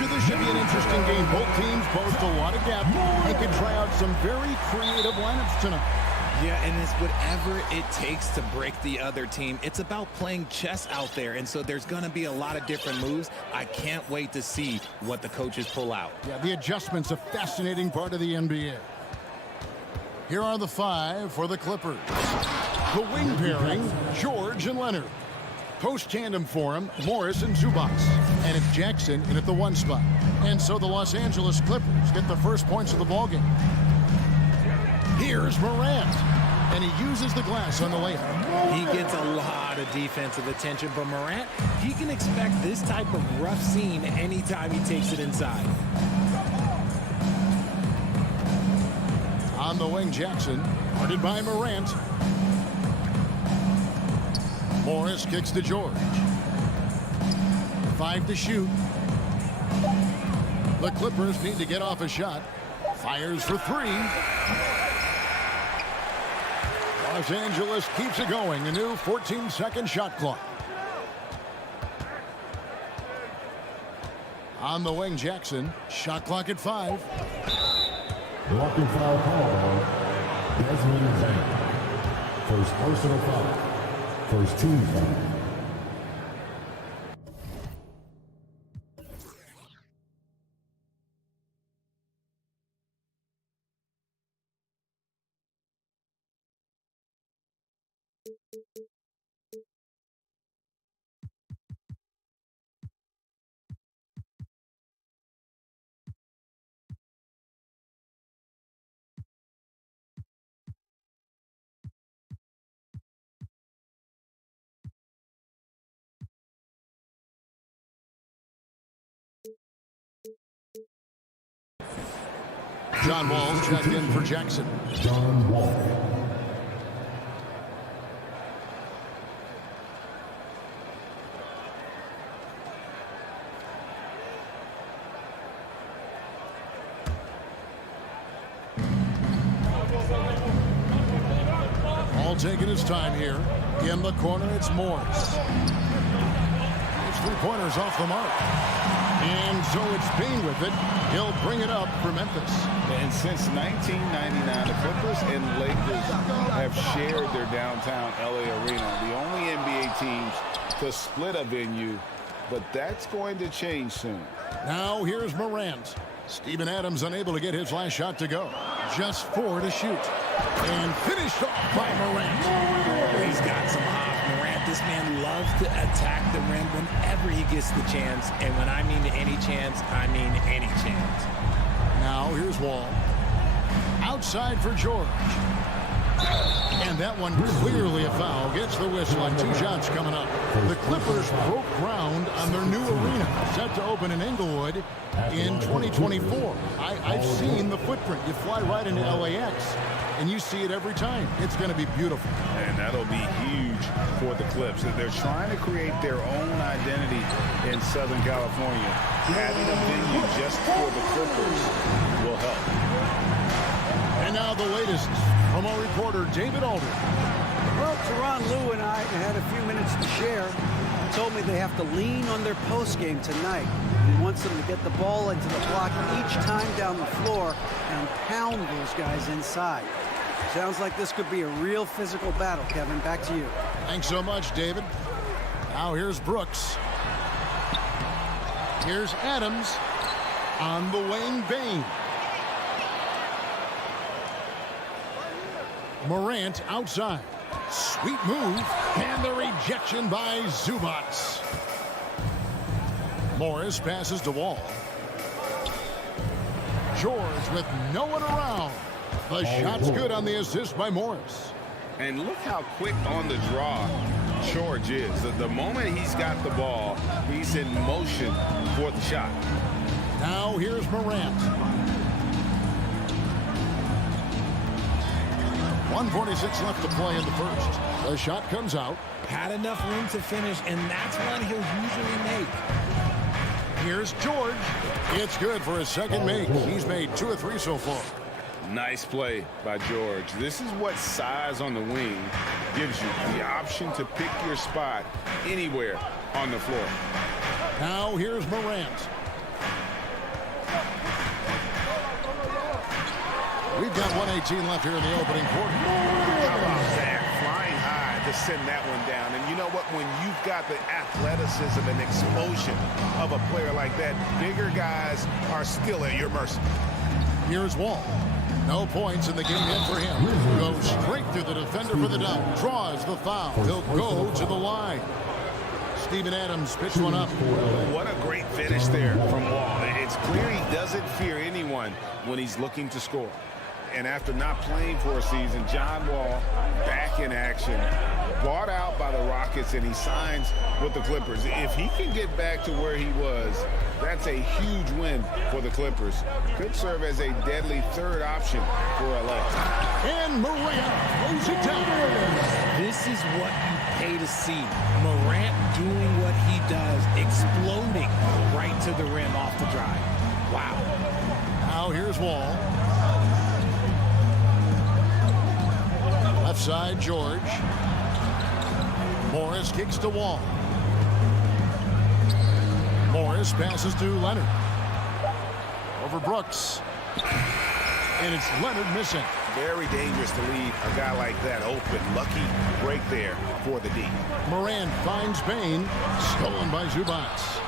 you this should be an interesting game. Both teams post a lot of depth and can try out some very creative lineups tonight. Yeah, and it's whatever it takes to break the other team. It's about playing chess out there, and so there's going to be a lot of different moves. I can't wait to see what the coaches pull out. Yeah, the adjustment's a fascinating part of the NBA. Here are the 5 for the Clippers. The wing pairing, George and Leonard. Post tandem for him, Morris and Zubac. And it's Jackson in at the 1 spot. And so the Los Angeles Clippers get the first points of the ballgame. Here's Morant, and he uses the glass on the layup. He gets a lot of defensive attention from Morant. He can expect this type of rough scene anytime he takes it inside. On the wing, Jackson, guarded by Morant. Morris kicks to George. 5 to shoot. The Clippers need to get off a shot. Fires for 3. Los Angeles keeps it going. A new 14-second shot clock. On the wing, Jackson. Shot clock at 5. Walking foul call. Desmond Bain. First personal foul. First team foul. John Wall checked in for Jackson. John Wall. All taking his time here. In the corner, it's Morris. His 3-pointers off the mark. And so it's Bain with it. He'll bring it up for Memphis. And since 1999, the Clippers and Lakers have shared their downtown LA arena. The only NBA teams to split a venue, but that's going to change soon. Now here's Morant. Steven Adams unable to get his last shot to go. Just 4 to shoot. And finished off by Morant. He's got some hop. Morant, this man loves to attack the rim whenever he gets the chance. And when I mean any chance, I mean any chance. Now here's Wall. Outside for George. And that one clearly a foul. Gets the whistle on 2 shots coming up. The Clippers broke ground on their new arena, set to open in Inglewood in 2024. I've seen the footprint. You fly right into LAX, and you see it every time. It's going to be beautiful. And that'll be huge for the Clips. They're trying to create their own identity in Southern California. Having a venue just for the Clippers will help. And now the latest from our reporter, David Alder. Well, Teron Lou and I had a few minutes to share. He told me they have to lean on their post game tonight. He wants them to get the ball into the block each time down the floor and pound those guys inside. Sounds like this could be a real physical battle, Kevin. Back to you. Thanks so much, David. Now here's Brooks. Here's Adams on the wing, Bain. Morant outside. Sweet move. And the rejection by Zubac. Morris passes to Wall. George with no one around. The shot's good on the assist by Morris. And look how quick on the draw George is. The moment he's got the ball, he's in motion for the shot. Now here's Morant. 1:46 left to play in the first. The shot comes out. Had enough room to finish, and that's one he'll usually make. Here's George. It's good for his second make. He's made 2 or 3 so far. Nice play by George. This is what size on the wing gives you, the option to pick your spot anywhere on the floor. Now here's Morant. We've got 1:18 left here in the opening quarter. How about that? Flying high to send that one down. And you know what? When you've got the athleticism and explosion of a player like that, bigger guys are still at your mercy. Here's Wall. No points in the game yet for him. Goes straight through the defender for the dunk. Draws the foul. He'll go to the line. Steven Adams pitched one up. What a great finish there from Wall. It's clear he doesn't fear anyone when he's looking to score. And after not playing for a season, John Wall back in action, bought out by the Rockets, and he signs with the Clippers. If he can get back to where he was, that's a huge win for the Clippers. Could serve as a deadly third option for LA. And Morant throws it down. This is what you pay to see. Morant doing what he does, exploding right to the rim off the drive. Wow. Now here's Wall. Left side, George. Morris kicks to Wall. Morris passes to Leonard. Over Brooks. And it's Leonard missing. Very dangerous to leave a guy like that open. Lucky break there for the D. Morant finds Bain. Stolen by Zubac.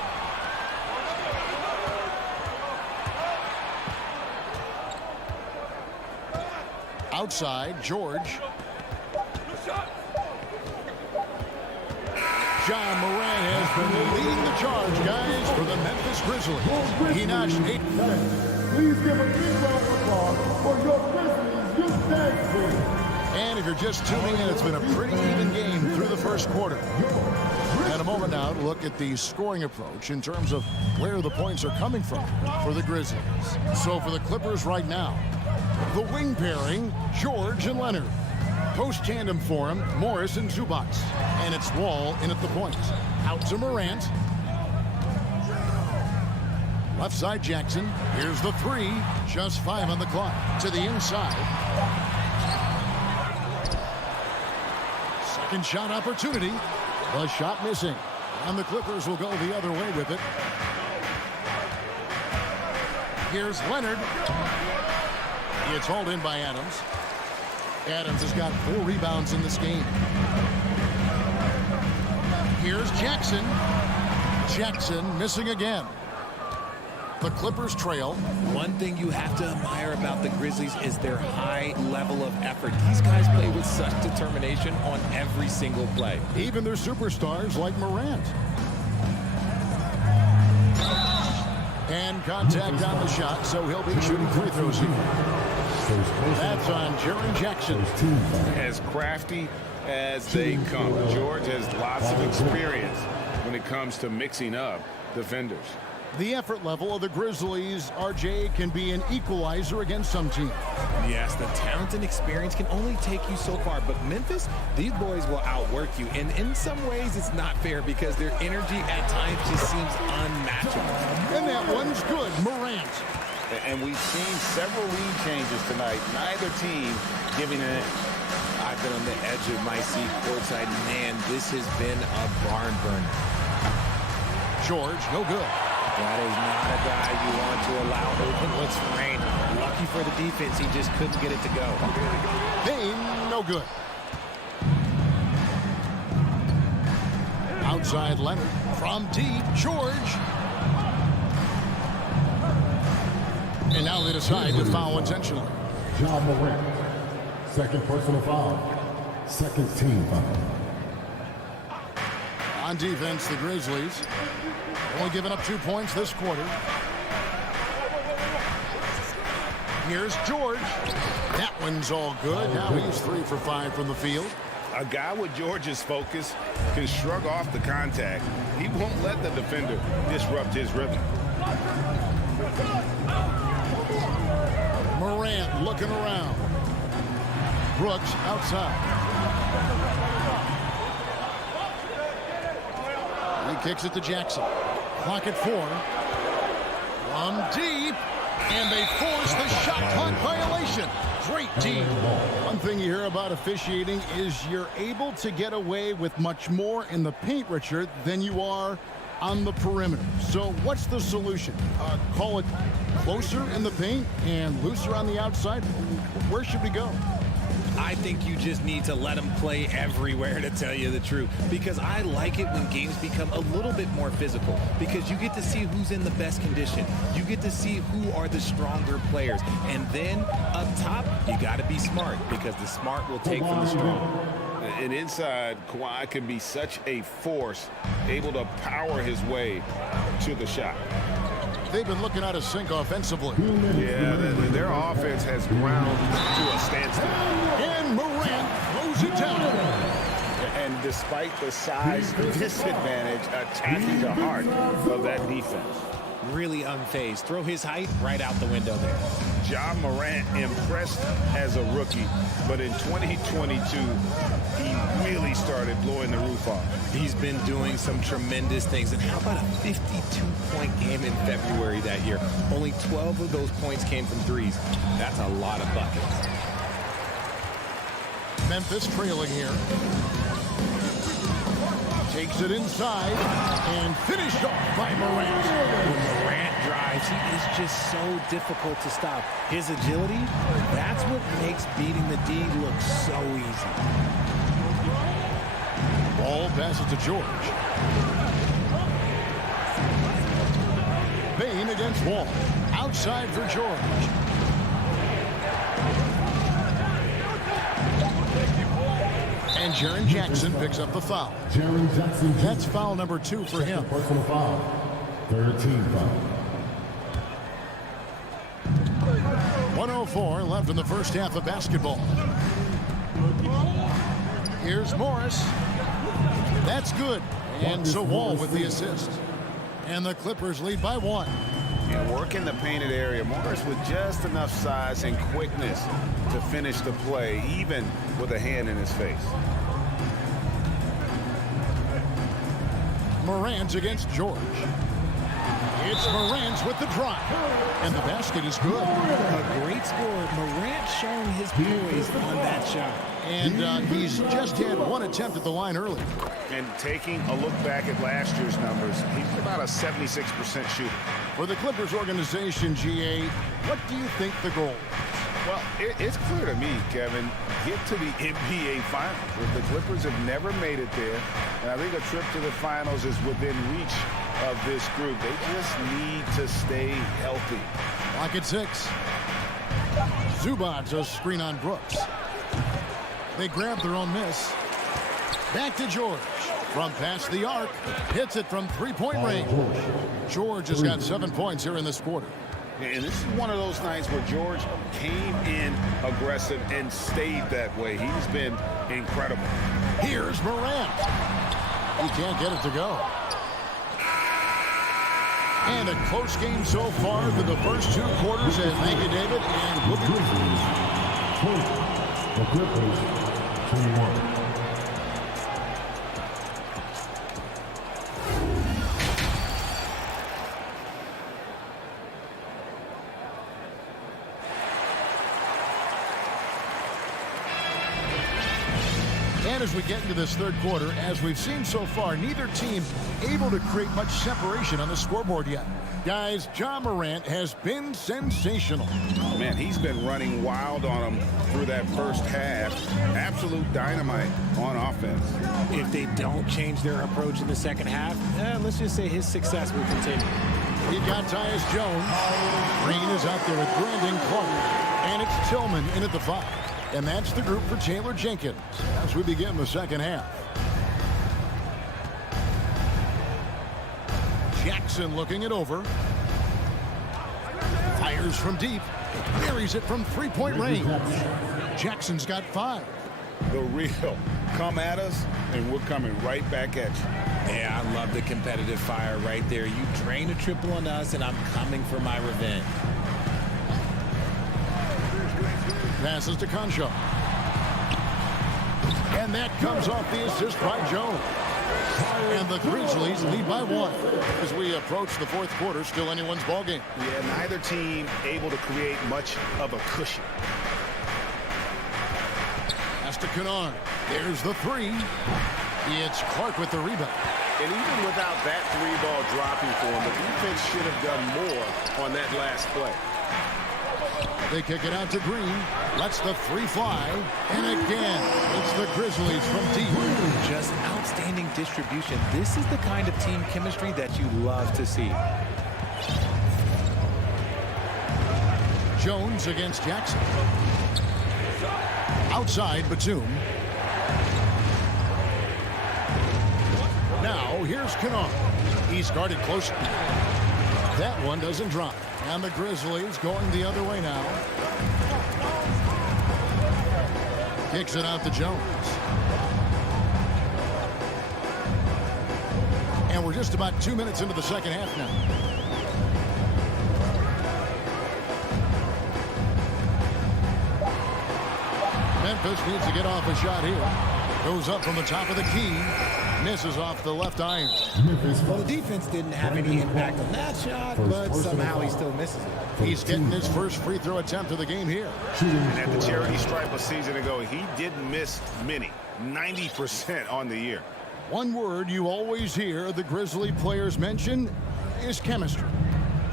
Outside, George. John Morant has been leading the charge, guys, for the Memphis Grizzlies. He notched 8. Please give a big round of applause for your Grizzlies youth dance team. And if you're just tuning in, it's been a pretty even game through the first quarter. And a moment now to look at the scoring approach in terms of where the points are coming from for the Grizzlies. So for the Clippers right now, the wing pairing, George and Leonard. Post tandem for him, Morris and Zubac. And it's Wall in at the point. Out to Morant. Left side, Jackson. Here's the three. Just 5 on the clock. To the inside. Second shot opportunity. The shot missing. And the Clippers will go the other way with it. Here's Leonard. It's hauled in by Adams. Adams has got 4 rebounds in this game. Here's Jackson. Jackson missing again. The Clippers trail. One thing you have to admire about the Grizzlies is their high level of effort. These guys play with such determination on every single play. Even their superstars like Morant. And contact on the shot, so he'll be shooting free throws here. That's on Jaren Jackson. As crafty as they come. George has lots of experience when it comes to mixing up defenders. The effort level of the Grizzlies, RJ, can be an equalizer against some teams. Yes, the talent and experience can only take you so far, but Memphis, these boys will outwork you. And in some ways, it's not fair because their energy at times just seems unmatchable. And that one's good, Morant. And we've seen several lead changes tonight. Neither team giving in. I've been on the edge of my seat courtside. Man, this has been a barn burner. George, no good. That is not a guy you want to allow open looks for rain. Lucky for the defense, he just couldn't get it to go. Bain, no good. Outside Leonard from deep, George. And now they decide to foul intentionally. John Morant, second personal foul, second team foul. On defense, the Grizzlies only giving up 2 points this quarter. Here's George. That one's all good. Now he's 3 for 5 from the field. A guy with George's focus can shrug off the contact. He won't let the defender disrupt his rhythm. Morant looking around. Brooks outside. He kicks it to Jackson. Clock at 4. From deep. And they force the shot clock violation. Great team. One thing you hear about officiating is you're able to get away with much more in the paint, Richard, than you are on the perimeter. So what's the solution? Call it closer in the paint and looser on the outside? Where should we go? I think you just need to let them play everywhere, to tell you the truth, because I like it when games become a little bit more physical, because you get to see who's in the best condition. You get to see who are the stronger players. And then up top, you got to be smart, because the smart will take from the strong. And inside, Kawhi can be such a force, able to power his way to the shot. They've been looking out of sync offensively. Yeah, their offense has ground to a standstill. And Morant throws it down. And despite the size disadvantage, attacking the heart of that defense. Really unfazed. Throw his height right out the window there. Ja Morant impressed as a rookie, but in 2022, he really started blowing the roof off. He's been doing some tremendous things. And how about a 52-point game in February that year? Only 12 of those points came from threes. That's a lot of buckets. Memphis trailing here. Takes it inside and finished off by Morant. When Morant drives, he is just so difficult to stop. His agility, that's what makes beating the D look so easy. Ball passes to George. Bane against Wall. Outside for George. And Jaren Jackson picks up the foul. That's foul number 2 for him. Personal foul. 13 foul. 1:04 left in the first half of basketball. Here's Morris. That's good. And so Wall with the assist. And the Clippers lead by 1. And working the painted area, Morris with just enough size and quickness to finish the play, even with a hand in his face. Morant against George. It's Morant with the drive. And the basket is good. A great score. Morant showing his poise on that shot. And he's just had one attempt at the line early. And taking a look back at last year's numbers, he's about a 76% shooter. For the Clippers organization, GA, what do you think the goal is? Well, it's clear to me, Kevin, get to the NBA Finals. The Clippers have never made it there, and I think a trip to the Finals is within reach of this group. They just need to stay healthy. Clock at 6. Zubac's a screen on Brooks. They grab their own miss. Back to George. From past the arc, hits it from three-point range. George has got 7 points here in this quarter. And this is one of those nights where George came in aggressive and stayed that way. He's been incredible. Here's Morant. He can't get it to go. And a close game so far for the first 2 quarters. And thank you, David. And we'll be The Clippers, 21. And as we get into this third quarter, as we've seen so far, neither team able to create much separation on the scoreboard yet. Guys, Ja Morant has been sensational. Man, he's been running wild on them through that first half. Absolute dynamite on offense. If they don't change their approach in the second half, let's just say his success will continue. He got Tyus Jones. Green is out there with Brandon Clark. And it's Tillman in at the 5. And that's the group for Taylor Jenkins as we begin the second half. Jackson looking it over. Fires from deep. Buries it from three-point range. Jackson's got 5. The real come at us, and we're coming right back at you. Yeah, I love the competitive fire right there. You drain a triple on us, and I'm coming for my revenge. Passes to Concho. And that comes off the assist by Jones. And the Grizzlies lead by 1 as we approach the fourth quarter. Still anyone's ballgame. Yeah, neither team able to create much of a cushion. Pass to Kennard. There's the 3. It's Clark with the rebound. And even without that three-ball dropping for him, the defense should have done more on that last play. They kick it out to Green. Lets the three fly. And again, it's the Grizzlies from deep. Just outstanding distribution. This is the kind of team chemistry that you love to see. Jones against Jackson. Outside Batum. Now here's Kennard. He's guarded closely. That one doesn't drop. And the Grizzlies going the other way now. Kicks it out to Jones. And we're just about 2 minutes into the second half now. Memphis needs to get off a shot here. Goes up from the top of the key. Misses off the left iron. Well, the defense didn't have any impact on that shot, but somehow he still misses it. He's getting his first free throw attempt of the game here. And at the charity stripe a season ago, he didn't miss many. 90% on the year. One word you always hear the Grizzly players mention is chemistry.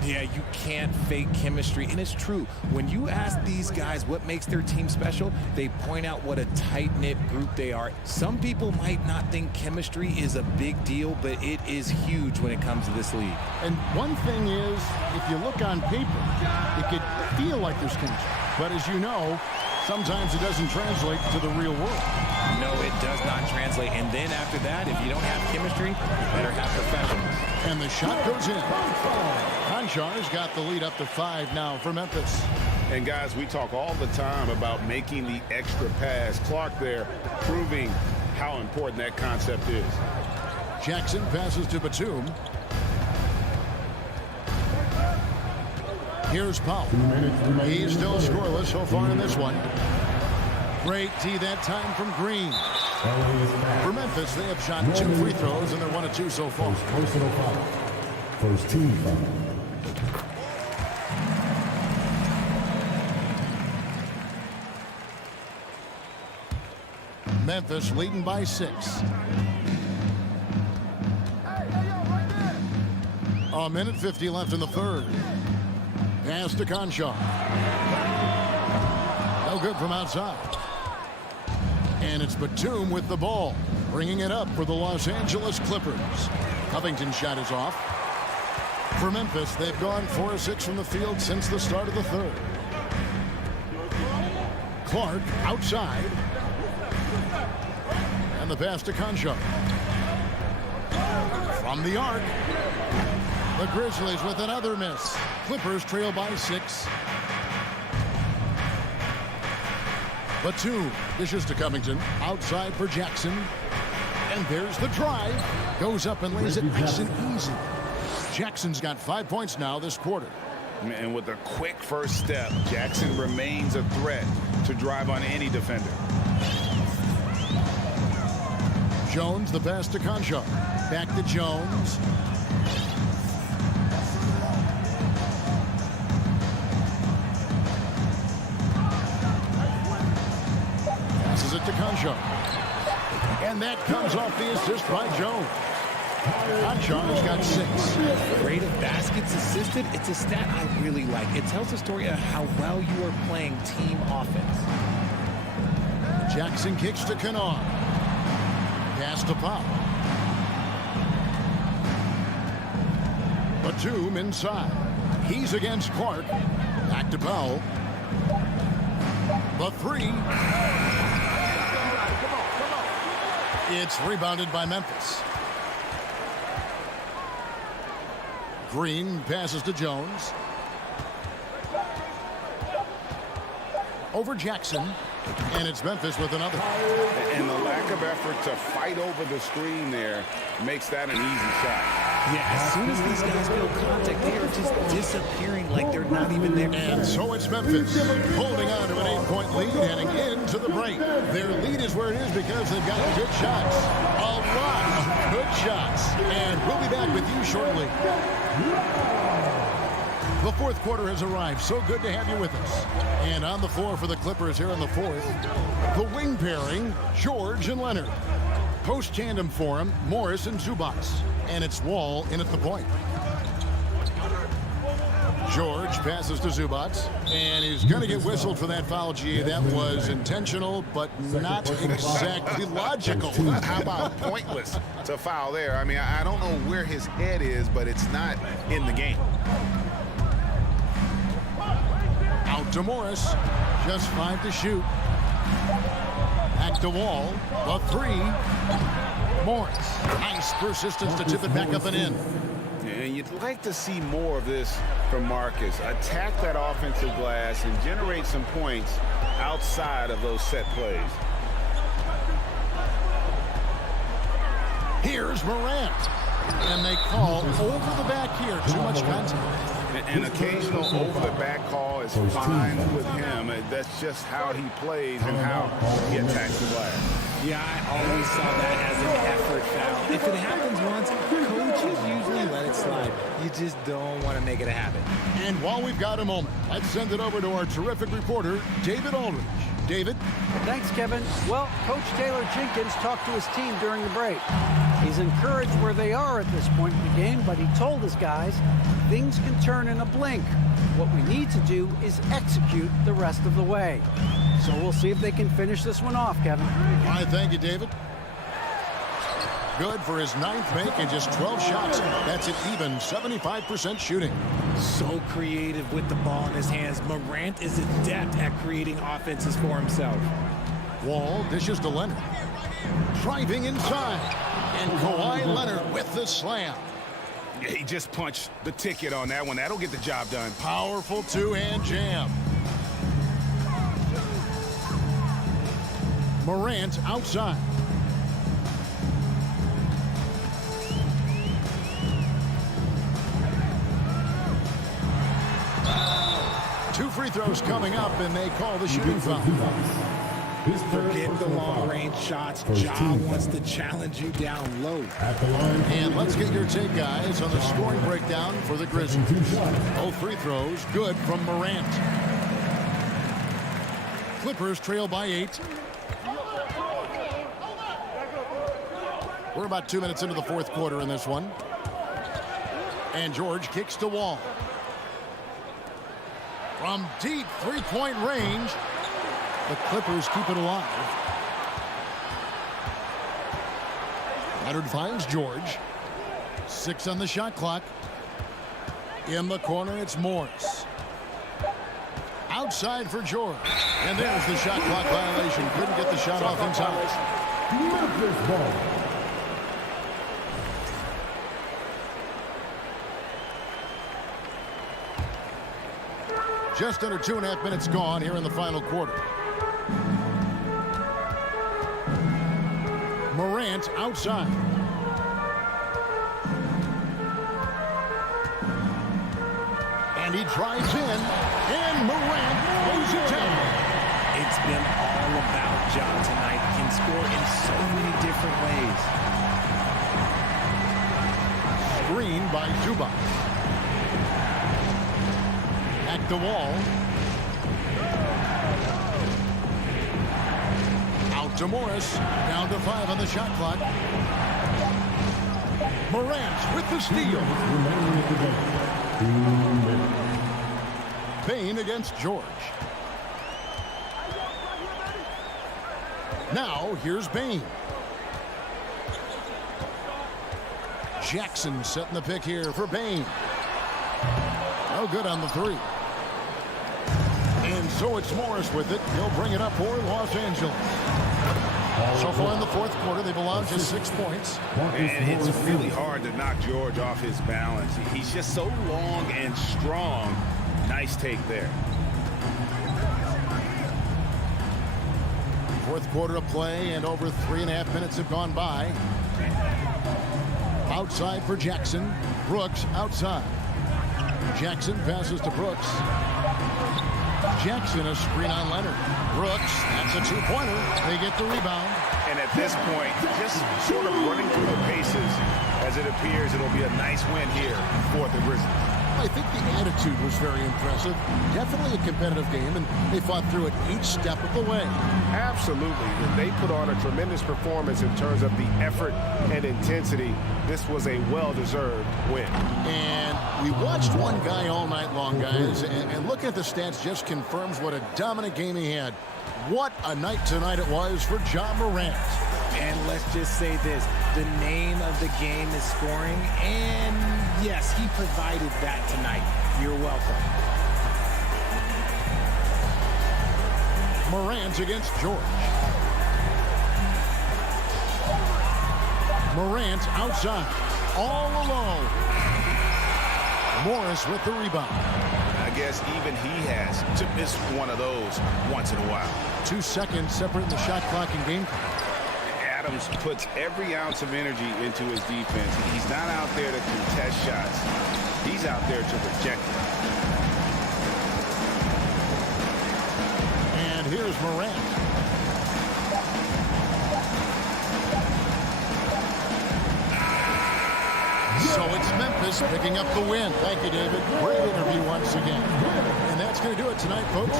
Yeah, you can't fake chemistry, and it's true. When you ask these guys what makes their team special, they point out what a tight-knit group they are. Some people might not think chemistry is a big deal, but it is huge when it comes to this league. And one thing is, if you look on paper, it could feel like there's chemistry. But as you know, sometimes it doesn't translate to the real world. No, it does not translate. And then after that, if you don't have chemistry, you better have professionals. And the shot goes in. Conchar's got the lead up to 5 now for Memphis. And guys, we talk all the time about making the extra pass. Clark there proving how important that concept is. Jackson passes to Batum. Here's Powell. He's still scoreless so far in this one. Great D that time from Green. For Memphis, they have shot 2 free throws, and they're 1 of 2 so far. Personal foul. First team foul. Memphis leading by 6. A minute 50 left in the third. Pass to Conchar. No good from outside. And it's Batum with the ball, bringing it up for the Los Angeles Clippers. Covington's shot is off. For Memphis, they've gone 4 of 6 from the field since the start of the third. Clark outside. And the pass to Conchar. From the arc. The Grizzlies with another miss. Clippers trail by 6. Batum dishes to Covington. Outside for Jackson. And there's the drive. Goes up and lays it nice and easy. Jackson's got 5 points now this quarter. And with a quick first step, Jackson remains a threat to drive on any defender. Jones, the pass to Conchar. Back to Jones. Passes it to Conchar. And that comes off the assist by Jones. Conchar has got 6. Rate of baskets assisted, it's a stat I really like. It tells the story of how well you are playing team offense. Jackson kicks to Kennard. Pass to Powell. Batum inside. He's against Clark. Back to Powell. The 3. It's rebounded by Memphis. Green passes to Jones. Over Jackson. And it's Memphis with another. And the lack of effort to fight over the screen there makes that an easy shot. Yeah, as soon as these guys feel contact, they are just disappearing like they're not even there. And so it's Memphis holding on to an 8-point lead heading into the break. Their lead is where it is because they've got good shots. A lot of good shots. And we'll be back with you shortly. The fourth quarter has arrived. So good to have you with us. And on the floor for the Clippers here in the fourth, the wing pairing, George and Leonard. Post tandem for him, Morris and Zubats. And it's Wall in at the point. George passes to Zubats, and he's going to get whistled for that foul, G. That was intentional, but not exactly logical. How about pointless to foul there? I mean, I don't know where his head is, but it's not in the game. Out to Morris, just 5 to shoot. Back to Wall, the 3. Morris, nice persistence to tip it back up and in. And you'd like to see more of this from Marcus. Attack that offensive glass and generate some points outside of those set plays. Here's Morant. And they call over the back here. Too much contact. An occasional over-the-back call is fine with him. That's just how he plays and how he attacks the glass. Yeah, I always saw that as an effort foul. If it happens once, coaches usually let it slide. You just don't want to make it a habit. And while we've got a moment, let's send it over to our terrific reporter, David Aldridge. David? Thanks, Kevin. Well, Coach Taylor Jenkins talked to his team during the break. He's encouraged where they are at this point in the game, but he told his guys things can turn in a blink. What we need to do is execute the rest of the way. So we'll see if they can finish this one off, Kevin. All right, thank you, David. Good for his 9th make and just 12 shots. That's an even 75% shooting. So creative with the ball in his hands. Morant is adept at creating offenses for himself. Wall dishes to Leonard. Driving inside. And Kawhi Leonard with the slam. He just punched the ticket on that one. That'll get the job done. Powerful two-hand jam. Morant outside. Two free throws coming up, and they call the shooting foul. Forget the long-range shots. Ja wants to challenge you down low. And let's get your take, guys, on the scoring breakdown for the Grizzlies. Both free throws good from Morant. Clippers trail by 8. We're about 2 minutes into the 4th quarter in this one. And George kicks to Wall. From deep three-point range, the Clippers keep it alive. Leonard finds George. 6 on the shot clock. In the corner, it's Morris. Outside for George. And there's the shot clock violation. Couldn't get the shot off in time. Memphis ball. Just under 2.5 minutes gone here in the final quarter. Morant outside. And he drives in, and Morant throws it down. It's been all about Ja tonight. Can score in so many different ways. Screen by Zubats. Back to Wall. Out to Morris. Down to 5 on the shot clock. Morant with the steal. Payne against George. Now here's Payne. Jackson setting the pick here for Payne. No good on the 3. And so it's Morris with it. He'll bring it up for Los Angeles. So far in the 4th quarter, they've allowed just 6 points. And it's really hard to knock George off his balance. He's just so long and strong. Nice take there. 4th quarter of play, and over 3.5 minutes have gone by. Outside for Jackson. Brooks outside. Jackson passes to Brooks. Jackson a screen on Leonard. Brooks, that's a 2-pointer. They get the rebound. And at this point, just sort of running through the paces, as it appears it'll be a nice win here for the Grizzlies. I think the attitude was very impressive. Definitely a competitive game, and they fought through it each step of the way. Absolutely. They put on a tremendous performance in terms of the effort and intensity. This was a well-deserved win. And we watched one guy all night long, guys, and looking at the stats just confirms what a dominant game he had. What a night tonight it was for Ja Morant. And let's just say this, the name of the game is scoring, and yes, he provided that tonight. You're welcome. Morant against George. Morant outside, all alone. Morris with the rebound. I guess even he has to miss one of those once in a while. 2 seconds separating the shot clock and game clock. Adams puts every ounce of energy into his defense. He's not out there to contest shots. He's out there to reject them. And here's Morant. So it's Memphis picking up the win. Thank you, David. Great interview once again. And that's going to do it tonight, folks.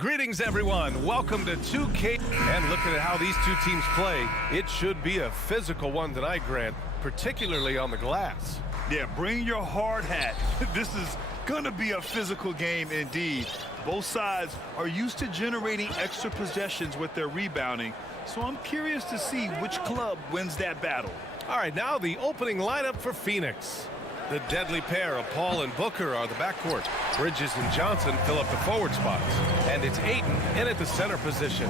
Greetings, everyone. Welcome to 2K. And looking at how these two teams play, it should be a physical one tonight, Grant, particularly on the glass. Yeah, bring your hard hat. This is going to be a physical game indeed. Both sides are used to generating extra possessions with their rebounding, so I'm curious to see which club wins that battle. All right, now the opening lineup for Phoenix. The deadly pair of Paul and Booker are the backcourt. Bridges and Johnson fill up the forward spots. And it's Ayton in at the center position.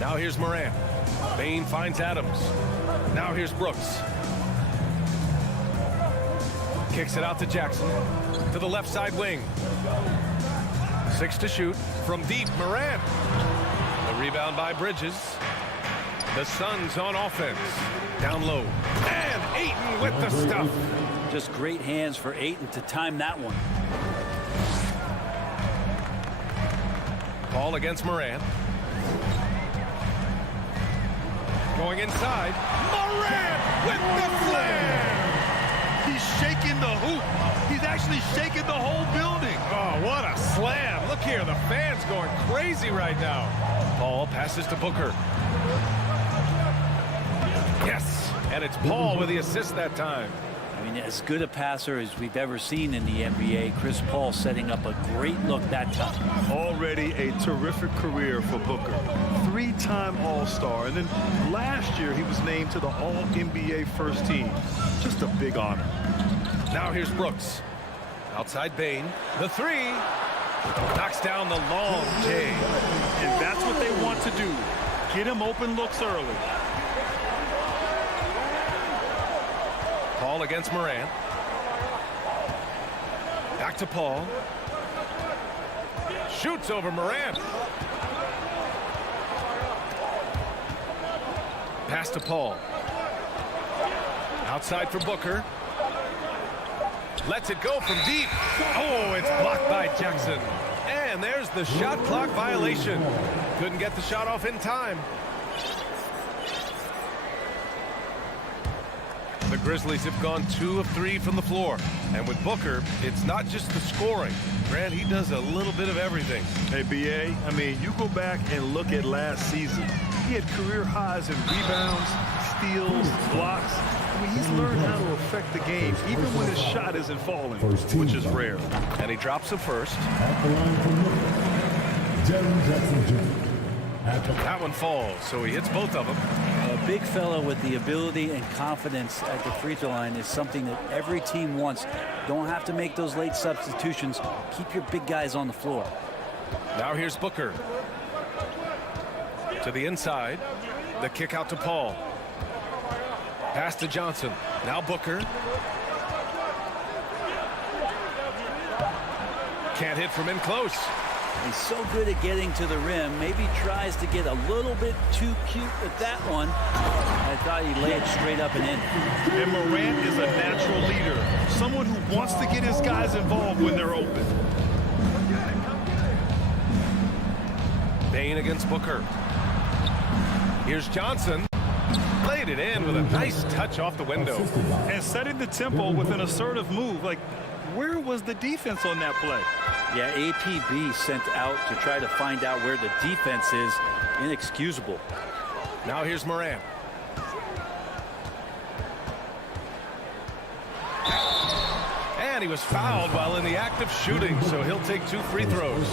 Now here's Morant. Bane finds Adams. Now here's Brooks. Kicks it out to Jackson. To the left side wing. 6 to shoot. From deep, Morant. The rebound by Bridges. The Suns on offense. Down low. And Ayton with the stuff. Just great hands for Ayton to time that one. Paul against Morant. Going inside. Morant with the flare. He's shaking the hoop. He's actually shaking the whole building. Oh, what a slam. Look here, the fans going crazy right now. Paul passes to Booker. Yes, and it's Paul with the assist that time. I mean, as good a passer as we've ever seen in the NBA, Chris Paul setting up a great look that time. Already a terrific career for Booker. 3-time All-Star, and then last year he was named to the All-NBA first team. Just a big honor. Now here's Brooks. Outside Bane. The three. Knocks down the long J. And that's what they want to do. Get him open looks early. Paul against Morant. Back to Paul. Shoots over Morant. Pass to Paul. Outside for Booker. Lets it go from deep. Oh, it's blocked by Jackson. And there's the shot clock violation. Couldn't get the shot off in time. The Grizzlies have gone 2 of 3 from the floor. And with Booker, it's not just the scoring. Grant, he does a little bit of everything. Hey, B.A., I mean, you go back and look at last season. He had career highs in rebounds, steals, blocks. I mean, he's learned how to affect the game, even when his shot isn't falling, which is rare. And he drops the first. That one falls, so he hits both of them. A big fella with the ability and confidence at the free throw line is something that every team wants. Don't have to make those late substitutions. Keep your big guys on the floor. Now here's Booker. To the inside. The kick out to Paul. Pass to Johnson. Now Booker. Can't hit from in close. He's so good at getting to the rim. Maybe tries to get a little bit too cute with that one. I thought he laid it straight up and in. And Morant is a natural leader. Someone who wants to get his guys involved when they're open. Bane against Booker. Here's Johnson. Laid it in with a nice touch off the window. And setting the tempo with an assertive move. Like, where was the defense on that play? Yeah, APB sent out to try to find out where the defense is. Inexcusable. Now here's Morant. And he was fouled while in the act of shooting, so he'll take 2 free throws.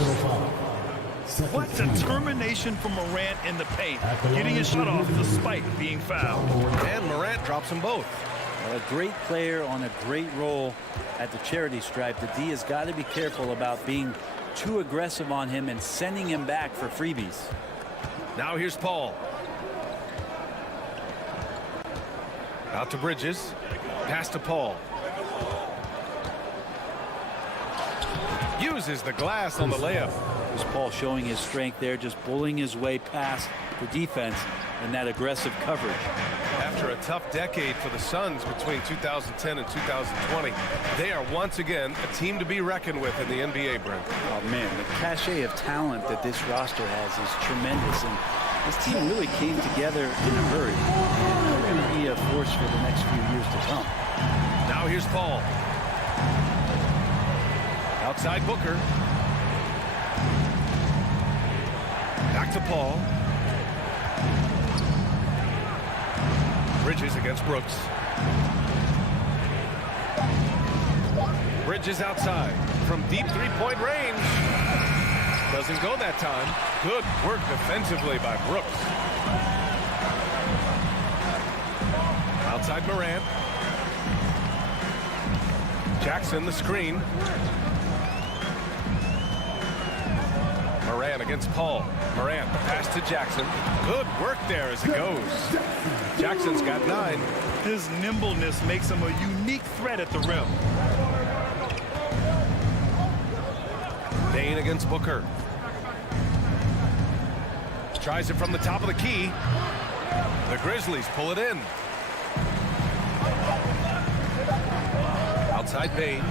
What determination from Morant in the paint, getting his shot off despite being fouled. And Morant drops them both. A great player on a great role at the charity stripe. The D has got to be careful about being too aggressive on him and sending him back for freebies. Now here's Paul. Out to Bridges. Pass to Paul. Uses the glass on the layup. There's Paul showing his strength there, just bullying his way past the defense and that aggressive coverage. After a tough decade for the Suns between 2010 and 2020, they are once again a team to be reckoned with in the NBA, Brent. Oh, man, the cachet of talent that this roster has is tremendous, and this team really came together in a hurry. They're going to be a force for the next few years to come. Now here's Paul. Outside Booker. Back to Paul. Bridges against Brooks. Bridges outside from deep three-point range. Doesn't go that time. Good work defensively by Brooks. Outside Morant. Jackson the screen. Morant against Paul. Morant the pass to Jackson. Good work there as it goes. Jackson's got 9. His nimbleness makes him a unique threat at the rim. Dane against Booker. Tries it from the top of the key. The Grizzlies pull it in. Outside Bane.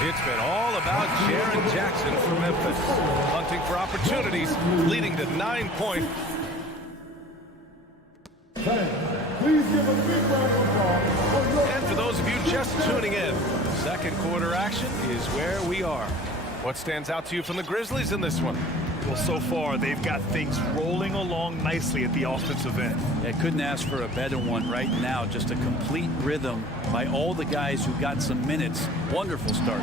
It's been all about Jaren Jackson for Memphis. Hunting for opportunities, leading to 9 points. Please give a big round of applause. And for those of you just tuning in, second quarter action is where we are. What stands out to you from the Grizzlies in this one? Well, so far, they've got things rolling along nicely at the offensive end. Yeah, couldn't ask for a better one right now. Just a complete rhythm by all the guys who got some minutes. Wonderful start.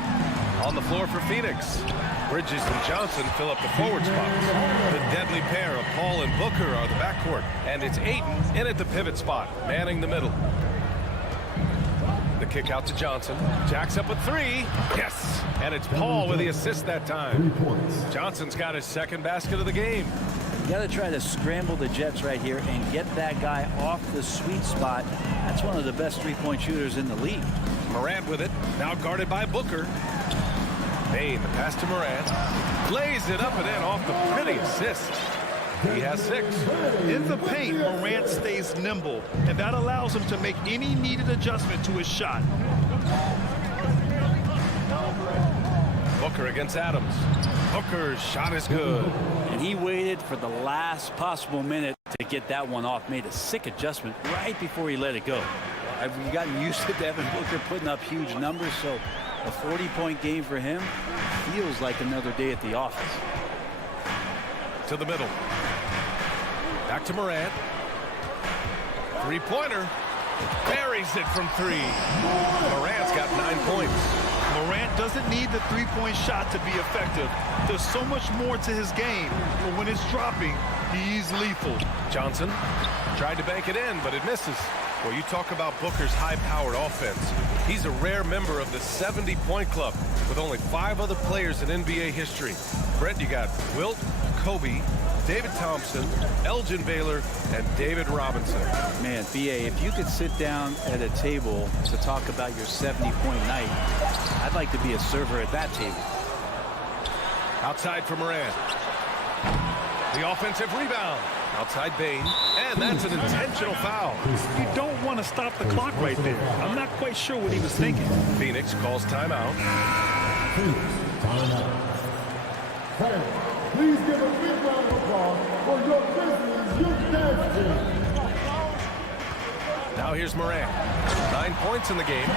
On the floor for Phoenix, Bridges and Johnson fill up the forward spots. The deadly pair of Paul and Booker are the backcourt. And it's Ayton in at the pivot spot, manning the middle. The kick out to Johnson. Jack's up a 3. Yes! And it's Paul with the assist that time. Johnson's got his second basket of the game. You got to try to scramble the Jets right here and get that guy off the sweet spot. That's one of the best three-point shooters in the league. Morant with it. Now guarded by Booker. Bane, the pass to Morant. Lays it up and in off the pretty assist. He has 6. In the paint, Morant stays nimble, and that allows him to make any needed adjustment to his shot. Booker against Adams. Booker's shot is good. And he waited for the last possible minute to get that one off. Made a sick adjustment right before he let it go. I've gotten used to Devin Booker putting up huge numbers, so a 40-point game for him feels like another day at the office. To the middle. Back to Morant. Three-pointer. Buries it from 3. Morant's got 9 points. Morant doesn't need the three-point shot to be effective. There's so much more to his game, but when it's dropping, he's lethal. Johnson tried to bank it in, but it misses. Well, you talk about Booker's high-powered offense. He's a rare member of the 70-point club with only 5 other players in NBA history. Brett, you got Wilt, Kobe, David Thompson, Elgin Baylor, and David Robinson. Man, B.A., if you could sit down at a table to talk about your 70-point night, I'd like to be a server at that table. Outside for Morant. The offensive rebound. Outside Bane. And that's an intentional foul. You don't want to stop the clock right there. I'm not quite sure what he was thinking. Phoenix calls timeout. Please give a big round of applause for your Grizzlies youth dance team. Now here's Morant. 9 points in the game.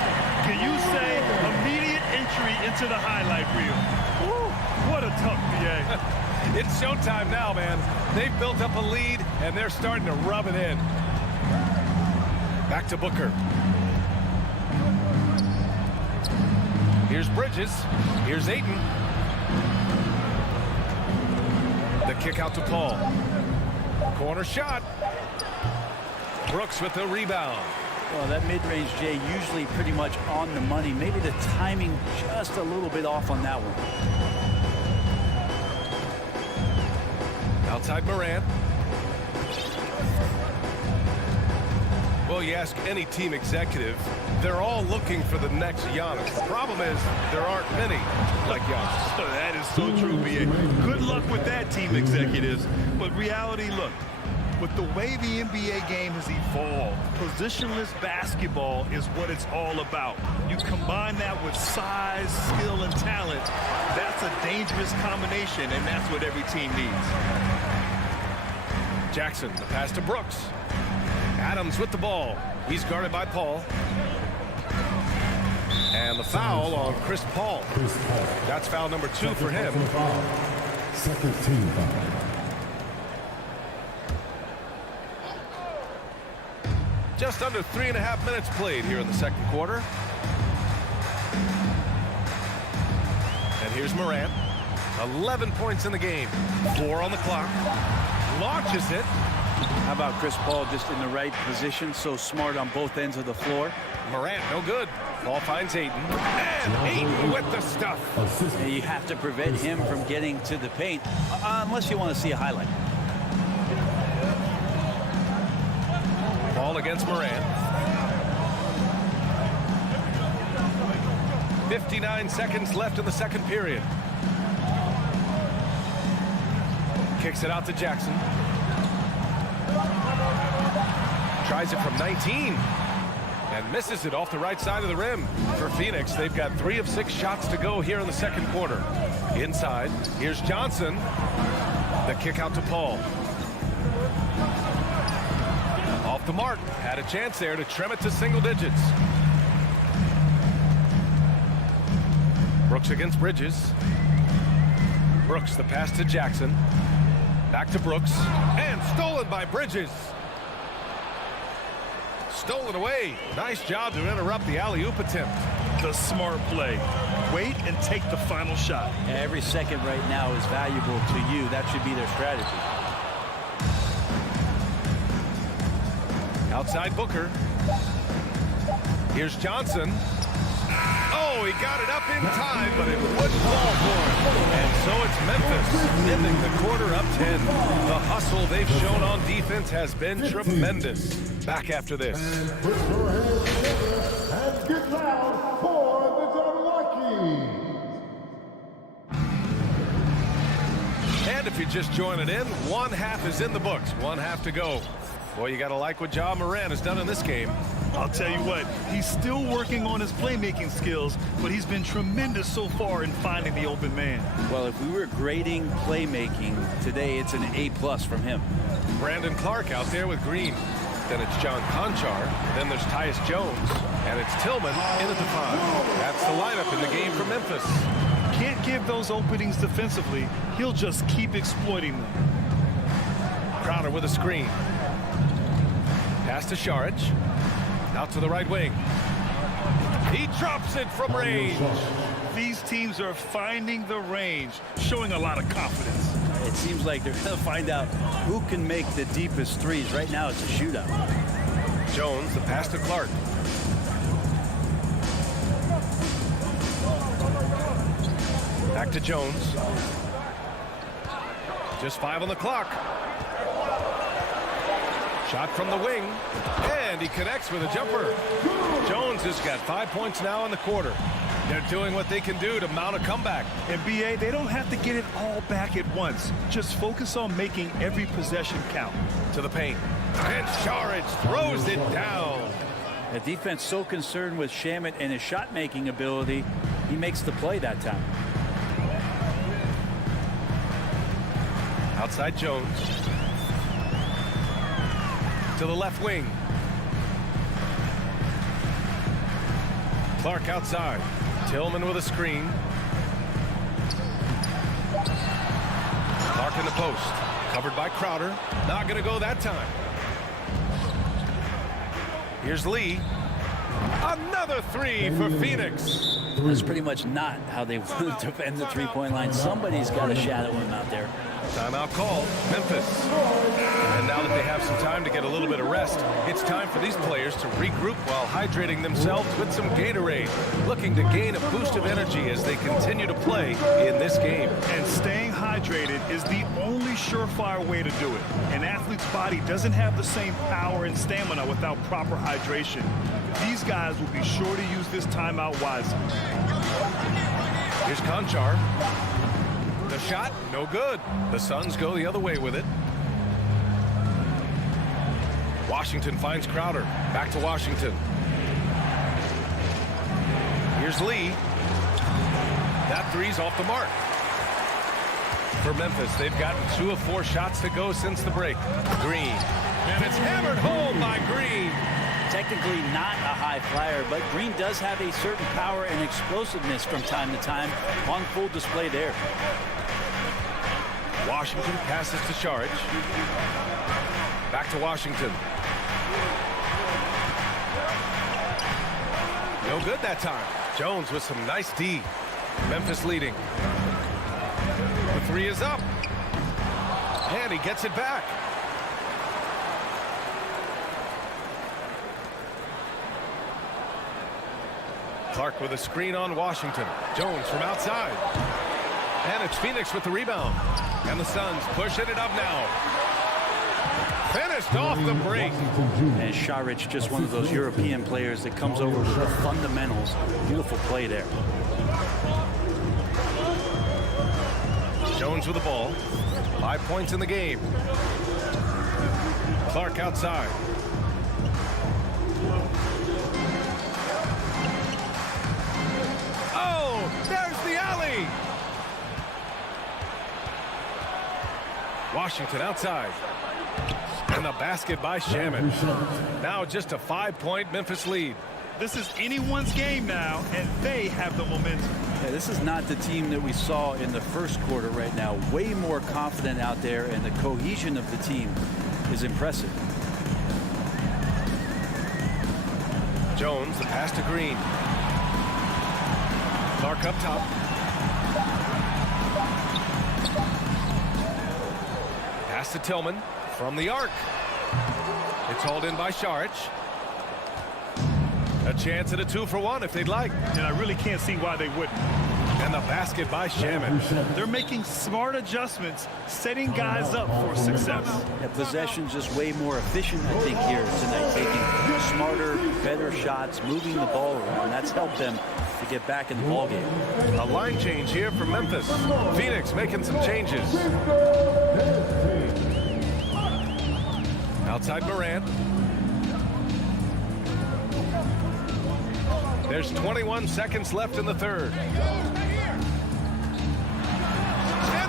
Can you say immediate entry into the highlight reel? Woo, what a tough BA. It's showtime now, man. They've built up a lead, and they're starting to rub it in. Back to Booker. Here's Bridges. Here's Ayton. The kick out to Paul. Corner shot. Brooks with the rebound. Well, that mid-range, Jay, usually pretty much on the money. Maybe the timing just a little bit off on that one. Outside Morant. Well, you ask any team executive, they're all looking for the next Giannis. The problem is there aren't many like Giannis. That is so true, B.A. Good luck with that, team executives. But reality, look, with the way the NBA game has evolved, positionless basketball is what it's all about. You combine that with size, skill, and talent, that's a dangerous combination, and that's what every team needs. Jackson, the pass to Brooks. Adams with the ball. He's guarded by Paul. And the foul on Chris Paul. That's foul number 2 for him. Second team foul. Just under 3.5 minutes played here in the second quarter. And here's Morant. 11 points in the game. 4 on the clock. Launches it. How about Chris Paul just in the right position, so smart on both ends of the floor? Morant, no good. Ball finds Ayton. And Ayton with the stuff. And you have to prevent him from getting to the paint, unless you want to see a highlight. Ball against Morant. 59 seconds left in the second period. Kicks it out to Jackson. Tries it from 19. And misses it off the right side of the rim. For Phoenix, they've got 3 of 6 shots to go here in the second quarter. Inside, here's Johnson. The kick out to Paul. Off the mark. Had a chance there to trim it to single digits. Brooks against Bridges. Brooks, the pass to Jackson. Back to Brooks. And stolen by Bridges. Stolen away. Nice job to interrupt the alley-oop attempt. The smart play. Wait and take the final shot. Every second right now is valuable to you. That should be their strategy. Outside Booker. Here's Johnson. Oh, he got it up in time, but it wouldn't fall for him. And so it's Memphis ending the quarter up 10. The hustle they've shown on defense has been tremendous. Back after this. And put your hands together and get loud for the Unlucky. And if you're just joining in, 1/2 is in the books. 1/2 to go. Boy, you got to like what Ja Morant has done in this game. I'll tell you what, he's still working on his playmaking skills, but he's been tremendous so far in finding the open man. Well, if we were grading playmaking today, it's an A+ from him. Brandon Clark out there with Green. Then it's John Conchar. Then there's Tyus Jones. And it's Tillman in at the 5. That's the lineup in the game for Memphis. Can't give those openings defensively. He'll just keep exploiting them. Crowder with a screen. Pass to Sharic. Out to the right wing. He drops it from range. These teams are finding the range, showing a lot of confidence. It seems like they're going to find out who can make the deepest threes. Right now, it's a shootout. Jones, the pass to Clark. Back to Jones. Just 5 on the clock. Shot from the wing, and he connects with a jumper. Jones has got 5 points now in the quarter. They're doing what they can do to mount a comeback. And BA, they don't have to get it all back at once. Just focus on making every possession count. To the paint, and Sharic throws it down. The defense so concerned with Shamet and his shot-making ability, he makes the play that time. Outside Jones. To the left wing. Clark outside. Tillman with a screen. Clark in the post. Covered by Crowder. Not going to go that time. Here's Lee. Another 3 for Phoenix. That's pretty much not how they want to defend the three-point line. Somebody's got to shadow him out there. Timeout called. Memphis. And now that they have some time to get a little bit of rest, it's time for these players to regroup while hydrating themselves with some Gatorade, looking to gain a boost of energy as they continue to play in this game. And staying hydrated is the only surefire way to do it. An athlete's body doesn't have the same power and stamina without proper hydration. These guys will be sure to use this timeout wisely. Here's Conchar. The shot, no good. The Suns go the other way with it. Washington finds Crowder. Back to Washington. Here's Lee. That 3's off the mark. For Memphis, they've gotten 2 of 4 shots to go since the break. Green. And it's hammered home by Green. Technically not a high flyer, but Green does have a certain power and explosiveness from time to time on full display there. Washington passes to Shag. Back to Washington. No good that time. Jones with some nice D. Memphis leading. The three is up. And he gets it back. Clark with a screen on Washington. Jones from outside. And it's Phoenix with the rebound. And the Suns pushing it up now. Finished off the break. And Shag, just one of those European players that comes over with the fundamentals. Beautiful play there. Jones with the ball. 5 points in the game. Clark outside. Oh, there's the alley. Washington outside. And the basket by Shaman. Now just a 5-point Memphis lead. This is anyone's game now, and they have the momentum. Yeah, this is not the team that we saw in the first quarter right now. Way more confident out there, and the cohesion of the team is impressive. Jones, the pass to Green. Clark up top. Pass to Tillman from the arc. It's hauled in by Shag. A chance at a 2-for-1 if they'd like. And I really can't see why they wouldn't. And the basket by Shaman. They're making smart adjustments, setting guys up for success. Yeah, possession's just way more efficient, I think, here tonight. Taking smarter, better shots, moving the ball around. That's helped them to get back in the ballgame. A line change here for Memphis. Phoenix making some changes. Outside Morant. There's 21 seconds left in the third. And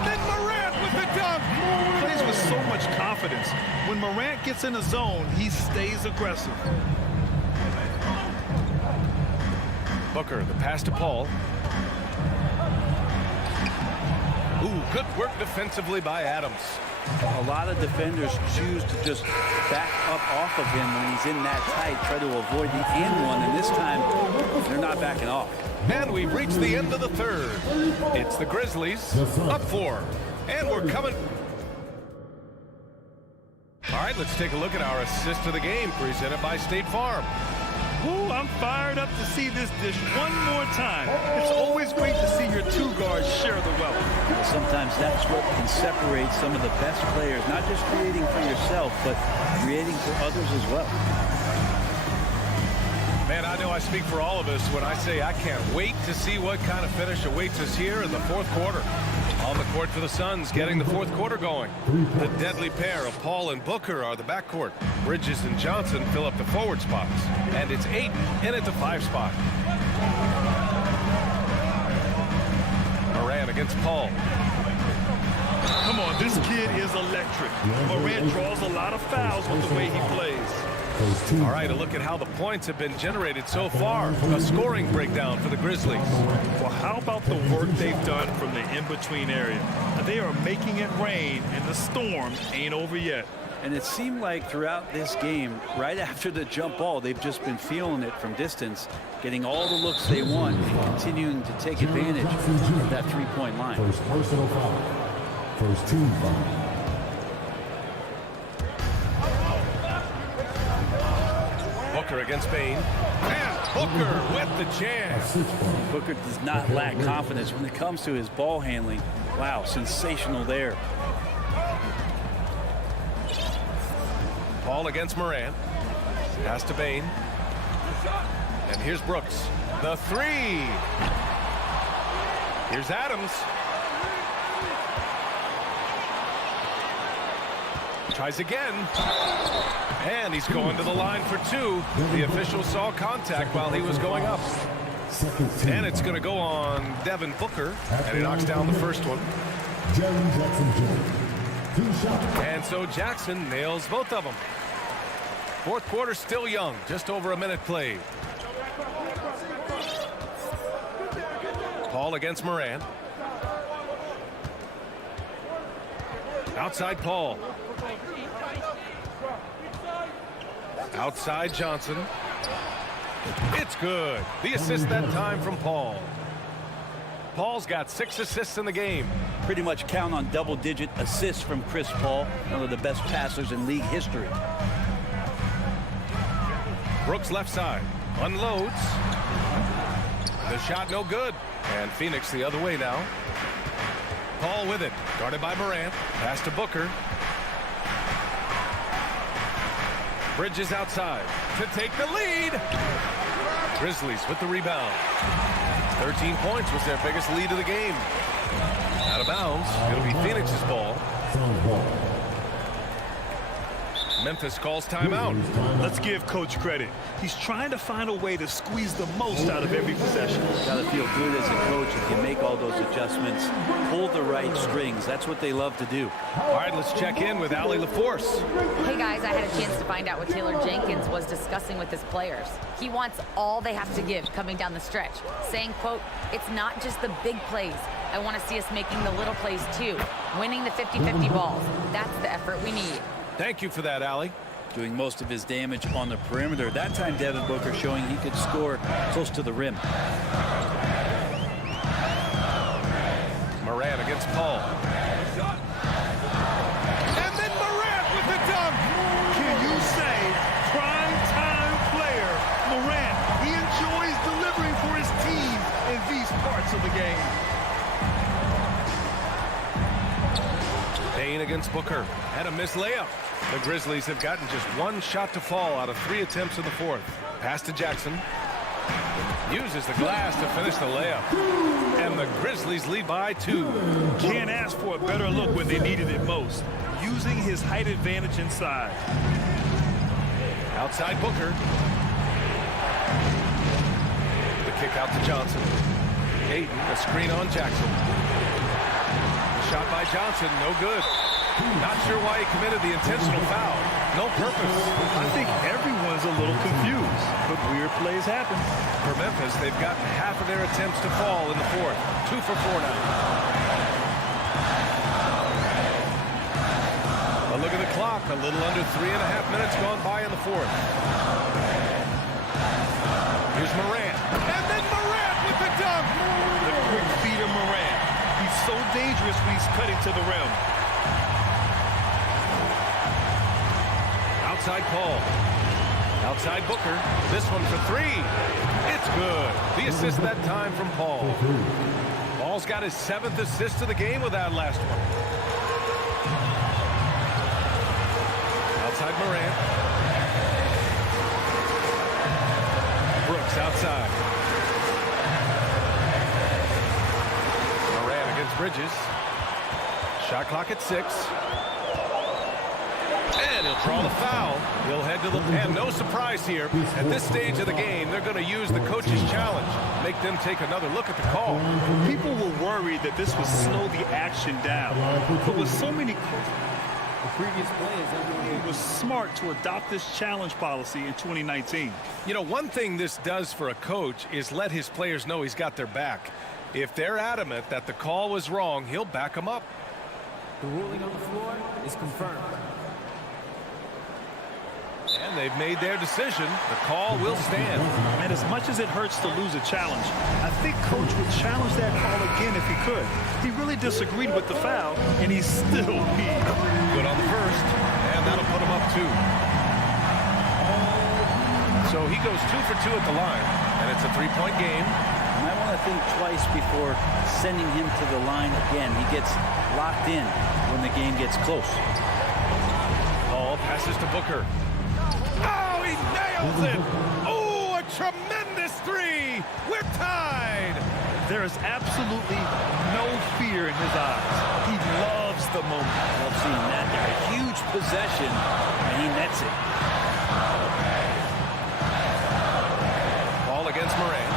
then Morant with the dunk. Plays with so much confidence. When Morant gets in a zone, he stays aggressive. Booker, the pass to Paul. Ooh, good work defensively by Adams. A lot of defenders choose to just back up off of him when he's in that tight, try to avoid the and one, and this time they're not backing off. And we've reached the end of the third. It's the Grizzlies up 4. And we're coming. All right, let's take a look at our assist of the game presented by State Farm. Ooh, I'm fired up to see this dish one more time. It's always great to see your two guards share the wealth. Sometimes that's what can separate some of the best players, not just creating for yourself, but creating for others as well. Man, I know I speak for all of us when I say I can't wait to see what kind of finish awaits us here in the fourth quarter. On the court for the Suns, getting the fourth quarter going. The deadly pair of Paul and Booker are the backcourt. Bridges and Johnson fill up the forward spots. And it's Ayton in at the 5 spot. Morant against Paul. Come on, this kid is electric. Morant draws a lot of fouls with the way he plays. All right, a look at how the points have been generated so far. A scoring breakdown for the Grizzlies. Well, how about the work they've done from the in-between area? They are making it rain, and the storm ain't over yet. And it seemed like throughout this game, right after the jump ball, they've just been feeling it from distance, getting all the looks they want, and continuing to take advantage of that three-point line. First personal foul. First team foul. Booker against Bain. And Booker with the jam. Booker does not lack confidence when it comes to his ball handling. Wow, sensational there. Paul against Morant. Pass to Bain. And here's Brooks. The 3. Here's Adams. Tries again. And he's going to the line for 2. The official saw contact while he was going up. And it's going to go on Devin Booker. And he knocks down the first one. And so Jackson nails both of them. Fourth quarter still young. Just over a minute played. Paul against Morant. Outside Paul. Outside Johnson. It's good. The assist that time from Paul. Paul's got 6 assists in the game. Pretty much count on double-digit assists from Chris Paul, one of the best passers in league history. Brooks left side. Unloads. The shot no good. And Phoenix the other way now. Paul with it. Guarded by Morant. Pass to Booker. Bridges outside to take the lead. Grizzlies with the rebound. 13 points was their biggest lead of the game. Out of bounds. It'll be Phoenix's ball. Memphis calls timeout. Let's give Coach credit. He's trying to find a way to squeeze the most out of every possession. Got to feel good as a coach if you make all those adjustments, pull the right strings. That's what they love to do. All right, let's check in with Allie LaForce. Hey, guys, I had a chance to find out what Taylor Jenkins was discussing with his players. He wants all they have to give coming down the stretch, saying, quote, it's not just the big plays. I want to see us making the little plays, too, winning the 50-50 balls. That's the effort we need. Thank you for that, Allie. Doing most of his damage on the perimeter. That time, Devin Booker showing he could score close to the rim. Morant against Paul. And then Morant with the dunk. Can you say prime time player Morant? He enjoys delivering for his team in these parts of the game. Payne against Booker. And a missed layup. The Grizzlies have gotten just 1 shot to fall out of 3 attempts in the 4th. Pass to Jackson. Uses the glass to finish the layup. And the Grizzlies lead by 2. Can't ask for a better look when they needed it most. Using his height advantage inside. Outside Booker. The kick out to Johnson. Ayton, a screen on Jackson. The shot by Johnson, no good. Not sure why he committed the intentional foul. No purpose. I think everyone's a little confused, but weird plays happen. For Memphis, they've gotten half of their attempts to fall in the 4th. 2 for 4 now. A look at the clock. A little under 3.5 minutes gone by in the 4th. Here's Morant. And then Morant with the dunk. The quick feed of Morant. He's so dangerous when he's cutting to the rim. Outside Paul. Outside Booker. This one for 3. It's good. The assist that time from Paul. Paul's got his 7th assist of the game with that last one. Outside Morant. Brooks outside. Morant against Bridges. Shot clock at 6. And he'll draw the foul. He'll head to the pen. No surprise here. At this stage of the game, they're going to use the coach's challenge. Make them take another look at the call. People were worried that this would slow the action down. But with so many The previous play it was smart to adopt this challenge policy in 2019. You know, one thing this does for a coach is let his players know he's got their back. If they're adamant that the call was wrong, he'll back them up. The ruling on the floor is confirmed. And they've made their decision. The call will stand. And as much as it hurts to lose a challenge, I think Coach would challenge that call again if he could. He really disagreed with the foul, and he still peed. Good on the first, and that'll put him up 2. So he goes 2 for 2 at the line, and it's a 3-point game. You might want to think twice before sending him to the line again. He gets locked in when the game gets close. Paul passes to Booker. Oh, he nails it! Oh, a tremendous 3! We're tied! There is absolutely no fear in his eyes. He loves the moment. Love seeing that there. A huge possession, and he nets it. Ball against Morant.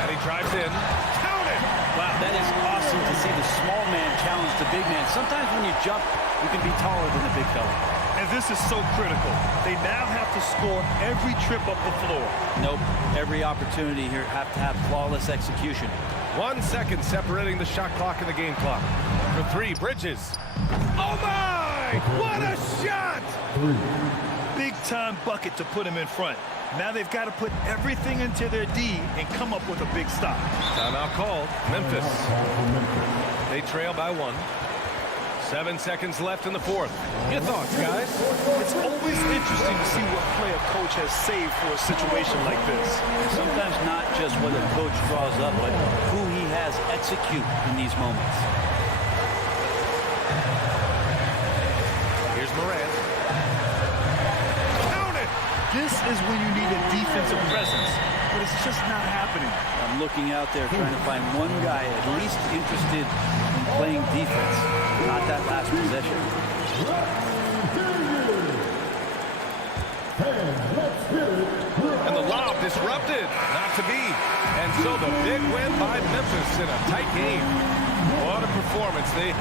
And he drives in. Count it! Wow, that is awesome to see the small man challenge the big man. Sometimes when you jump, you can be taller than the big fella. And this is so critical. They now have to score every trip up the floor. Nope. Every opportunity here have to have flawless execution. 1 second separating the shot clock and the game clock. For three, Bridges. Oh my! What a shot! Big time bucket to put him in front. Now they've got to put everything into their D and come up with a big stop. Timeout called. Memphis. They trail by 1. 7 seconds left in the fourth. Your thoughts, guys? It's always interesting to see what play a coach has saved for a situation like this. Sometimes not just what a coach draws up, but who he has execute in these moments. Here's Morant. Count it! This is when you need a defensive presence, but it's just not happening. I'm looking out there trying to find one guy at least interested in playing defense, not that last possession. And the lob disrupted. Not to be. And so the big win by Memphis in a tight game. What a performance. They